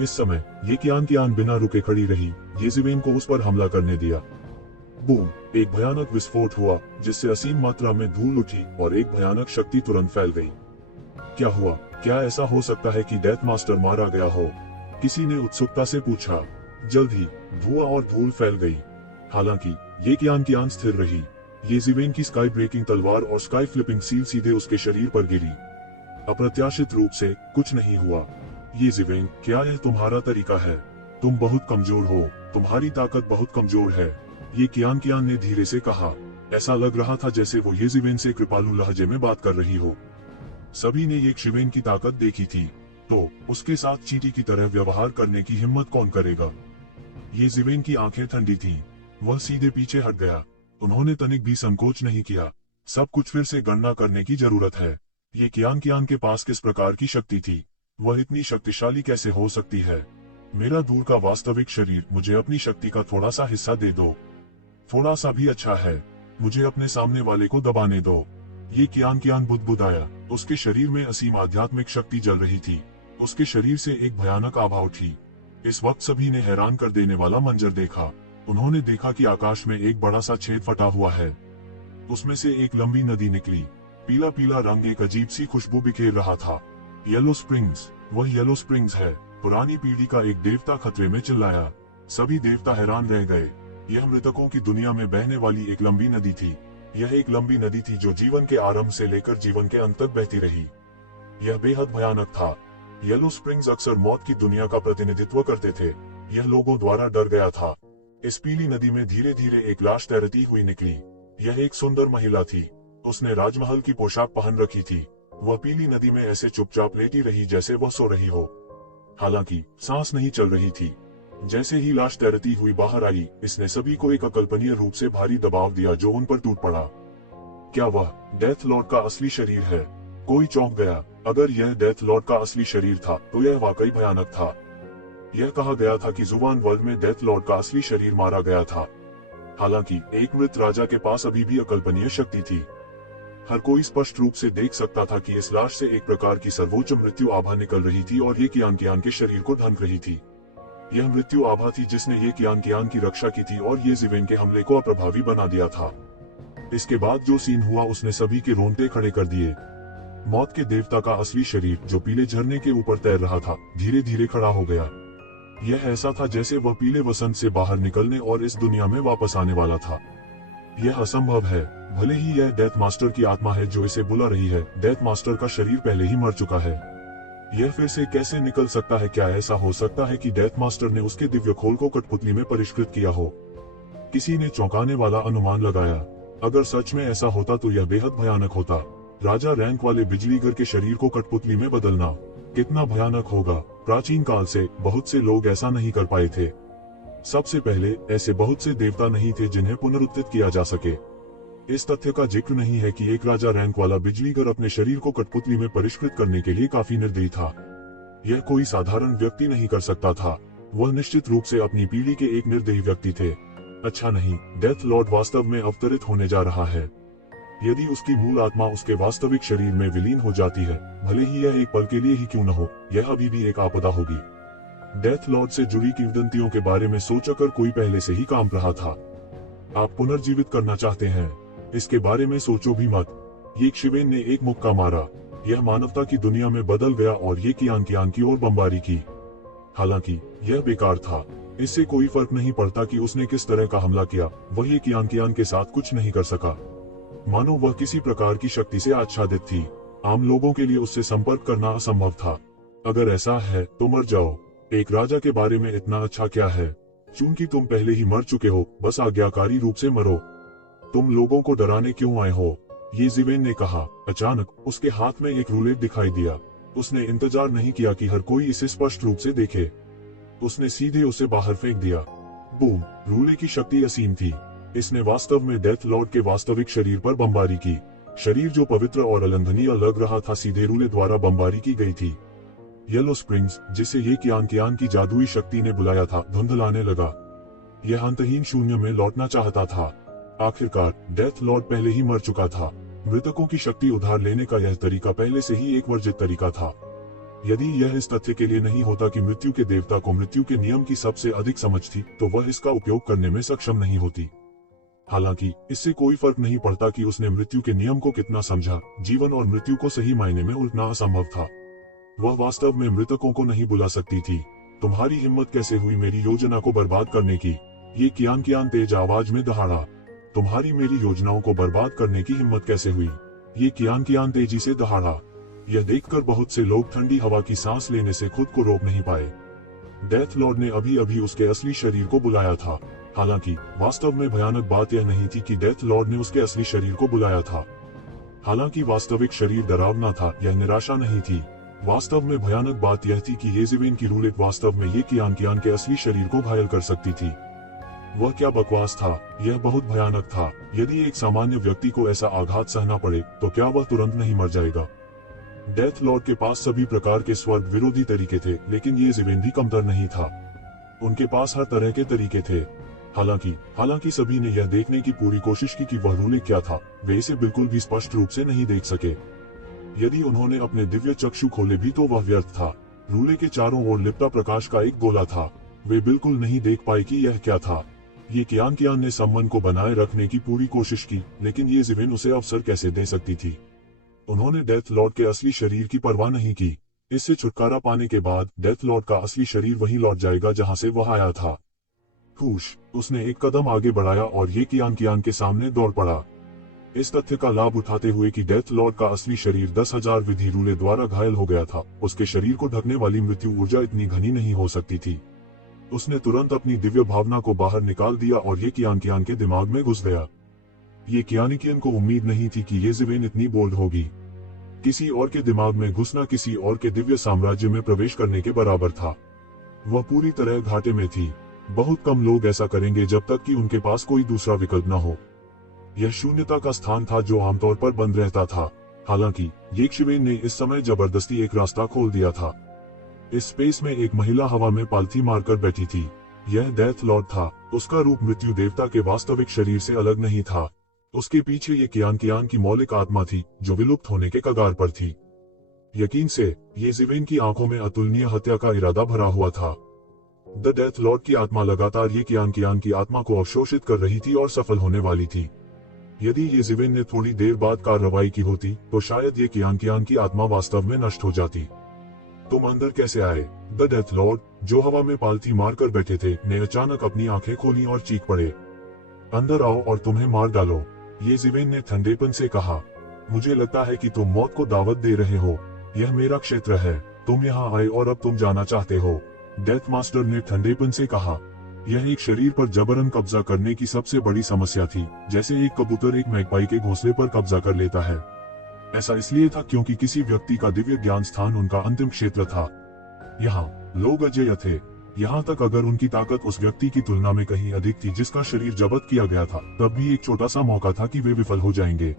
इस समय ये कियान कियान बिना रुके खड़ी रही। येज़िवेन को उस पर हमला करने दिया। बूम! एक भयानक विस्फोट हुआ, जिससे असीम मात्रा में धूल उठी और एक भयानक शक्ति तुरंत फैल गई। क्या हुआ? क्या ऐसा हो सकता है कि डेथ मास्टर मारा गया हो? किसी ने उत्सुकता से पूछा। जल्द ही धुआं और धूल फैल गई। हालांकि ये कियान कियान स्थिर रही। येज़िवेन की स्काई ब्रेकिंग तलवार और स्काई फ्लिपिंग सील सीधे उसके शरीर पर गिरी। अप्रत्याशित रूप से कुछ नहीं हुआ। येज़िवेन, क्या यह तुम्हारा तरीका है? तुम बहुत कमजोर हो। तुम्हारी ताकत बहुत कमजोर है। ये कियान कियान ने धीरे से कहा। ऐसा लग रहा था जैसे वो येज़िवेन से कृपालु लहजे में बात कर रही हो। सभी ने येज़िवेन की ताकत देखी थी, तो उसके साथ चींटी की तरह व्यवहार करने की हिम्मत कौन करेगा? येज़िवेन की आंखें ठंडी थीं। वह सीधे पीछे हट गया। उन्होंने तनिक भी संकोच नहीं किया। सब कुछ फिर से गणना करने की जरूरत है। ये कियान कियान के पास किस प्रकार की शक्ति थी? वह इतनी शक्तिशाली कैसे हो सकती है? मेरा दूर का वास्तविक शरीर, मुझे अपनी शक्ति का थोड़ा सा हिस्सा दे दो। थोड़ा सा भी अच्छा है। मुझे अपने सामने वाले को दबाने दो। ये कियान कियान बुदबुदाया। उसके शरीर में असीम आध्यात्मिक शक्ति जल रही थी। उसके शरीर से एक भयानक आभा उठी। इस वक्त सभी ने हैरान कर देने वाला मंजर देखा। उन्होंने देखा कि आकाश में एक बड़ा सा छेद फटा हुआ है। उसमें से एक लंबी नदी निकली। पीला पीला रंग एक अजीब सी खुशबू बिखेर रहा था। येलो स्प्रिंग्स, वह येलो स्प्रिंग्स है। पुरानी पीढ़ी का एक देवता खतरे में चिल्लाया। सभी देवता हैरान रह गए। यह मृतकों की दुनिया में बहने वाली एक लंबी नदी थी। यह एक लंबी नदी थी जो जीवन के आरंभ से लेकर जीवन के अंत तक बहती रही। यह बेहद भयानक था। येलो स्प्रिंग्स अक्सर मौत की दुनिया का प्रतिनिधित्व करते थे। यह लोगों द्वारा डर गया था। इस पीली नदी में धीरे धीरे एक लाश तैरती हुई निकली। यह एक सुंदर महिला थी। उसने राजमहल की पोशाक पहन रखी थी। वह पीली नदी में ऐसे चुपचाप लेटी रही जैसे वह सो रही हो। हालांकि सांस नहीं चल रही थी। जैसे ही लाश तैरती हुई बाहर आई, इसने सभी को एक अकल्पनीय रूप से भारी दबाव दिया जो उन पर टूट पड़ा। क्या वह डेथ लॉर्ड का असली शरीर है? कोई चौंक गया। अगर यह डेथ लॉर्ड का असली शरीर था तो यह वाकई भयानक था। यह कहा गया था कि जुबान वर्ल्ड में डेथ लॉर्ड का असली शरीर मारा गया था। हालांकि एक मृत राजा के पास अभी भी अकल्पनीय शक्ति थी। हर कोई स्पष्ट रूप से देख सकता था कि इस लाश से एक प्रकार की सर्वोच्च मृत्यु आभा निकल रही थी और ये कियान के शरीर को ढंक रही थी। यह मृत्यु आभा थी जिसने ये कियान की रक्षा की थी और ये जिवेन के हमले को अप्रभावी बना दिया था। इसके बाद जो सीन हुआ उसने सभी के रोंगटे खड़े कर दिए। मौत के देवता का असली शरीर जो पीले झरने के ऊपर तैर रहा था, धीरे धीरे खड़ा हो गया। यह ऐसा था जैसे वह पीले वसंत से बाहर निकलने और इस दुनिया में वापस आने वाला था। यह असंभव है। भले ही यह डेथ मास्टर की आत्मा है जो इसे बुला रही है, डेथ मास्टर का शरीर पहले ही मर चुका है। यह फिर से कैसे निकल सकता है? क्या ऐसा हो सकता है कि डेथ मास्टर ने उसके दिव्य खोल को कठपुतली में परिष्कृत किया हो? किसी ने चौंकाने वाला अनुमान लगाया। अगर सच में ऐसा होता तो यह बेहद भयानक होता। राजा रैंक वाले बिजलीगर के शरीर को कठपुतली में बदलना कितना भयानक होगा। प्राचीन काल से बहुत से लोग ऐसा नहीं कर पाए थे। सबसे पहले ऐसे बहुत से देवता नहीं थे जिन्हें पुनरुत्थित किया जा सके। इस तथ्य का जिक्र नहीं है कि एक राजा रैंक वाला बिजलीगर अपने शरीर को कठपुतली में परिष्कृत करने के लिए काफी निर्दयी था। यह कोई साधारण व्यक्ति नहीं कर सकता था। वह निश्चित रूप से अपनी पीढ़ी के एक निर्दयी व्यक्ति थे। अच्छा नहीं, डेथ लॉर्ड वास्तव में अवतरित होने जा रहा है। यदि उसकी मूल आत्मा उसके वास्तविक शरीर में विलीन हो जाती है, भले ही यह एक पल के लिए ही क्यों न हो, यह अभी भी एक आपदा होगी। डेथ लॉर्ड से जुड़ी किंवदंतियों के बारे में सोचकर कोई पहले से ही काम रहा था। आप पुनर्जीवित करना चाहते हैं? इसके बारे में सोचो भी मत। ये शिवेन ने एक मुक्का मारा। यह मानवता की दुनिया में बदल गया और ये कियान की ओर बमबारी की। हालांकि यह बेकार था। इससे कोई फर्क नहीं पड़ता कि उसने किस तरह का हमला किया, वह ये कियान के साथ कुछ नहीं कर सका। मानो वह किसी प्रकार की शक्ति से आच्छादित थी। आम लोगों के लिए उससे संपर्क करना असंभव था। अगर ऐसा है तो मर जाओ। एक राजा के बारे में इतना अच्छा क्या है? चूंकि तुम पहले ही मर चुके हो, बस आज्ञाकारी रूप से मरो। तुम लोगों को डराने क्यों आए हो? ये जिवेन ने कहा। अचानक उसके हाथ में एक रूलेट दिखाई दिया। उसने इंतजार नहीं किया कि हर कोई इसे स्पष्ट रूप से देखे। उसने सीधे उसे बाहर फेंक दिया। बूम! रूले की शक्ति असीम थी। इसने वास्तव में डेथ लॉर्ड के वास्तविक शरीर पर बमबारी की। शरीर जो पवित्र और अलंघनीय लग रहा था, सीधे रूले द्वारा बमबारी की गई थी। येलो स्प्रिंग्स, जिसे ये कियान की जादुई शक्ति ने बुलाया था, धुंधलाने लगा। यह अंतहीन शून्य में लौटना चाहता था। आखिरकार डेथ लॉर्ड पहले ही मर चुका था। मृतकों की शक्ति उधार लेने का यह तरीका पहले से ही एक वर्जित तरीका था। यदि यह इस तथ्य के लिए नहीं होता कि मृत्यु के देवता को मृत्यु के नियम की सबसे अधिक समझ थी, तो वह इसका उपयोग करने में सक्षम नहीं होती। हालांकि इससे कोई फर्क नहीं पड़ता कि उसने मृत्यु के नियम को कितना समझा। जीवन और मृत्यु को सही मायने में उलटना असंभव था। वह वास्तव में मृतकों को नहीं बुला सकती थी। तुम्हारी हिम्मत कैसे हुई मेरी योजना को बर्बाद करने की? ये कियान तेज आवाज में दहाड़ा। तुम्हारी मेरी योजनाओं को बर्बाद करने की हिम्मत कैसे हुई? ये कियान तेजी से दहाड़ा। यह देखकर बहुत से लोग ठंडी हवा की सांस लेने से खुद को रोक नहीं पाए। डेथ लॉर्ड ने अभी अभी उसके असली शरीर को बुलाया था। हालांकि वास्तव में भयानक बात यह नहीं थी कि डेथ लॉर्ड ने उसके असली शरीर को बुलाया था। हालांकि वास्तविक शरीर डरावना था, यह निराशा नहीं थी। वास्तव में भयानक बात यह थी कि येजिवेन की रूलेट वास्तव में ये कियान के असली शरीर को घायल कर सकती थी। वह क्या बकवास था! यह बहुत भयानक था। यदि एक सामान्य व्यक्ति को ऐसा आघात सहना पड़े तो क्या वह तुरंत नहीं मर जाएगा? डेथ लॉर्ड के पास सभी प्रकार के स्वर्ग विरोधी तरीके थे, लेकिन येजिवेन भी कमतर नहीं था। उनके पास हर तरह के तरीके थे। हालांकि सभी ने यह देखने की पूरी कोशिश की कि वह रूले क्या था, वे इसे बिल्कुल भी स्पष्ट रूप से नहीं देख सके। यदि उन्होंने अपने दिव्य चक्षु खोले भी तो वह व्यर्थ था। रूले के चारों ओर लिपटा प्रकाश का एक गोला था। वे बिल्कुल नहीं देख पाए कि यह क्या था। ये कियान ने संबंध को बनाए रखने की पूरी कोशिश की, लेकिन येजिवेन उसे अवसर कैसे दे सकती थी? उन्होंने डेथ लॉर्ड के असली शरीर की परवाह नहीं की। इससे छुटकारा पाने के बाद डेथ लॉर्ड का असली शरीर वहीं लौट जाएगा जहां से वह आया था। हुश! उसने एक कदम आगे बढ़ाया और ये कियान के सामने दौड़ पड़ा। इस तथ्य का लाभ उठाते हुए कि डेथ लॉर्ड का असली शरीर 10,000 विधि रूले द्वारा घायल हो गया था, उसके शरीर को ढकने वाली मृत्यु ऊर्जा इतनी घनी नहीं हो सकती थी। उसने तुरंत अपनी दिव्य भावना को बाहर निकाल दिया और ये कियान के दिमाग में घुस गया। ये कियान को उम्मीद नहीं थी कि येजिवेन इतनी बोल्ड होगी। किसी और के दिमाग में घुसना किसी और के दिव्य साम्राज्य में प्रवेश करने के बराबर था। वह पूरी तरह घाटे में थी। बहुत कम लोग ऐसा करेंगे जब तक कि उनके पास कोई दूसरा विकल्प न हो। यह शून्यता का स्थान था जो आमतौर पर बंद रहता था। हालांकि येशिवेन ने इस समय जबरदस्ती एक रास्ता खोल दिया था। इस स्पेस में एक महिला हवा में पालथी मारकर बैठी थी। यह डेथ लॉर्ड था। उसका रूप मृत्यु देवता के वास्तविक शरीर से अलग नहीं था। उसके पीछे ये कियान की मौलिक आत्मा थी जो विलुप्त होने के कगार पर थी। यकीन से येशिवेन की आंखों में अतुलनीय हत्या का इरादा भरा हुआ था। द डेथ लॉर्ड की आत्मा लगातार ये कियान की आत्मा को अवशोषित कर रही थी और सफल होने वाली थी। यदि येशिवेन ने थोड़ी देर बाद कार्रवाई की होती तो शायद ये कियान की आत्मा वास्तव में नष्ट हो जाती। तुम अंदर कैसे आए? द डेथ लॉर्ड, जो हवा में पालथी मारकर बैठे थे, ने अचानक अपनी आंखें खोली और चीख पड़े, अंदर आओ और तुम्हें मार डालो। येशिवेन ने ठंडेपन से कहा, मुझे लगता है कि तुम मौत को दावत दे रहे हो। यह मेरा क्षेत्र है। तुम यहाँ आए और अब तुम जाना चाहते हो। डेथ मास्टर ने ठंडेपन से कहा, यह एक शरीर पर जबरन कब्जा करने की सबसे बड़ी समस्या थी, जैसे एक कबूतर एक मैगपाई के घोंसले पर कब्जा कर लेता है। ऐसा इसलिए था क्योंकि किसी व्यक्ति का दिव्य ज्ञान स्थान उनका अंतिम क्षेत्र था। यहाँ लोग अजेय थे, यहाँ तक अगर उनकी ताकत उस व्यक्ति की तुलना में कहीं अधिक थी जिसका शरीर जब्त किया गया था, तब भी एक छोटा सा मौका था कि वे विफल हो जाएंगे।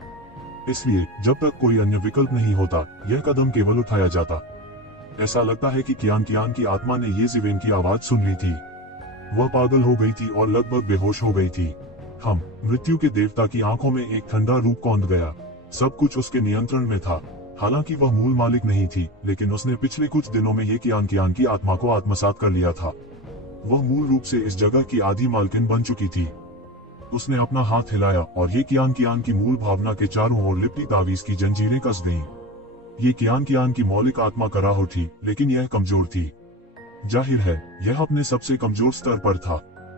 इसलिए जब तक कोई अन्य विकल्प नहीं होता, यह कदम केवल उठाया जाता। ऐसा लगता है कि कियान की आत्मा ने येशिवेन की आवाज सुन ली थी। वह पागल हो गई थी और लगभग बेहोश हो गई थी। हम मृत्यु के देवता की आंखों में एक ठंडा रूप कौंध गया। सब कुछ उसके नियंत्रण में था। हालांकि वह मूल मालिक नहीं थी, लेकिन उसने पिछले कुछ दिनों में ये कियान की आत्मा को आत्मसात कर लिया था। वह मूल रूप से इस जगह की आदि मालकिन बन चुकी थी। उसने अपना हाथ हिलाया और ये कियान की मूल भावना के चारों ओर लिपटी तावीज की जंजीरें कस गईं। ये कियान की मौलिक आत्मा कराहो थी, लेकिन यह कमजोर थी। जाहिर है, यह अपने सबसे कमजोर स्तर पर था।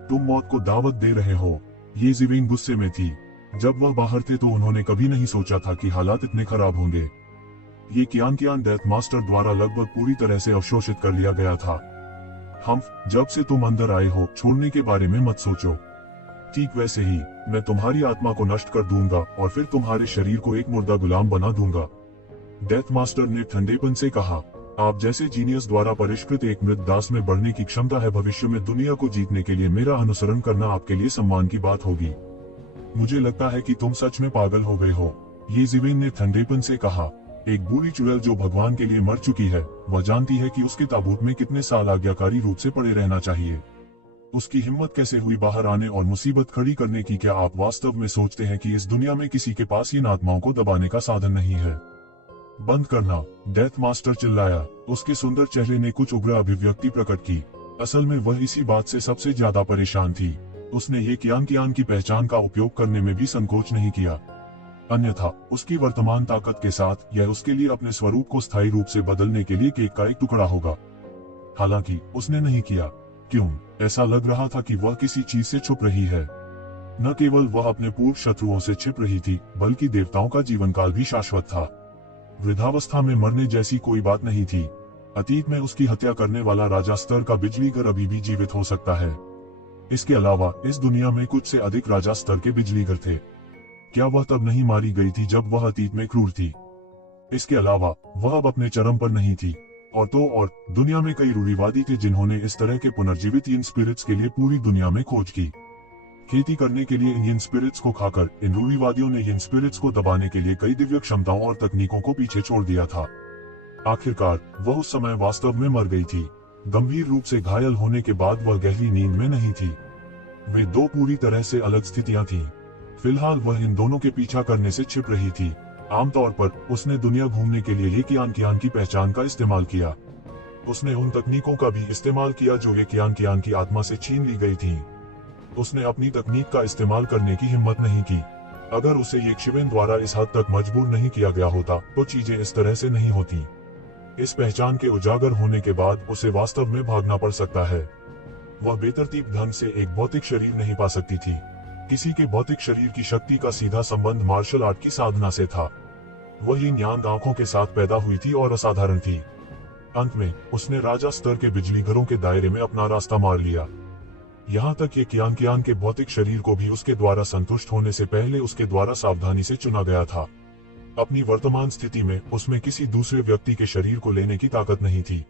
तुम मौत को दावत दे रहे हो। येशिवेन गुस्से में थी। जब वह बाहर थे तो उन्होंने कभी नहीं सोचा था कि हालात इतने खराब होंगे। ये कियान डेथ मास्टर द्वारा लगभग पूरी तरह से अवशोषित कर लिया गया था। हम जब से तुम अंदर आए हो, छोड़ने के बारे में मत सोचो। ठीक वैसे ही मैं तुम्हारी आत्मा को नष्ट कर दूंगा और फिर तुम्हारे शरीर को एक मुर्दा गुलाम बना दूंगा। डेथ मास्टर ने ठंडेपन से कहा, आप जैसे जीनियस द्वारा परिष्कृत एक मृत दास में बढ़ने की क्षमता है। भविष्य में दुनिया को जीतने के लिए मेरा अनुसरण करना आपके लिए सम्मान की बात होगी। मुझे लगता है कि तुम सच में पागल हो गए हो। येशिवेन ने ठंडेपन से कहा, एक बूढ़ी चुड़ैल जो भगवान के लिए मर चुकी है, वह जानती है कि उसके ताबूत में कितने साल आज्ञाकारी रूप से पड़े रहना चाहिए। उसकी हिम्मत कैसे हुई बाहर आने और मुसीबत खड़ी करने की? क्या आप वास्तव में सोचते हैं कि इस दुनिया में किसी के पास इन आत्माओं को दबाने का साधन नहीं है? बंद करना, डेथ मास्टर चिल्लाया। उसके सुंदर चेहरे ने कुछ उग्र अभिव्यक्ति प्रकट की। असल में वह इसी बात से सबसे ज्यादा परेशान थी। उसने ये कियान की पहचान का उपयोग करने में भी संकोच नहीं किया। अन्यथा उसकी वर्तमान ताकत के साथ यह उसके लिए अपने स्वरूप को स्थायी रूप से बदलने के लिए केक का एक टुकड़ा होगा। हालांकि उसने नहीं किया। क्यों? ऐसा लग रहा था कि वह किसी चीज से छुप रही है। न केवल वह अपने पूर्व शत्रुओं से छिप रही थी, बल्कि देवताओं का जीवनकाल भी शाश्वत था। वृद्धावस्था में मरने जैसी कोई बात नहीं थी। अतीत में उसकी हत्या करने वाला राजा स्तर का बिजलीगर अभी भी जीवित हो सकता है। इसके अलावा इस दुनिया में कुछ से अधिक राजा स्तर के बिजलीगर थे। क्या वह तब नहीं मारी गई थी जब वह अतीत में क्रूर थी? इसके अलावा वह अब अपने चरम पर नहीं थी। और दुनिया में कई रूढ़िवादी थे जिन्होंने इस तरह के पुनर्जीवित इन स्पिरिट्स के लिए पूरी दुनिया में खोज की। खेती करने के लिए इन स्पिरिट्स को खाकर इन रूढ़िवादियों ने इन स्पिरिट्स को दबाने के लिए कई दिव्य क्षमताओं और तकनीकों को पीछे छोड़ दिया था। आखिरकार वह उस समय वास्तव में मर गई थी। गंभीर रूप से घायल होने के बाद वह गहरी नींद में नहीं थी। वे दो पूरी तरह से अलग स्थितियां थीं। फिलहाल वह इन दोनों के पीछा करने से छिप रही थी। आमतौर पर उसने दुनिया घूमने के लिए ये कियान की पहचान का इस्तेमाल किया। उसने उन तकनीकों का भी इस्तेमाल किया जो ये कियान की आत्मा से छीन ली गई थीं। उसने अपनी तकनीक का इस्तेमाल करने की हिम्मत नहीं की। अगर उसे येशिवेन द्वारा इस हद तक मजबूर नहीं किया गया होता तो चीजें इस तरह से नहीं होती। इस पहचान के उजागर होने के बाद उसे वास्तव में भागना पड़ सकता है। वह बेतरतीब ढंग से एक भौतिक शरीर नहीं पा सकती थी। किसी के भौतिक शरीर की शक्ति का सीधा संबंध मार्शल आर्ट की साधना से था। वह इन यांग आंखों के साथ पैदा हुई थी और असाधारण थी। अंत में उसने राजा स्तर के बिजलीघरों के दायरे में अपना रास्ता मार लिया। यहाँ तक ये कियान के भौतिक शरीर को भी उसके द्वारा संतुष्ट होने से पहले उसके द्वारा सावधानी से चुना गया था। अपनी वर्तमान स्थिति में उसमें किसी दूसरे व्यक्ति के शरीर को लेने की ताकत नहीं थी।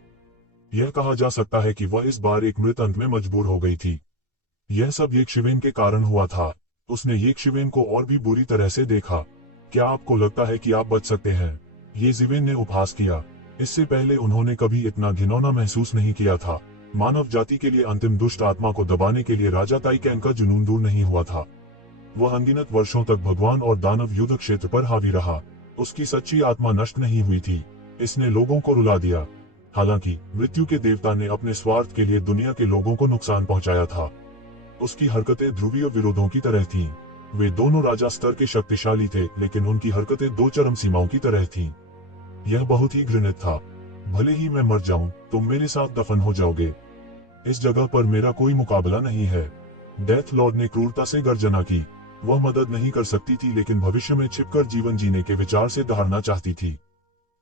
यह कहा जा सकता है कि वह इस बार एक मृत अंत में मजबूर हो गई थी। यह सब येकशिवेन के कारण हुआ था। उसने येकशिवेन को और भी बुरी तरह से देखा। क्या आपको लगता है कि आप बच सकते हैं? येजिवेन ने उपहास किया। इससे पहले उन्होंने कभी इतना घिनौना महसूस नहीं किया था। मानव जाति के लिए अंतिम दुष्ट आत्मा को दबाने के लिए राजा ताइकेन का जुनून दूर नहीं हुआ था। वह अनगिनत वर्षों तक भगवान और दानव युद्ध क्षेत्र पर हावी रहा। उसकी सच्ची आत्मा नष्ट नहीं हुई थी। इसने लोगों को रुला दिया। हालांकि मृत्यु के देवता ने अपने स्वार्थ के लिए दुनिया के लोगों को नुकसान पहुंचाया था। उसकी हरकतें ध्रुवीय विरोधों की तरह थीं। वे दोनों राजा स्तर के शक्तिशाली थे, लेकिन उनकी हरकतें दो चरम सीमाओं की तरह थीं। यह बहुत ही घृणित था। भले ही मैं मर जाऊं, तुम मेरे साथ दफन हो जाओगे। इस जगह पर मेरा कोई मुकाबला नहीं है। डेथ लॉर्ड ने क्रूरता से गर्जना की। वह मदद नहीं कर सकती थी, लेकिन भविष्य में छिपकर जीवन जीने के विचार से दहाड़ना चाहती थी।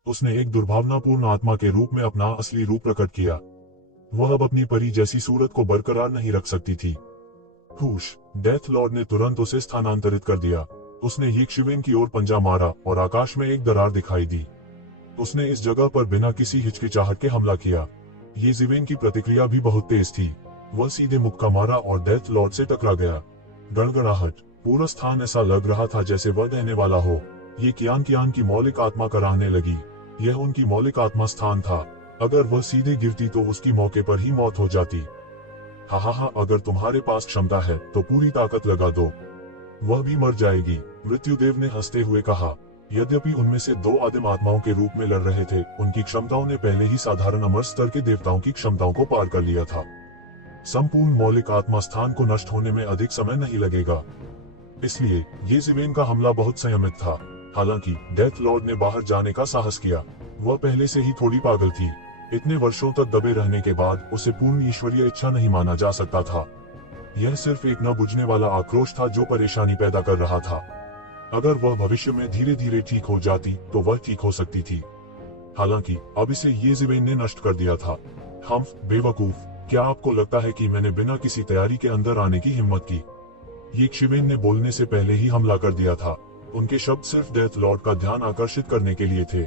उसने एक दुर्भावनापूर्ण आत्मा के रूप में अपना असली रूप प्रकट किया। वह अब अपनी परी जैसी सूरत को बरकरार नहीं रख सकती थी। हुश! डेथ लॉर्ड ने तुरंत उसे स्थानांतरित कर दिया। उसने येकशिवेन की ओर पंजा मारा और आकाश में एक दरार दिखाई दी। उसने इस जगह पर बिना किसी हिचकिचाहट के हमला किया। येजिवेन की प्रतिक्रिया भी बहुत तेज थी। वह सीधे मुक्का मारा और डेथ लॉर्ड से टकरा गया। गड़गड़ाहट! पूरा स्थान ऐसा लग रहा था जैसे वह देने वाला हो। ये कियान की मौलिक आत्मा कराहने लगी। यह उनकी मौलिक आत्मा स्थान था। अगर वह सीधे गिरती तो उसकी मौके पर ही मौत हो जाती। हा, अगर तुम्हारे पास क्षमता है तो पूरी ताकत लगा दो। वह भी मर जाएगी, मृत्युदेव ने हंसते हुए कहा। यद्यपि उनमें से दो आदिम आत्माओं के रूप में लड़ रहे थे, उनकी क्षमताओं ने पहले ही साधारण अमर स्तर के देवताओं की क्षमताओं को पार कर लिया था। संपूर्ण मौलिक आत्मा स्थान को नष्ट होने में अधिक समय नहीं लगेगा। इसलिए येजिवेन का हमला बहुत संयमित था। हालांकि डेथ लॉर्ड ने बाहर जाने का साहस किया। वह पहले से ही थोड़ी पागल थी। इतने वर्षों तक दबे रहने के बाद उसे पूर्ण ईश्वरीय इच्छा नहीं माना जा सकता था। यह सिर्फ एक न बुझने वाला आक्रोश था जो परेशानी पैदा कर रहा था। अगर वह भविष्य में धीरे धीरे ठीक हो जाती तो वह ठीक हो सकती थी। हालांकि अब इसे येजिवेन ने नष्ट कर दिया था। बेवकूफ! क्या आपको लगता है कि मैंने बिना किसी तैयारी के अंदर आने की हिम्मत की? येकशिवेन ने बोलने से पहले ही हमला कर दिया था। उनके शब्द सिर्फ डेथ लॉर्ड का ध्यान आकर्षित करने के लिए थे।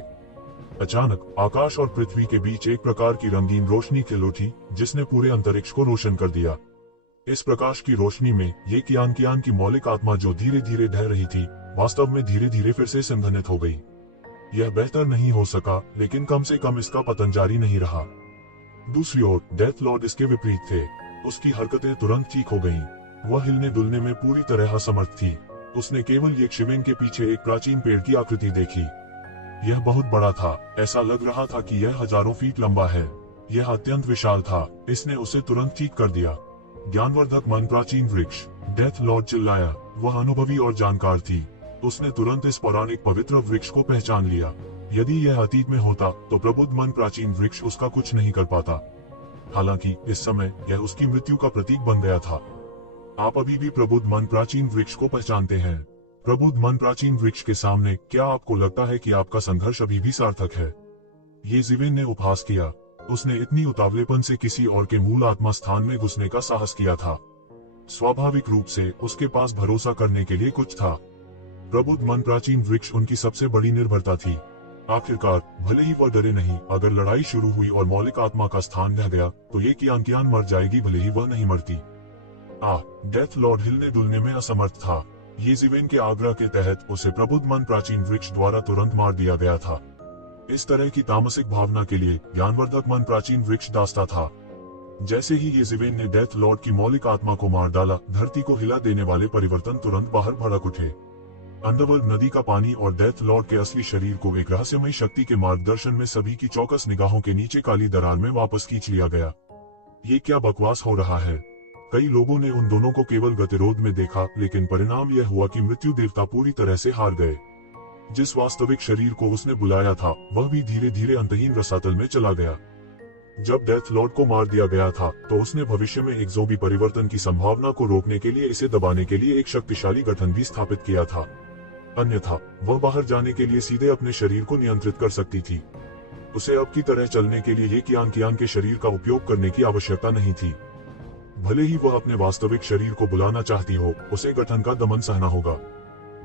अचानक आकाश और पृथ्वी के बीच एक प्रकार की रंगीन रोशनी खिल उठी, जिसने पूरे अंतरिक्ष को रोशन कर दिया। इस प्रकाश की रोशनी में ये कियान की मौलिक आत्मा जो धीरे धीरे ढह रही थी, वास्तव में धीरे धीरे फिर से संघनित हो गई। यह बेहतर नहीं हो सका, लेकिन कम से कम इसका पतन जारी नहीं रहा। दूसरी ओर डेथ लॉर्ड इसके विपरीत थे। उसकी हरकतें तुरंत ठीक हो गईं। वह हिलने डुलने में पूरी तरह असमर्थ थी। उसने केवल येकशिवेन के पीछे एक प्राचीन पेड़ की आकृति देखी। यह बहुत बड़ा था। ऐसा लग रहा था कि यह हजारों फीट लंबा है। यह अत्यंत विशाल था। इसने उसे तुरंत ठीक कर दिया। ज्ञानवर्धक मन प्राचीन वृक्ष! डेथ लॉर्ड चिल्लाया। वह अनुभवी और जानकार थी। उसने तुरंत इस पौराणिक पवित्र वृक्ष को पहचान लिया। यदि यह अतीत में होता तो प्रबुद्ध मन प्राचीन वृक्ष उसका कुछ नहीं कर पाता। हालांकि इस समय यह उसकी मृत्यु का प्रतीक बन गया था। आप अभी भी प्रबुद्ध मन प्राचीन वृक्ष को पहचानते हैं। प्रबुद्ध मन प्राचीन वृक्ष के सामने क्या आपको लगता है कि आपका संघर्ष अभी भी सार्थक है? येजिवेन ने उपहास किया। उसने इतनी उतावलेपन से किसी और के मूल आत्मा स्थान में घुसने का साहस किया था। स्वाभाविक रूप से उसके पास भरोसा करने के लिए कुछ था। प्रबुद्ध मन प्राचीन वृक्ष उनकी सबसे बड़ी निर्भरता थी। आखिरकार भले ही वह डरे नहीं, अगर लड़ाई शुरू हुई और मौलिक आत्मा का स्थान ढह गया तो ये कियान मर जाएगी, भले ही वह नहीं मरती। डेथ लॉर्ड हिलने डुलने में असमर्थ था। येजिवेन के आग्रह के तहत उसे प्रबुद्ध मन प्राचीन वृक्ष द्वारा तुरंत मार दिया गया था। इस तरह की तामसिक भावना के लिए ज्ञानवर्धक मन प्राचीन वृक्ष दास्ता था। जैसे ही येजिवेन ने डेथ लॉर्ड की मौलिक आत्मा को मार डाला, धरती को हिला देने वाले परिवर्तन तुरंत बाहर भड़क उठे। अंडरवर्ल्ड नदी का पानी और डेथ लॉर्ड के असली शरीर को एक रहस्यमयी शक्ति के मार्गदर्शन में सभी की चौकस निगाहों के नीचे काली दरार में वापस खींच लिया गया। ये क्या बकवास हो रहा है? कई लोगों ने उन दोनों को केवल गतिरोध में देखा, लेकिन परिणाम यह हुआ कि मृत्यु देवता पूरी तरह से हार गए। जिस वास्तविक शरीर को उसने बुलाया था, वह भी धीरे धीरे अंतहीन रसातल में चला गया। जब डेथ लॉर्ड को मार दिया गया था, तो उसने भविष्य में एक ज़ोंबी परिवर्तन की संभावना को रोकने के लिए इसे दबाने के लिए एक शक्तिशाली गठन भी स्थापित किया था। अन्यथा वह बाहर जाने के लिए सीधे अपने शरीर को नियंत्रित कर सकती थी। उसे अब की तरह चलने के लिए ये कियान के शरीर का उपयोग करने की आवश्यकता नहीं थी। भले ही वह अपने वास्तविक शरीर को बुलाना चाहती हो, उसे गठन का दमन सहना होगा।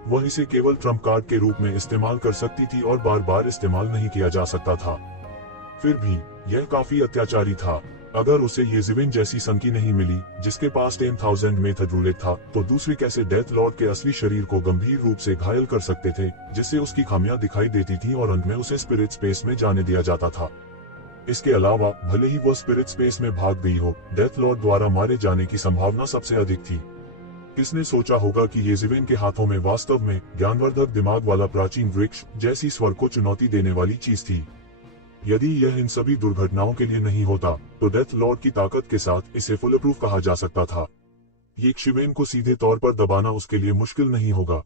वह इसे केवल ट्रम्प कार्ड के रूप में इस्तेमाल कर सकती थी और बार बार इस्तेमाल नहीं किया जा सकता था। फिर भी यह काफी अत्याचारी था। अगर उसे येज़िविन जैसी संकी नहीं मिली जिसके पास 10,000 मेथड रूलेट था, तो दूसरे कैसे डेथ लॉर्ड के असली शरीर को गंभीर रूप से घायल कर सकते थे, जिससे उसकी खामियां दिखाई देती थी और अंत में उसे स्पिरिट स्पेस में जाने दिया जाता था। इसके अलावा भले ही वह स्पिरिट स्पेस में भाग गई हो, डेथ लॉर्ड द्वारा मारे जाने की संभावना सबसे अधिक थी। किसने सोचा होगा कि येज़िविन के हाथों में वास्तव में ज्ञानवर्धक दिमाग वाला प्राचीन वृक्ष जैसी स्वर्ग को चुनौती देने वाली चीज थी। यदि यह इन सभी दुर्घटनाओं के लिए नहीं होता, तो डेथ लॉर्ड की ताकत के साथ इसे फुल प्रूफ कहा जा सकता था। येज़िविन को सीधे तौर पर दबाना उसके लिए मुश्किल नहीं होगा।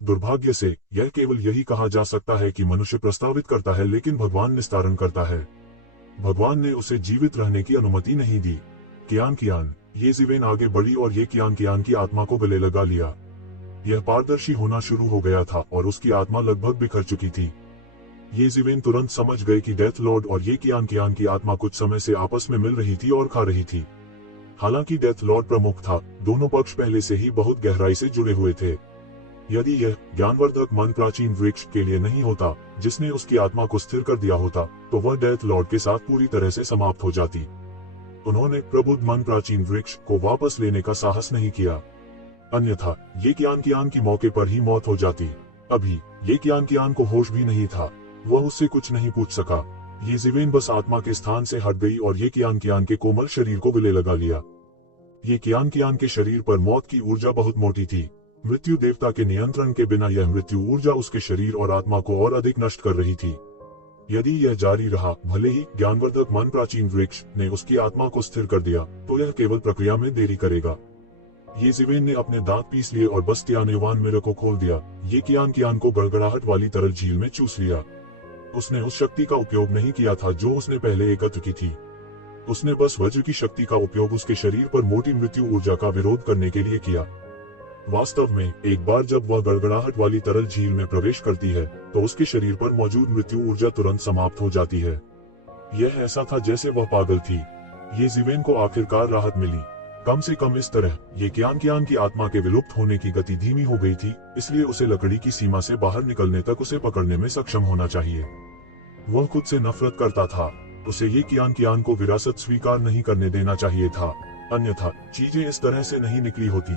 दुर्भाग्य से यह केवल यही कहा जा सकता है कि मनुष्य प्रस्तावित करता है लेकिन भगवान निस्तारण करता है। भगवान ने उसे जीवित रहने की अनुमति नहीं दी। कियान येज़िविन आगे बढ़ी और ये कियान की आत्मा को गले लगा लिया। यह पारदर्शी होना शुरू हो गया था और उसकी आत्मा लगभग बिखर चुकी थी। येज़िविन तुरंत समझ गए कि डेथ लॉर्ड और ये कियान की आत्मा कुछ समय से आपस में मिल रही थी और खा रही थी। हालांकि डेथ लॉर्ड प्रमुख था, दोनों पक्ष पहले से ही बहुत गहराई से जुड़े हुए थे। यदि यह ज्ञानवर्धक मन प्राचीन वृक्ष के लिए नहीं होता जिसने उसकी आत्मा को स्थिर कर दिया होता, तो वह डेथ लॉर्ड के साथ पूरी तरह से समाप्त हो जाती। उन्होंने प्रबुद्ध मन प्राचीन वृक्ष को वापस लेने का साहस नहीं किया, अन्यथा ये कियान की मौके पर ही मौत हो जाती। अभी ये कियान को होश भी नहीं था, वह उससे कुछ नहीं पूछ सका। येज़िविन बस आत्मा के स्थान से हट गई और ये कियान के कोमल शरीर को गले लगा लिया। ये कियान के शरीर पर मौत की ऊर्जा बहुत मोटी थी। मृत्यु देवता के नियंत्रण के बिना यह मृत्यु ऊर्जा उसके शरीर और आत्मा को और अधिक नष्ट कर रही थी। यदि यह जारी रहा, भले ही ज्ञानवर्धक मन प्राचीन वृक्ष ने उसकी आत्मा को स्थिर कर दिया, तो यह केवल प्रक्रिया में देरी करेगा। येज़िविन ने अपने दांत पीस लिए और बस त्यानेवान मिरर को खोल दिया। ये कियान को गड़गड़ाहट वाली तरल झील में चूस लिया। उसने उस शक्ति का उपयोग नहीं किया था जो उसने पहले एकत्र की थी। उसने बस वज्र की शक्ति का उपयोग उसके शरीर पर मोटी मृत्यु ऊर्जा का विरोध करने के लिए किया। वास्तव में एक बार जब वह गड़गड़ाहट वाली तरल झील में प्रवेश करती है, तो उसके शरीर पर मौजूद मृत्यु ऊर्जा तुरंत समाप्त हो जाती है। यह ऐसा था जैसे वह पागल थी। येज़िविन को आखिरकार राहत मिली। कम से कम इस तरह ये कियान की आत्मा के विलुप्त होने की गति धीमी हो गई थी, इसलिए उसे लकड़ी की सीमा से बाहर निकलने तक उसे पकड़ने में सक्षम होना चाहिए। वह खुद से नफरत करता था। उसे ये कियान को विरासत स्वीकार नहीं करने देना चाहिए था, अन्यथा चीजें इस तरह से नहीं निकली होती,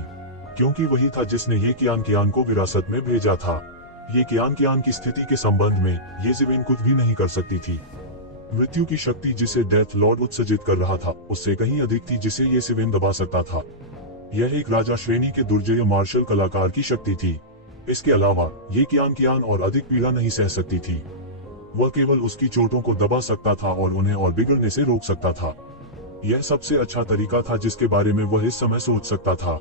क्योंकि वही था जिसने ये कियान को विरासत में भेजा था। ये कियान की स्थिति के संबंध में येज़िविन कुछ भी नहीं कर सकती थी। मृत्यु की शक्ति जिसे डेथ लॉर्ड उत्सर्जित कर रहा था, उससे कहीं अधिक थी जिसे येज़िविन दबा सकता था। यह एक राजा श्रेणी के दुर्जय मार्शल कलाकार की शक्ति थी। इसके अलावा ये कियान और अधिक पीड़ा नहीं सह सकती थी। वह केवल उसकी चोटों को दबा सकता था और उन्हें और बिगड़ने से रोक सकता था। यह सबसे अच्छा तरीका था जिसके बारे में वह इस समय सोच सकता था।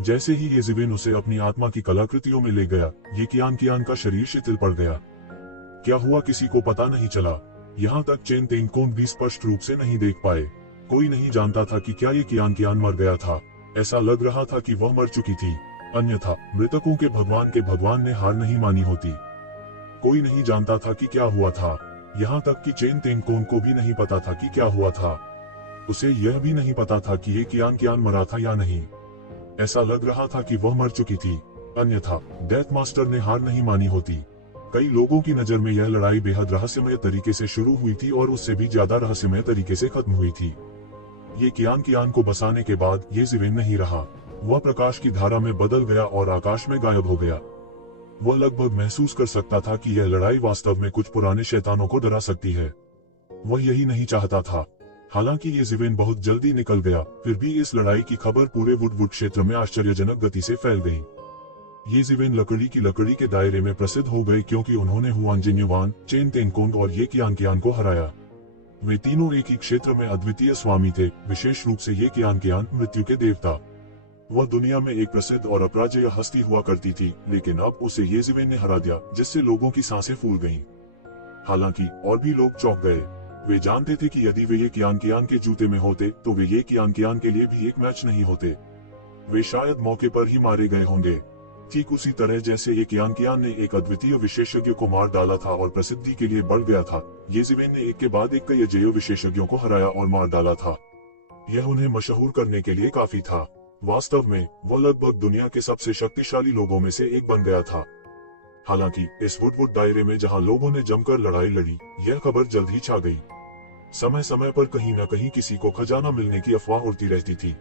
जैसे ही येज़िविन उसे अपनी आत्मा की कलाकृतियों में ले गया, ये कियान का शरीर शिथिल पड़ गया। क्या हुआ किसी को पता नहीं चला। यहाँ तक चेन तेंगकोंग भी स्पष्ट रूप से नहीं देख पाए। कोई नहीं जानता था कि क्या ये कियान मर गया था। ऐसा लग रहा था कि वह मर चुकी थी, अन्यथा मृतकों के भगवान ने हार नहीं मानी होती। कोई नहीं जानता था कि क्या हुआ था। यहाँ तक कि चेन तेंगकोंग को भी नहीं पता था कि क्या हुआ था। उसे यह भी नहीं पता था कि ये कियान मरा था या नहीं। ऐसा लग रहा था कि वह मर चुकी थी, अन्यथा डेथ मास्टर ने हार नहीं मानी होती। कई लोगों की नजर में यह लड़ाई बेहद रहस्यमय तरीके से शुरू हुई थी और उससे भी ज्यादा रहस्यमय तरीके से खत्म हुई थी। ये कियान को बसाने के बाद येज़िविन नहीं रहा। वह प्रकाश की धारा में बदल गया और आकाश में गायब हो गया। वह लगभग महसूस कर सकता था कि यह लड़ाई वास्तव में कुछ पुराने शैतानों को डरा सकती है। वह यही नहीं चाहता था। हालांकि येज़िविन बहुत जल्दी निकल गया, फिर भी इस लड़ाई की खबर पूरे वुडवुड क्षेत्र में आश्चर्यजनक गति से फैल गई। येज़िविन लकड़ी के दायरे में प्रसिद्ध हो गए क्योंकि उन्होंने हुआन जिन्युआन, चेन तेंगकोंग और ये कियान को हराया। वे तीनों एक ही क्षेत्र में अद्वितीय स्वामी थे, विशेष रूप से ये कियान मृत्यु के देवता। वह दुनिया में एक प्रसिद्ध और अपराजेय हस्ती हुआ करती थी, लेकिन अब उसे येज़िविन ने हरा दिया, जिससे लोगों की सांसें फूल गईं। हालांकि और भी लोग चौंक गए। वे जानते थे कि यदि वे ये कियान के जूते में होते, तो वे ये कियान के लिए भी एक मैच नहीं होते। वे शायद मौके पर ही मारे गए होंगे। ठीक उसी तरह जैसे ये कियान ने एक अद्वितीय विशेषज्ञ को मार डाला था और प्रसिद्धि के लिए बढ़ गया था, येज़िविन ने एक के बाद एक कई अजेय विशेषज्ञों को हराया और मार डाला था। यह उन्हें मशहूर करने के लिए काफी था। वास्तव में वह लगभग दुनिया के सबसे शक्तिशाली लोगों में से एक बन गया था। हालांकि इस वुडवुड दायरे में जहां लोगों ने जमकर लड़ाई लड़ी, यह खबर जल्द ही छा गई। समय समय पर कहीं न कहीं किसी को खजाना मिलने की अफवाह उड़ती रहती थी।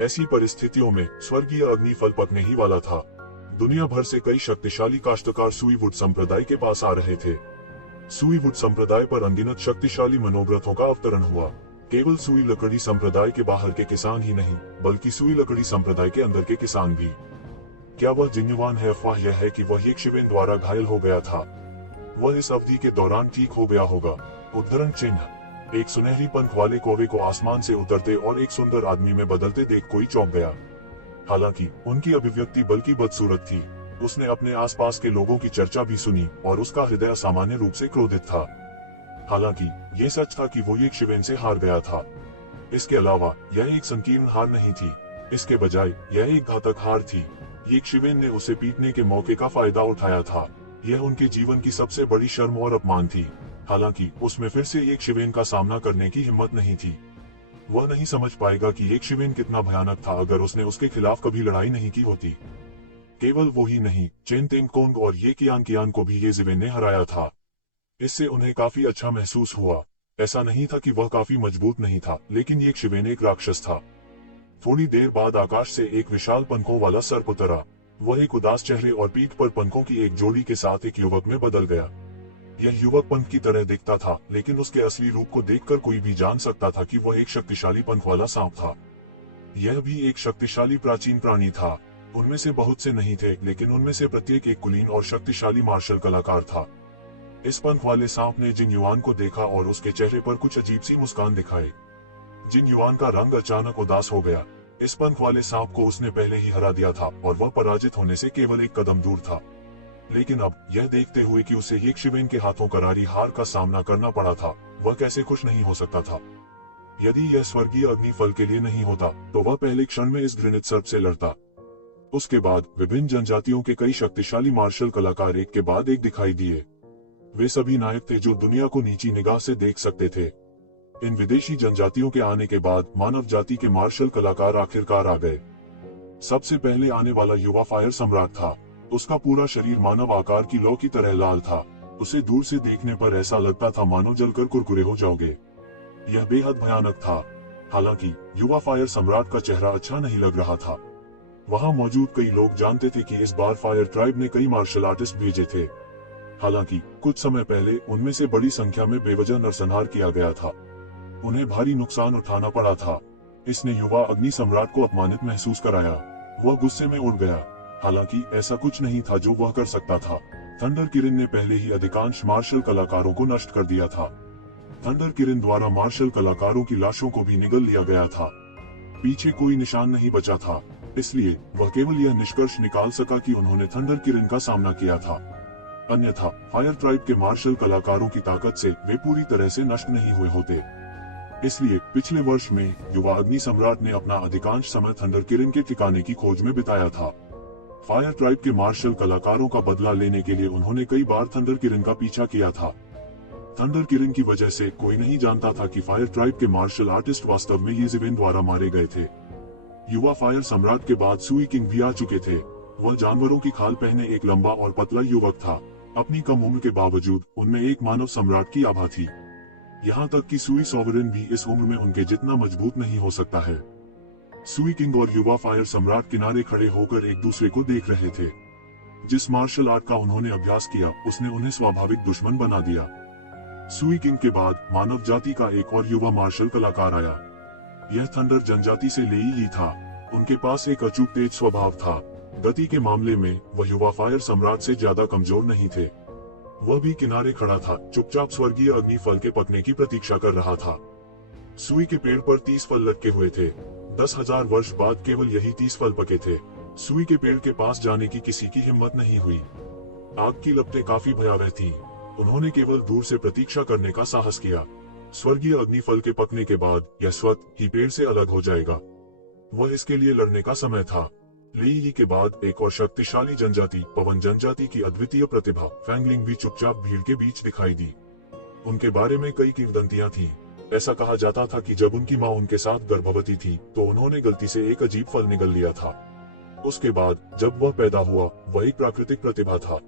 ऐसी परिस्थितियों में स्वर्गीय अग्निफल पकने ही वाला था। दुनिया भर से कई शक्तिशाली काश्तकार सुईवुड संप्रदाय के पास आ रहे थे। सुईवुड संप्रदाय पर अनगिनत शक्तिशाली मनोरथों का अवतरण हुआ। केवल सुई लकड़ी संप्रदाय के बाहर के किसान ही नहीं, बल्कि सुई लकड़ी संप्रदाय के अंदर के किसान भी। क्या वह जिन्युवान है? अफवाह यह है कि वह यक्षिवेन द्वारा घायल हो गया था। वह इस अवधि के दौरान ठीक हो गया होगा। उद्धरण चिन्ह। एक सुनहरी पंख वाले कौवे को आसमान से उतरते और एक सुंदर आदमी में बदलते देख कोई चौंक गया। हालांकि उनकी अभिव्यक्ति बल्कि बदसूरत थी। उसने अपने आसपास के लोगों की चर्चा भी सुनी और उसका हृदय सामान्य रूप से क्रोधित था। हालांकि यह सच था कि वो यक्षिवेन से हार गया था। इसके अलावा यह एक संकीर्ण हार नहीं थी, इसके बजाय यह एक घातक हार थी। यक्षिवेन ने उसे पीटने के मौके का फायदा उठाया था। यह उनके जीवन की सबसे बड़ी शर्म और अपमान थी। हालांकि उसमें फिर से यक्षिवेन का सामना करने की हिम्मत नहीं थी। वह नहीं समझ पाएगा कि यक्षिवेन कितना भयानक था अगर उसने उसके खिलाफ कभी लड़ाई नहीं की होती। केवल वो ही नहीं, चेन तेंगकोंग और ये कियान को भी यक्षिवेन ने हराया था। इससे उन्हें काफी अच्छा महसूस हुआ। ऐसा नहीं था कि वह काफी मजबूत नहीं था, लेकिन यक्षिवेन एक राक्षस था। थोड़ी देर बाद आकाश से एक विशाल पंखों वाला सर्प उतरा। वह एक उदास चेहरे और पीठ पर पंखों की एक जोड़ी के साथ एक युवक में बदल गया। यह युवक पंख की तरह दिखता था, लेकिन उसके असली रूप को देखकर कोई भी जान सकता था कि वह एक शक्तिशाली पंख वाला सांप था। यह भी एक शक्तिशाली प्राचीन प्राणी था। उनमें से बहुत से नहीं थे, लेकिन उनमें से प्रत्येक एक कुलीन और शक्तिशाली मार्शल कलाकार था। इस पंख वाले सांप ने जिन युआन को देखा और उसके चेहरे पर कुछ अजीब सी मुस्कान दिखाई। जिन युआन का रंग अचानक उदास हो गया। इस पंख वाले सांप को उसने पहले ही हरा दिया था और वह पराजित होने से केवल एक कदम दूर था। लेकिन अब यह देखते हुए कि उसे यक्षिवेन के हाथों करारी हार का सामना करना पड़ा था, वह कैसे खुश नहीं हो सकता था। यदि यह स्वर्गीय अग्निफल के लिए नहीं होता, तो वह पहले क्षण में इस घृणित सर्प से लड़ता। उसके बाद विभिन्न जनजातियों के कई शक्तिशाली मार्शल कलाकार एक के बाद एक दिखाई दिए। वे सभी नायक थे जो दुनिया को नीची निगाह से देख सकते थे। इन विदेशी जनजातियों के आने के बाद मानव जाति के मार्शल कलाकार आखिरकार आ गए। सबसे पहले आने वाला युवा फायर सम्राट था। उसका पूरा शरीर मानव आकार की लौ की तरह लाल था। उसे दूर से देखने पर ऐसा लगता था मानो जलकर कुरकुरे हो जाओगे। यह बेहद भयानक था। हालांकि युवा फायर सम्राट का चेहरा अच्छा नहीं लग रहा था। वहां मौजूद कई लोग जानते थे कि इस बार फायर ट्राइब ने कई मार्शल आर्टिस्ट भेजे थे। हालांकि कुछ समय पहले उनमें से बड़ी संख्या में बेवजह नरसंहार किया गया था। उन्हें भारी नुकसान उठाना पड़ा था। इसने युवा अग्नि सम्राट को अपमानित महसूस कराया। वह गुस्से में उड़ गया। हालांकि ऐसा कुछ नहीं था जो वह कर सकता था। थंडर किरण ने पहले ही अधिकांश मार्शल कलाकारों को नष्ट कर दिया था। थंडर किरण द्वारा मार्शल कलाकारों की लाशों को भी निगल लिया गया था। पीछे कोई निशान नहीं बचा था। इसलिए वह केवल यह निष्कर्ष निकाल सका कि उन्होंने थंडर किरण का सामना किया था। अन्यथा फायर ट्राइब के मार्शल कलाकारों की ताकत से वे पूरी तरह से नष्ट नहीं हुए होते। इसलिए पिछले वर्ष में युवा अग्नि सम्राट ने अपना अधिकांश समय थंडर किरण के ठिकाने की खोज में बिताया था। फायर ट्राइब के मार्शल कलाकारों का बदला लेने के लिए उन्होंने कई बार थंडर किरण का पीछा किया था। थंडर किरण की वजह से कोई नहीं जानता था कि फायर ट्राइब के मार्शल आर्टिस्ट वास्तव में यक्षिवेन द्वारा मारे गए थे। युवा फायर सम्राट के बाद सुई किंग भी आ चुके थे। वह जानवरों की खाल पहने एक लंबा और पतला युवक था। अपनी कम उम्र के बावजूद उनमें एक मानव सम्राट की आभा थी। यहाँ तक कि सुई सॉवरेन भी इस उम्र में उनके जितना मजबूत नहीं हो सकता है। सुई किंग और युवा फायर सम्राट किनारे खड़े होकर एक दूसरे को देख रहे थे। जिस मार्शल आर्ट का उन्होंने अभ्यास किया, उसने उन्हें स्वाभाविक दुश्मन बना दिया। सुई किंग के बाद मानव जाति का एक और युवा मार्शल कलाकार आया। यह थंडर जनजाति से लेई ही था। उनके पास एक अचूक तेज स्वभाव था। गति के मामले में वह युवा फायर सम्राट से ज्यादा कमजोर नहीं थे। वह भी किनारे खड़ा था, चुपचाप स्वर्गीय अग्निफल के पकने की प्रतीक्षा कर रहा था। सुई के पेड़ पर 30 फल लटके हुए थे। 10,000 वर्ष बाद केवल यही 30 फल पके थे। सुई के पेड़ के पास जाने की किसी की हिम्मत नहीं हुई। आग की लपटें काफी भयावह थीं। उन्होंने केवल दूर से प्रतीक्षा करने का साहस किया। स्वर्गीय अग्निफल के पकने के बाद यह स्वतः ही पेड़ से अलग हो जाएगा। वह इसके लिए लड़ने का समय था। ली के बाद एक और शक्तिशाली जनजाति, पवन जनजाति की अद्वितीय प्रतिभा फैंगलिंग भी चुपचाप भीड़ के बीच दिखाई दी। उनके बारे में कई किंवदंतियां थीं। ऐसा कहा जाता था कि जब उनकी मां उनके साथ गर्भवती थी, तो उन्होंने गलती से एक अजीब फल निगल लिया था। उसके बाद जब वह पैदा हुआ, वह एक प्राकृतिक प्रतिभा था।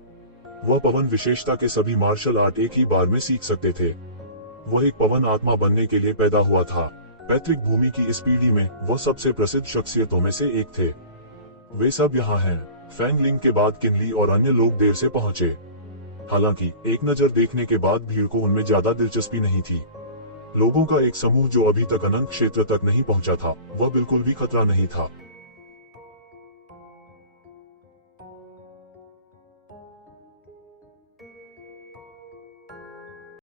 वह पवन विशेषता के सभी मार्शल आर्ट एक ही बार में सीख सकते थे। वह एक पवन आत्मा बनने के लिए पैदा हुआ था। पैतृक भूमि की इस पीढ़ी में वह सबसे प्रसिद्ध शख्सियतों में से एक थे। वे सब यहाँ हैं। फैंग लिंग के बाद किनली और अन्य लोग देर से पहुंचे। हालांकि एक नजर देखने के बाद भीड़ को उनमें ज्यादा दिलचस्पी नहीं थी। लोगों का एक समूह जो अभी तक अनंत क्षेत्र तक नहीं पहुंचा था, वह बिल्कुल भी खतरा नहीं था।